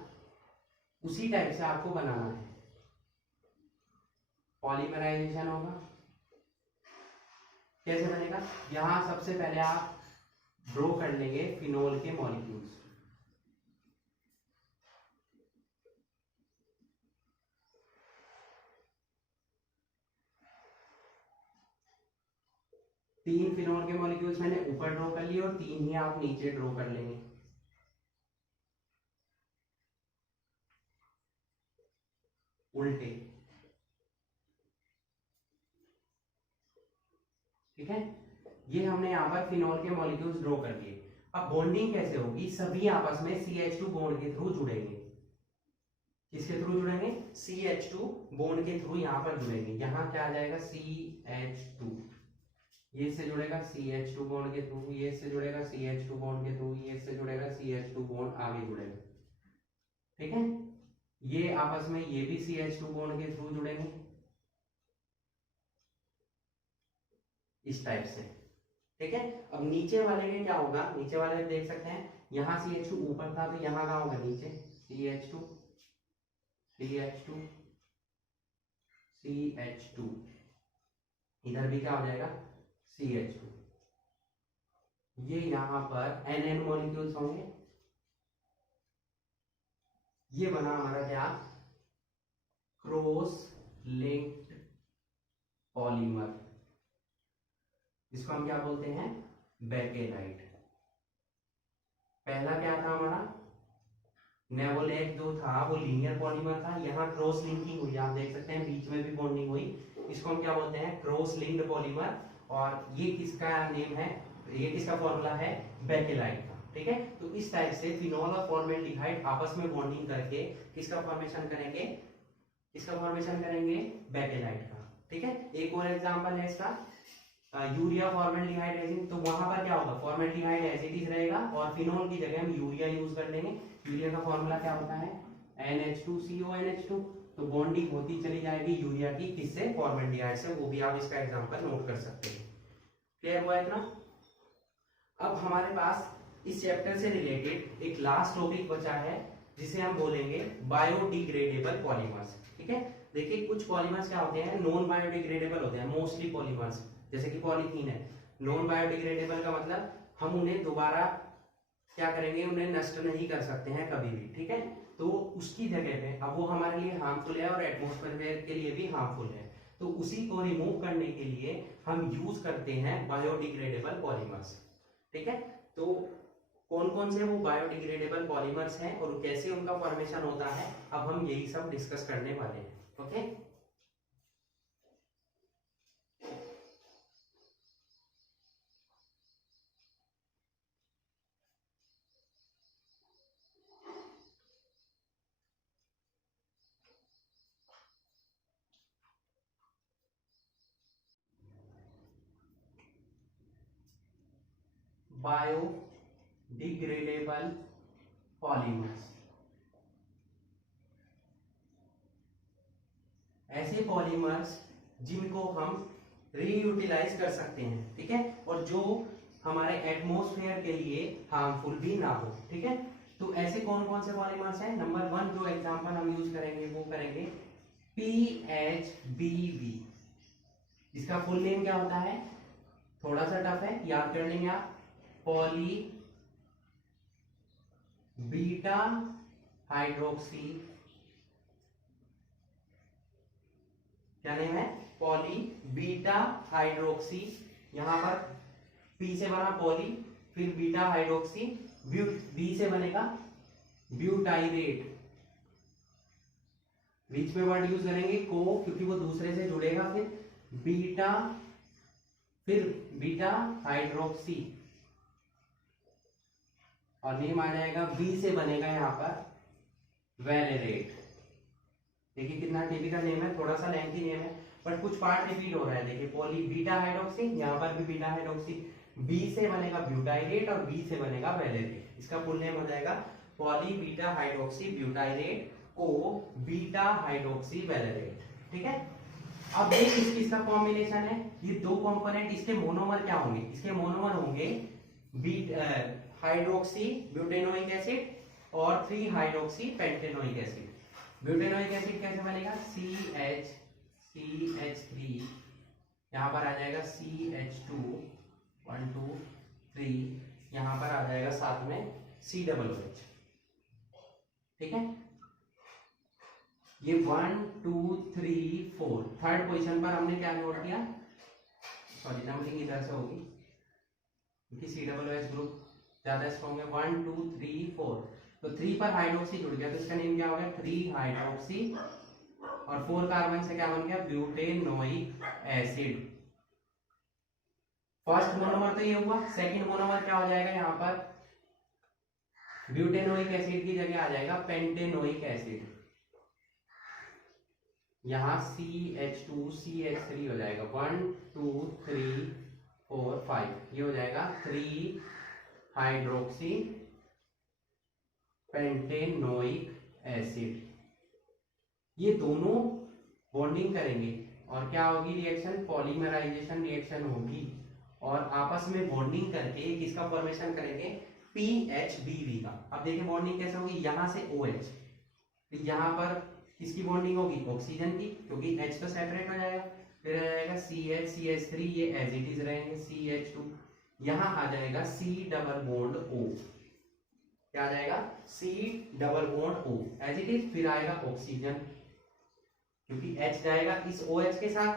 उसी टाइप से आपको बनाना है। पॉलीमराइजेशन होगा। कैसे बनेगा? यहां सबसे पहले आप ड्रॉ कर लेंगे फिनोल के मॉलिक्यूल्स। तीन फिनोल के मॉलिक्यूल्स मैंने ऊपर ड्रॉ कर लिए और तीन ही आप नीचे ड्रॉ कर लेंगे। उल्टे, ठीक है। ये हमने यहाँ पर फिनोल के मॉलिक्यूल्स ड्रॉ कर लिए। अब बॉन्डिंग कैसे होगी? सभी आपस में CH2 बॉन्ड के थ्रू जुड़ेंगे। किसके थ्रू जुड़ेंगे? CH2 बॉन्ड के थ्रू यहाँ पर जुड़ेंगे। यहाँ क्या आ जाएगा? CH2, ये इससे जुड़ेगा CH2 बॉन्ड के थ्रू, ये इससे जुड़ेगा CH2 बॉन्ड के थ्रू, ये इससे जुड़ेगा CH2 बॉन्ड आगे जुड़ेगा, ठीक है। ये आपस में ये भी CH2 बॉन्ड के थ्रू जुड़ेंगे इस टाइप से, ठीक है। अब नीचे वाले में क्या होगा? नीचे वाले में देख सकते हैं, यहाँ CH2 ऊपर था तो यहाँ क्या होगा? नीचे CH2 CH2 CH2, इधर भी क्या हो जाएगा? CH2। ये यहां पर NN मॉलिक्यूल्स होंगे। ये बना हमारा क्या? Cross linked polymer. इसको हम क्या बोलते हैं? बेकेलाइट। पहला क्या था हमारा? नेवोलेक जो था वो लीनियर पॉलीमर था। यहाँ क्रॉस लिंकिंग हुई, आप देख सकते हैं बीच में भी बॉन्डिंग हुई। इसको हम क्या बोलते हैं? Cross linked polymer. और ये किसका नेम है? ये किसका फॉर्मूला है? बेकेलाइट का, ठीक है। तो इस टाइप से फिनोल और फॉर्मेल्डिहाइड आपस में बॉन्डिंग करके किसका फॉर्मेशन करेंगे? इसका फॉर्मेशन करेंगे बेकेलाइट का, ठीक है। एक और एग्जांपल है इसका, यूरिया फॉर्मेल्डिहाइड रेजिन। तो वहां पर क्या होगा? फॉर्मेल्डिहाइड एज इट इज रहेगा और फिनोल की जगह हम यूरिया यूज कर लेंगे। यूरिया का फॉर्मूला क्या होता है? NH2CONH2। तो बॉन्डिंग होती चली जाएगी यूरिया की, किससे? फॉर्मेल्डिहाइड से। वो भी आप इसका एग्जांपल नोट कर सकते हैं। क्लियर हुआ इतना? अब हमारे पास इस चैप्टर से रिलेटेड एक लास्ट टॉपिक बचा है जिसे हम बोलेंगे बायोडिग्रेडेबल पॉलीमर्स, ठीक है। देखिए कुछ पॉलीमर्स क्या होते हैं? नॉन बायोडिग्रेडेबल होते हैं मोस्टली पॉलीमर्स, जैसे कि पॉलीथीन है। नॉन बायोडिग्रेडेबल का मतलब हम उन्हें दोबारा क्या करेंगे? उन्हें नष्ट नहीं कर सकते हैं कभी भी, ठीक है। तो उसकी जगह पे अब वो हमारे लिए हार्मफुल है और एटमॉस्फेयर के लिए भी हार्मफुल है, तो उसी को रिमूव करने के लिए हम यूज करते हैं बायोडिग्रेडेबल पॉलीमर्स, ठीक है। तो कौन कौन से वो बायोडिग्रेडेबल पॉलीमर्स हैं और कैसे उनका फॉर्मेशन होता है, अब हम यही सब डिस्कस करने वाले हैं, ओके। बायोडिग्रेडेबल पॉलीमर्स ऐसे पॉलीमर्स जिनको हम रीयूटिलाइज कर सकते हैं, ठीक है, और जो हमारे एटमॉस्फेयर के लिए हार्मफुल भी ना हो, ठीक है। तो ऐसे कौन कौन से पॉलीमर्स हैं? नंबर 1 जो एग्जांपल हम यूज करेंगे वो करेंगे PHBV। इसका फुल नेम क्या होता है? थोड़ा सा टफ है, याद कर लेंगे आप। पॉली बीटा हाइड्रोक्सी, क्या नेम है? Poly beta hydroxy. यहां पर पी से बना पॉली, फिर बीटा हाइड्रोक्सी, बी से बनेगा ब्यूटाइरेट। बीच में वर्ड यूज करेंगे को, क्योंकि वो दूसरे से जुड़ेगा। फिर बीटा, फिर बीटा हाइड्रोक्सी और नेम आ जाएगा, बी से बनेगा यहां पर वैलेरेट। देखिए कितना टिपिकल नेम है, थोड़ा सा लेंथी नेम है बट कुछ पार्ट रिपीट हो रहा है। देखिए पॉली बीटा हाइड्रोक्सी, यहाँ पर भी बीटा हाइड्रोक्सी, बी से बनेगा ब्यूटाइरेट और बी से बनेगा वैलेरेट। इसका फुल नेम हो जाएगा पॉली बीटा हाइड्रोक्सी ब्यूटाइरेट को बीटा हाइड्रोक्सी वैलेरेट, ठीक है। अब ये किस किसका कॉम्बिनेशन है? ये दो कंपोनेंट, इसके मोनोमर क्या होंगे? इसके मोनोमर होंगे हाइड्रोक्सी ब्यूटेनोइक एसिड और 3 hydroxy pentanoic acid. Butanoic acid कैसे बनेगा? CH CH3, यहाँ पर आ जाएगा CH2 1 2 3, यहाँ पर आ जाएगा साथ में COOH। ठीक है, ये 1 2 3 4 थर्ड पोजीशन पर हमने क्या नोट किया, सॉरी नंबरिंग इधर से होगी क्योंकि COOH ग्रुप ज्यादा स्ट्रॉन्ग है। 1 2 3 4, तो 3 पर हाइड्रोक्सी जुड़ गया तो इसका नेम क्या हो गया, 3 हाइड्रोक्सी, और 4 कार्बन से क्या बन गया, ब्यूटेनोइक एसिड। फर्स्ट मोनोमर तो ये हुआ, सेकंड मोनोमर क्या हो जाएगा, यहाँ पर ब्यूटेनोइक एसिड की जगह आ जाएगा पेंटेनोइक एसिड। यहाँ CH2 CH3 हो जाएगा, 1 2 3 4 5, ये हो जाएगा 3 हाइड्रोक्सी पेंटेनोइक एसिड। ये दोनों बॉन्डिंग करेंगे और क्या होगी रिएक्शन, पॉलीमराइजेशन रिएक्शन होगी, और आपस में बॉन्डिंग करके किसका फॉर्मेशन करेंगे, PHBV का। अब देखिए बॉन्डिंग कैसे होगी, यहां से OH, तो यहां पर किसकी बॉन्डिंग होगी, ऑक्सीजन की, क्योंकि H तो सेपरेट हो जाएगा, फिर आ जाएगा CH CH3, ये एज इट इज रहेंगे, CH2, यहां आ जाएगा C डबल बॉन्ड O, क्या आ जाएगा, C double bond O as it is, फिर आएगा ऑक्सीजन, क्योंकि H जाएगा इस OH के साथ,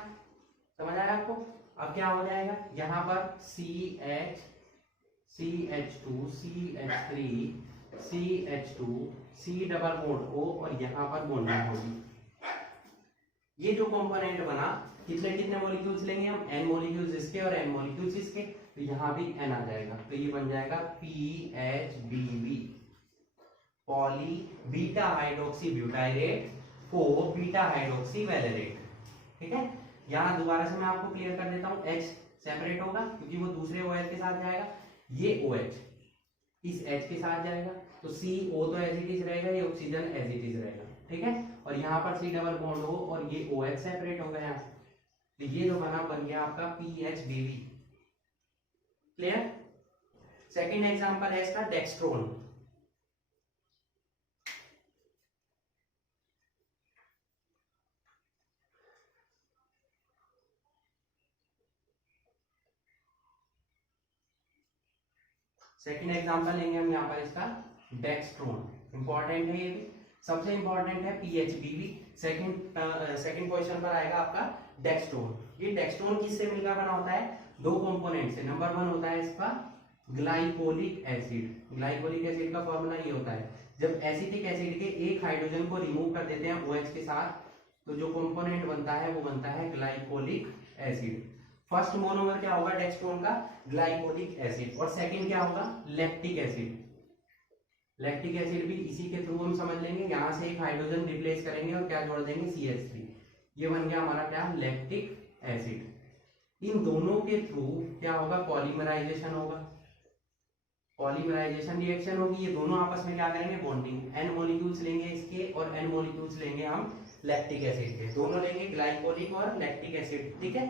समझ आया आपको। अब क्या हो जाएगा, यहाँ पर CH CH2 CH3 CH2 C double bond O, और यहाँ पर बॉन्डिंग होगी। ये जो कंपोनेंट बना, कितने कितने मॉलिक्यूल्स लेंगे हम, N मॉलिक्यूल्स इसके और N मॉलिक्यूल्स इसके, तो यहाँ भी N आ जाएगा, तो ये बन जाएगा PHBV, poly beta hydroxy butyrate को बीटा हाइड्रोक्सी वैलेरेट। ठीक है, यहाँ दोबारा से मैं आपको क्लियर कर देता हूँ, H सेपरेट होगा क्योंकि वो दूसरे OH के साथ जाएगा, ये OH इस H के साथ जाएगा, तो CO तो एज इट इज रहेगा, ये ऑक्सीजन एज इट इज रहेगा। ठीक है, और यहाँ पर C डबल बॉन्ड हो और ये OH सेपरेट होगा यहाँ से, तो ये जो बन गया आपका PHBV। क्लियर। सेकेंड एग्जाम्पल है इसका डेक्स्ट्रोन। सेकेंड एग्जांपल लेंगे हम यहाँ पर इसका डेक्स्ट्रोन, इंपॉर्टेंट है ये भी, सबसे इंपॉर्टेंट है PHBV। सेकंड पोजीशन पर आएगा आपका डेक्स्ट्रोन। ये डेक्स्ट्रोन किससे मिलकर बना होता है, दो कंपोनेंट से। नंबर 1 होता है इसका ग्लाइकोलिक एसिड। ग्लाइकोलिक एसिड का फॉर्मूला ये होता है, जब एसिटिक एसिड के एक हाइड्रोजन को रिमूव कर देते हैं OH के साथ, तो जो कंपोनेंट बनता है वो बनता है ग्लाइकोलिक एसिड। फर्स्ट मोनोमर क्या होगा डेक्स्ट्रोन का, ग्लाइकोलिक एसिड, और सेकंड क्या होगा, लैक्टिक एसिड। लैक्टिक एसिड भी इसी के थ्रू हम समझ लेंगे, यहां से एक हाइड्रोजन रिप्लेस करेंगे और क्या जोड़ देंगे, CH3, ये बन गया हमारा क्या, लैक्टिक एसिड। इन दोनों के थ्रू क्या होगा, पॉलीमराइजेशन होगा, पॉलीमराइजेशन रिएक्शन होगी, ये दोनों आपस में क्या करेंगे, बॉन्डिंग। N मॉलिक्यूल्स लेंगे इसके और N मॉलिक्यूल्स लेंगे हम लैक्टिक एसिड के, दोनों लेंगे ग्लाइकोलिक और लैक्टिक एसिड। ठीक है,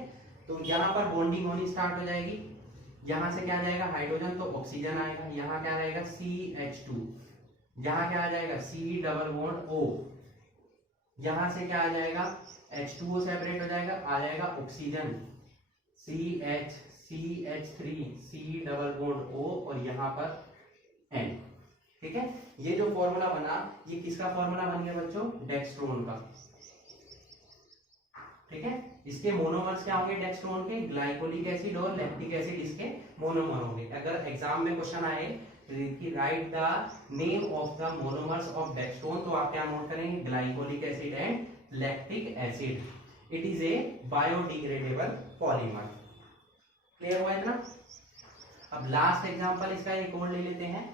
तो यहाँ पर बॉन्डिंग होनी स्टार्ट हो जाएगी, यहाँ से क्या जाएगा हाइड्रोजन, तो ऑक्सीजन आएगा, यहाँ क्या रहेगा CH2, यहाँ क्या आ जाएगा C डबल बॉन्ड O, यहाँ से क्या आ जाएगा H2O सेपरेट हो जाएगा, आ जाएगा oxygen CH3 C double bond O, और यहाँ पर N। ठीक है, ये जो फॉर्मूला बना, ये किसका फॉर्मूला बन गया बच्चों, डेक्स्ट्रोन का। ठीक है, इसके मोनोमर्स क्या होंगे डेक्स्ट्रोन के, ग्लाइकोलिक एसिड और लैक्टिक एसिड इसके मोनोमर होंगे। अगर एग्जाम में क्वेश्चन आए कि write the name of the monomers of dextron, तो आप क्या नोट करेंगे, glycolic acid and lactic acid. It is a biodegradable polymer. Clear हुआ इतना। अब लास्ट एग्जांपल इसका एक और ले लेते हैं,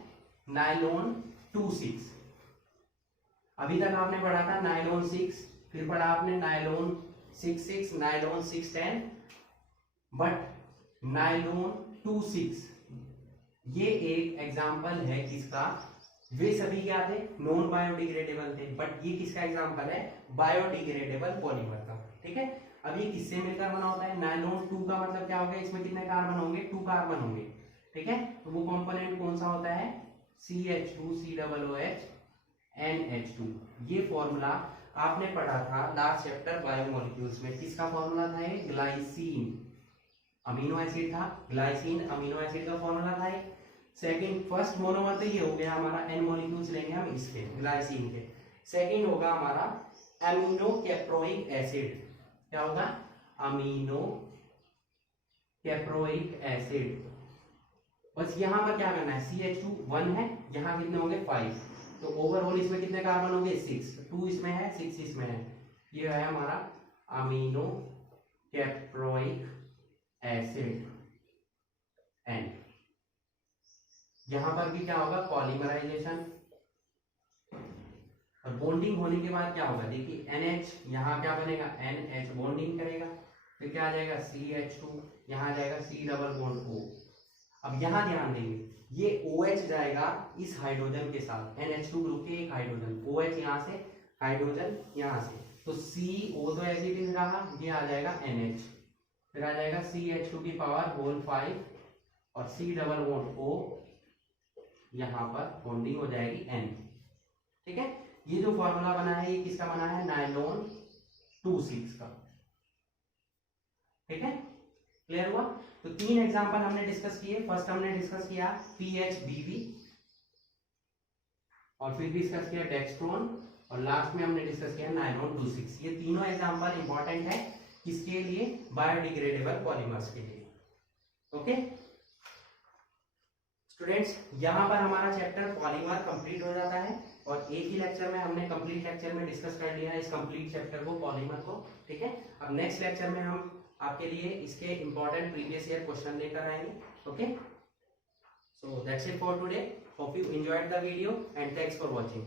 नायलॉन 2,6। अभी तक आपने पढ़ा था नायलॉन 6, फिर पढ़ा आपने नायलॉन 6,6, नायलॉन 6,10, बट नायलॉन 2,6 ये एक एग्जाम्पल है किसका, वे सभी क्या थे, नॉन बायोडिग्रेडेबल थे, बट ये किसका एग्जाम्पल है, बायोडिग्रेडेबल पॉलीमर का। ठीक है, अब ये किससे मिलकर बना होता है, नायलॉन 2 का मतलब क्या होगा, इसमें कितने कार्बन होंगे, 2 कार्बन होंगे। ठीक है, तो वो कंपोनेंट कौन सा होता है, CH2 COOH NH2। ये फॉर्मूला आपने पढ़ा था लास्ट चैप्टर बायोमोलिक्यूल्स में, किसका फॉर्मूला था ये? ग्लाइसिन, अमीनो एसिड था, ग्लाइसिन अमीनो एसिड का फॉर्मूला था। सेकंड, फर्स्ट मोनोमर तो ये हो गया हमारा, एन मॉलिक्यूल्स लेंगे हम इसके, ग्लाइसिन के। सेकंड होगा हमारा अमीनो कैप्रोइक एसिड, क्या होगा? Amino caproic acid. बस यहां पर क्या करना है, CH2 1 है, यहां कितने होंगे 5, तो ओवरऑल इसमें कितने कार्बन होंगे 6, 2 इसमें है 6 इसमें है, ये है हमारा अमीनो कैप्रोइक एसिड एन। यहां पर भी क्या होगा, पॉलीमराइजेशन, और बॉन्डिंग होने के बाद क्या होगा, देखिए NH, यहाँ क्या बनेगा NH बॉन्डिंग करेगा, फिर क्या आ जाएगा CH2, यहाँ आ जाएगा C डबल बॉन्ड O। अब यहाँ ध्यान देंगे, ये OH जाएगा इस हाइड्रोजन के साथ, NH2 ग्रुप के एक हाइड्रोजन, OH यहाँ से, हाइड्रोजन यहाँ से, तो CO तो एज इट इज रहा, ये आ जाएगा NH, फिर आ जाएगा CH2 की पावर होल 5 और C डबल बॉन्ड O, यहाँ पर बॉन्डिंग हो जाएगी N। ठीक है, ये जो फॉर्मूला बना है ये किसका बना है, नायलॉन 2,6 का। ठीक है, क्लियर हुआ? तो 3 एग्जांपल हमने डिस्कस किए। फर्स्ट हमने डिस्कस किया PHBV, और फिर डिस्कस किया डेक्स्ट्रोन, और लास्ट में हमने डिस्कस किया नायलॉन 2,6। ये तीनों एग्जांपल इंपॉर्टेंट है किसके लिए, बायोडिग्रेडेबल पॉलीमर्स के लिए। ओके स्टूडेंट्स, यहाँ पर हमारा चैप्टर पॉलीमर कंप्लीट हो जाता है, और एक ही लेक्चर में हमने कंप्लीट लेक्चर में डिस्कस कर लिया है इस कंप्लीट चैप्टर को, पॉलीमर को। ठीक है, अब नेक्स्ट लेक्चर में हम आपके लिए इसके इंपॉर्टेंट प्रीवियस ईयर क्वेश्चन लेकर आएंगे। Okay, so that's it for today, hope you enjoyed the video and thanks for watching.